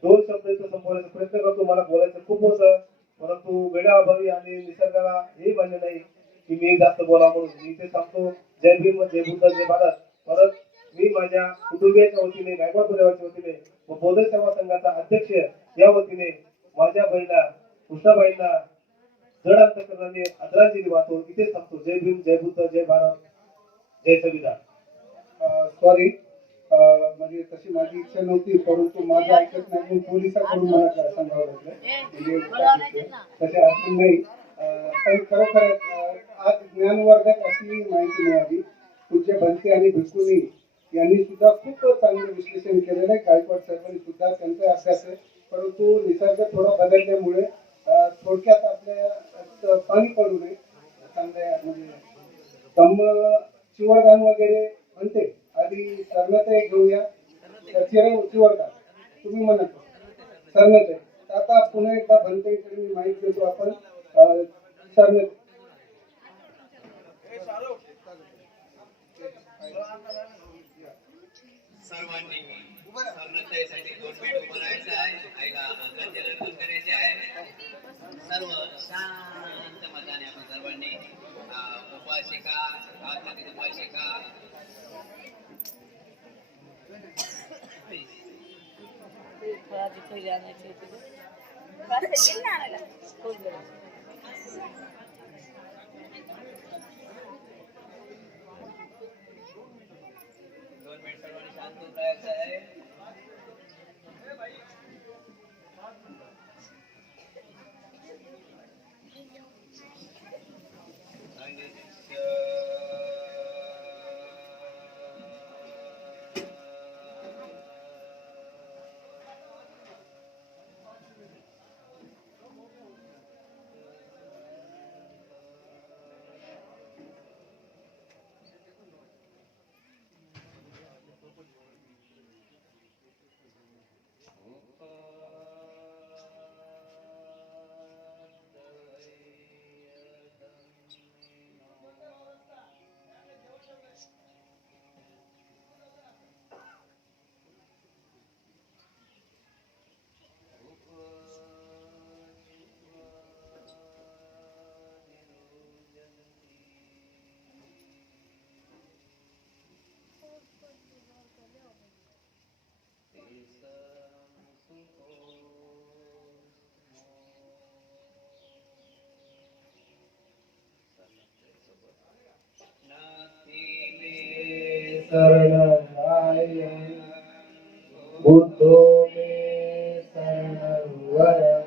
2 शब्द इथं संपवण्याचा प्रयत्न करतो. मला बोलायचं खूप होतं, परंतु वेळाअभावी आणि निसर्गाला हे मान्य नाही की मी जास्त बोलावं म्हणून मी ते सांगतो. जय भीम, जय बुद्ध, जय भारत. परत मी माझ्या कुटुंबियाच्या वतीने, गायकवाड परिवाराच्या वतीने व बौद्ध सेवा संघाचा अध्यक्ष या वतीने माझ्या बहिणीला कृष्णाबाईंना जड अंतकरणाने आदरांजली वाहतो. इथेच थांबतो. जय भीम, जय बुद्ध, जय भारत, जय संविधान. सॉरी, म्हणजे तशी माझी इच्छा नव्हती, परंतु माझं ऐकत नाही म्हणून पोलिसांकडून मला काय सांगावं लागलं. म्हणजे तसे अडचण नाही. पण खरोखर आज ज्ञानवर्धक अशी माहिती मिळाली. पूज्य भंते आणि भिक्खूंनी यांनी सुद्धा खूप चांगले विश्लेषण केलेलं आहे. गायकवाड साहेबांनी सुद्धा त्यांचा अभ्यास आहे, परंतु निसर्ग थोडा बदलल्यामुळे थोडक्यात आपल्या पाणी पडू नये चांगल्या म्हणजे धम्म चिवरदान वगैरे म्हणते आधी सरनत घेऊया. चिवरदान तुम्ही म्हणत सरनत. आता पुन्हा एकदा भंतेकडे मी माहिती देतो. आपण सरनत सर्वांनी सरनतेसाठी 2 मिनिट उभं राहायचं आहे. आईला आदरांजली अर्पण करायची आहे. सर्व शांत मताने आपण सर्वांनी उपासिका आत्महत्या उपासिका सर्वांनी शांत राहायचं आहे. शरणं बुद्धो मे शरणं वरं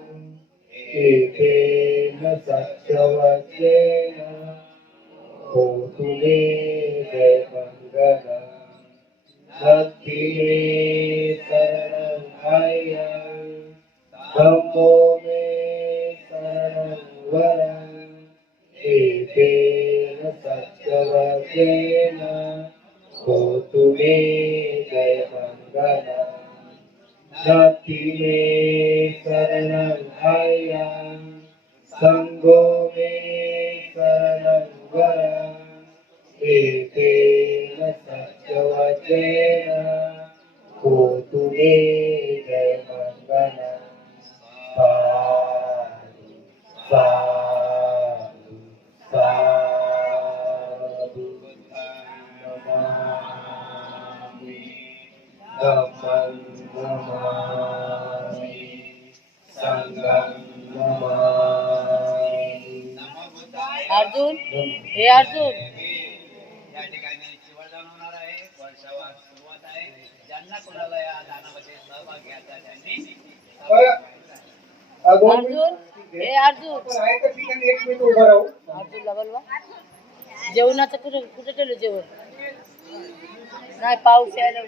एकेन सत्यवचेन होतु मे जयमङ्गलम्. भक्ति मे शरणं धम्मो मे शरणं वरं एकेन सत्यवचेन होतु मे जयमङ्गलम्. भक्ति मे शरणं संगो मे शरणं वरं एकेन सत्यवचेन होतु मे जयमङ्गलम्. साधु साधु साधु नमामि धम्मं नमामि संघं नमामि. अर्जुन हे अर्जुन या ठिकाणी शिवदान होणार आहे. वर्षावर सुरुवात आहे. ज्यांना कोणाला या दानामध्ये सहभाग घ्यायचा त्यांनी अर्जुन हे अर्जुन आपण आहे त्या ठिकाणी 1 मिनिट उभं राहू. अर्जुनला बोलवा. जेवणाचं कुठे कुठे ठेवलं जेवण? नाही, पाऊस यायला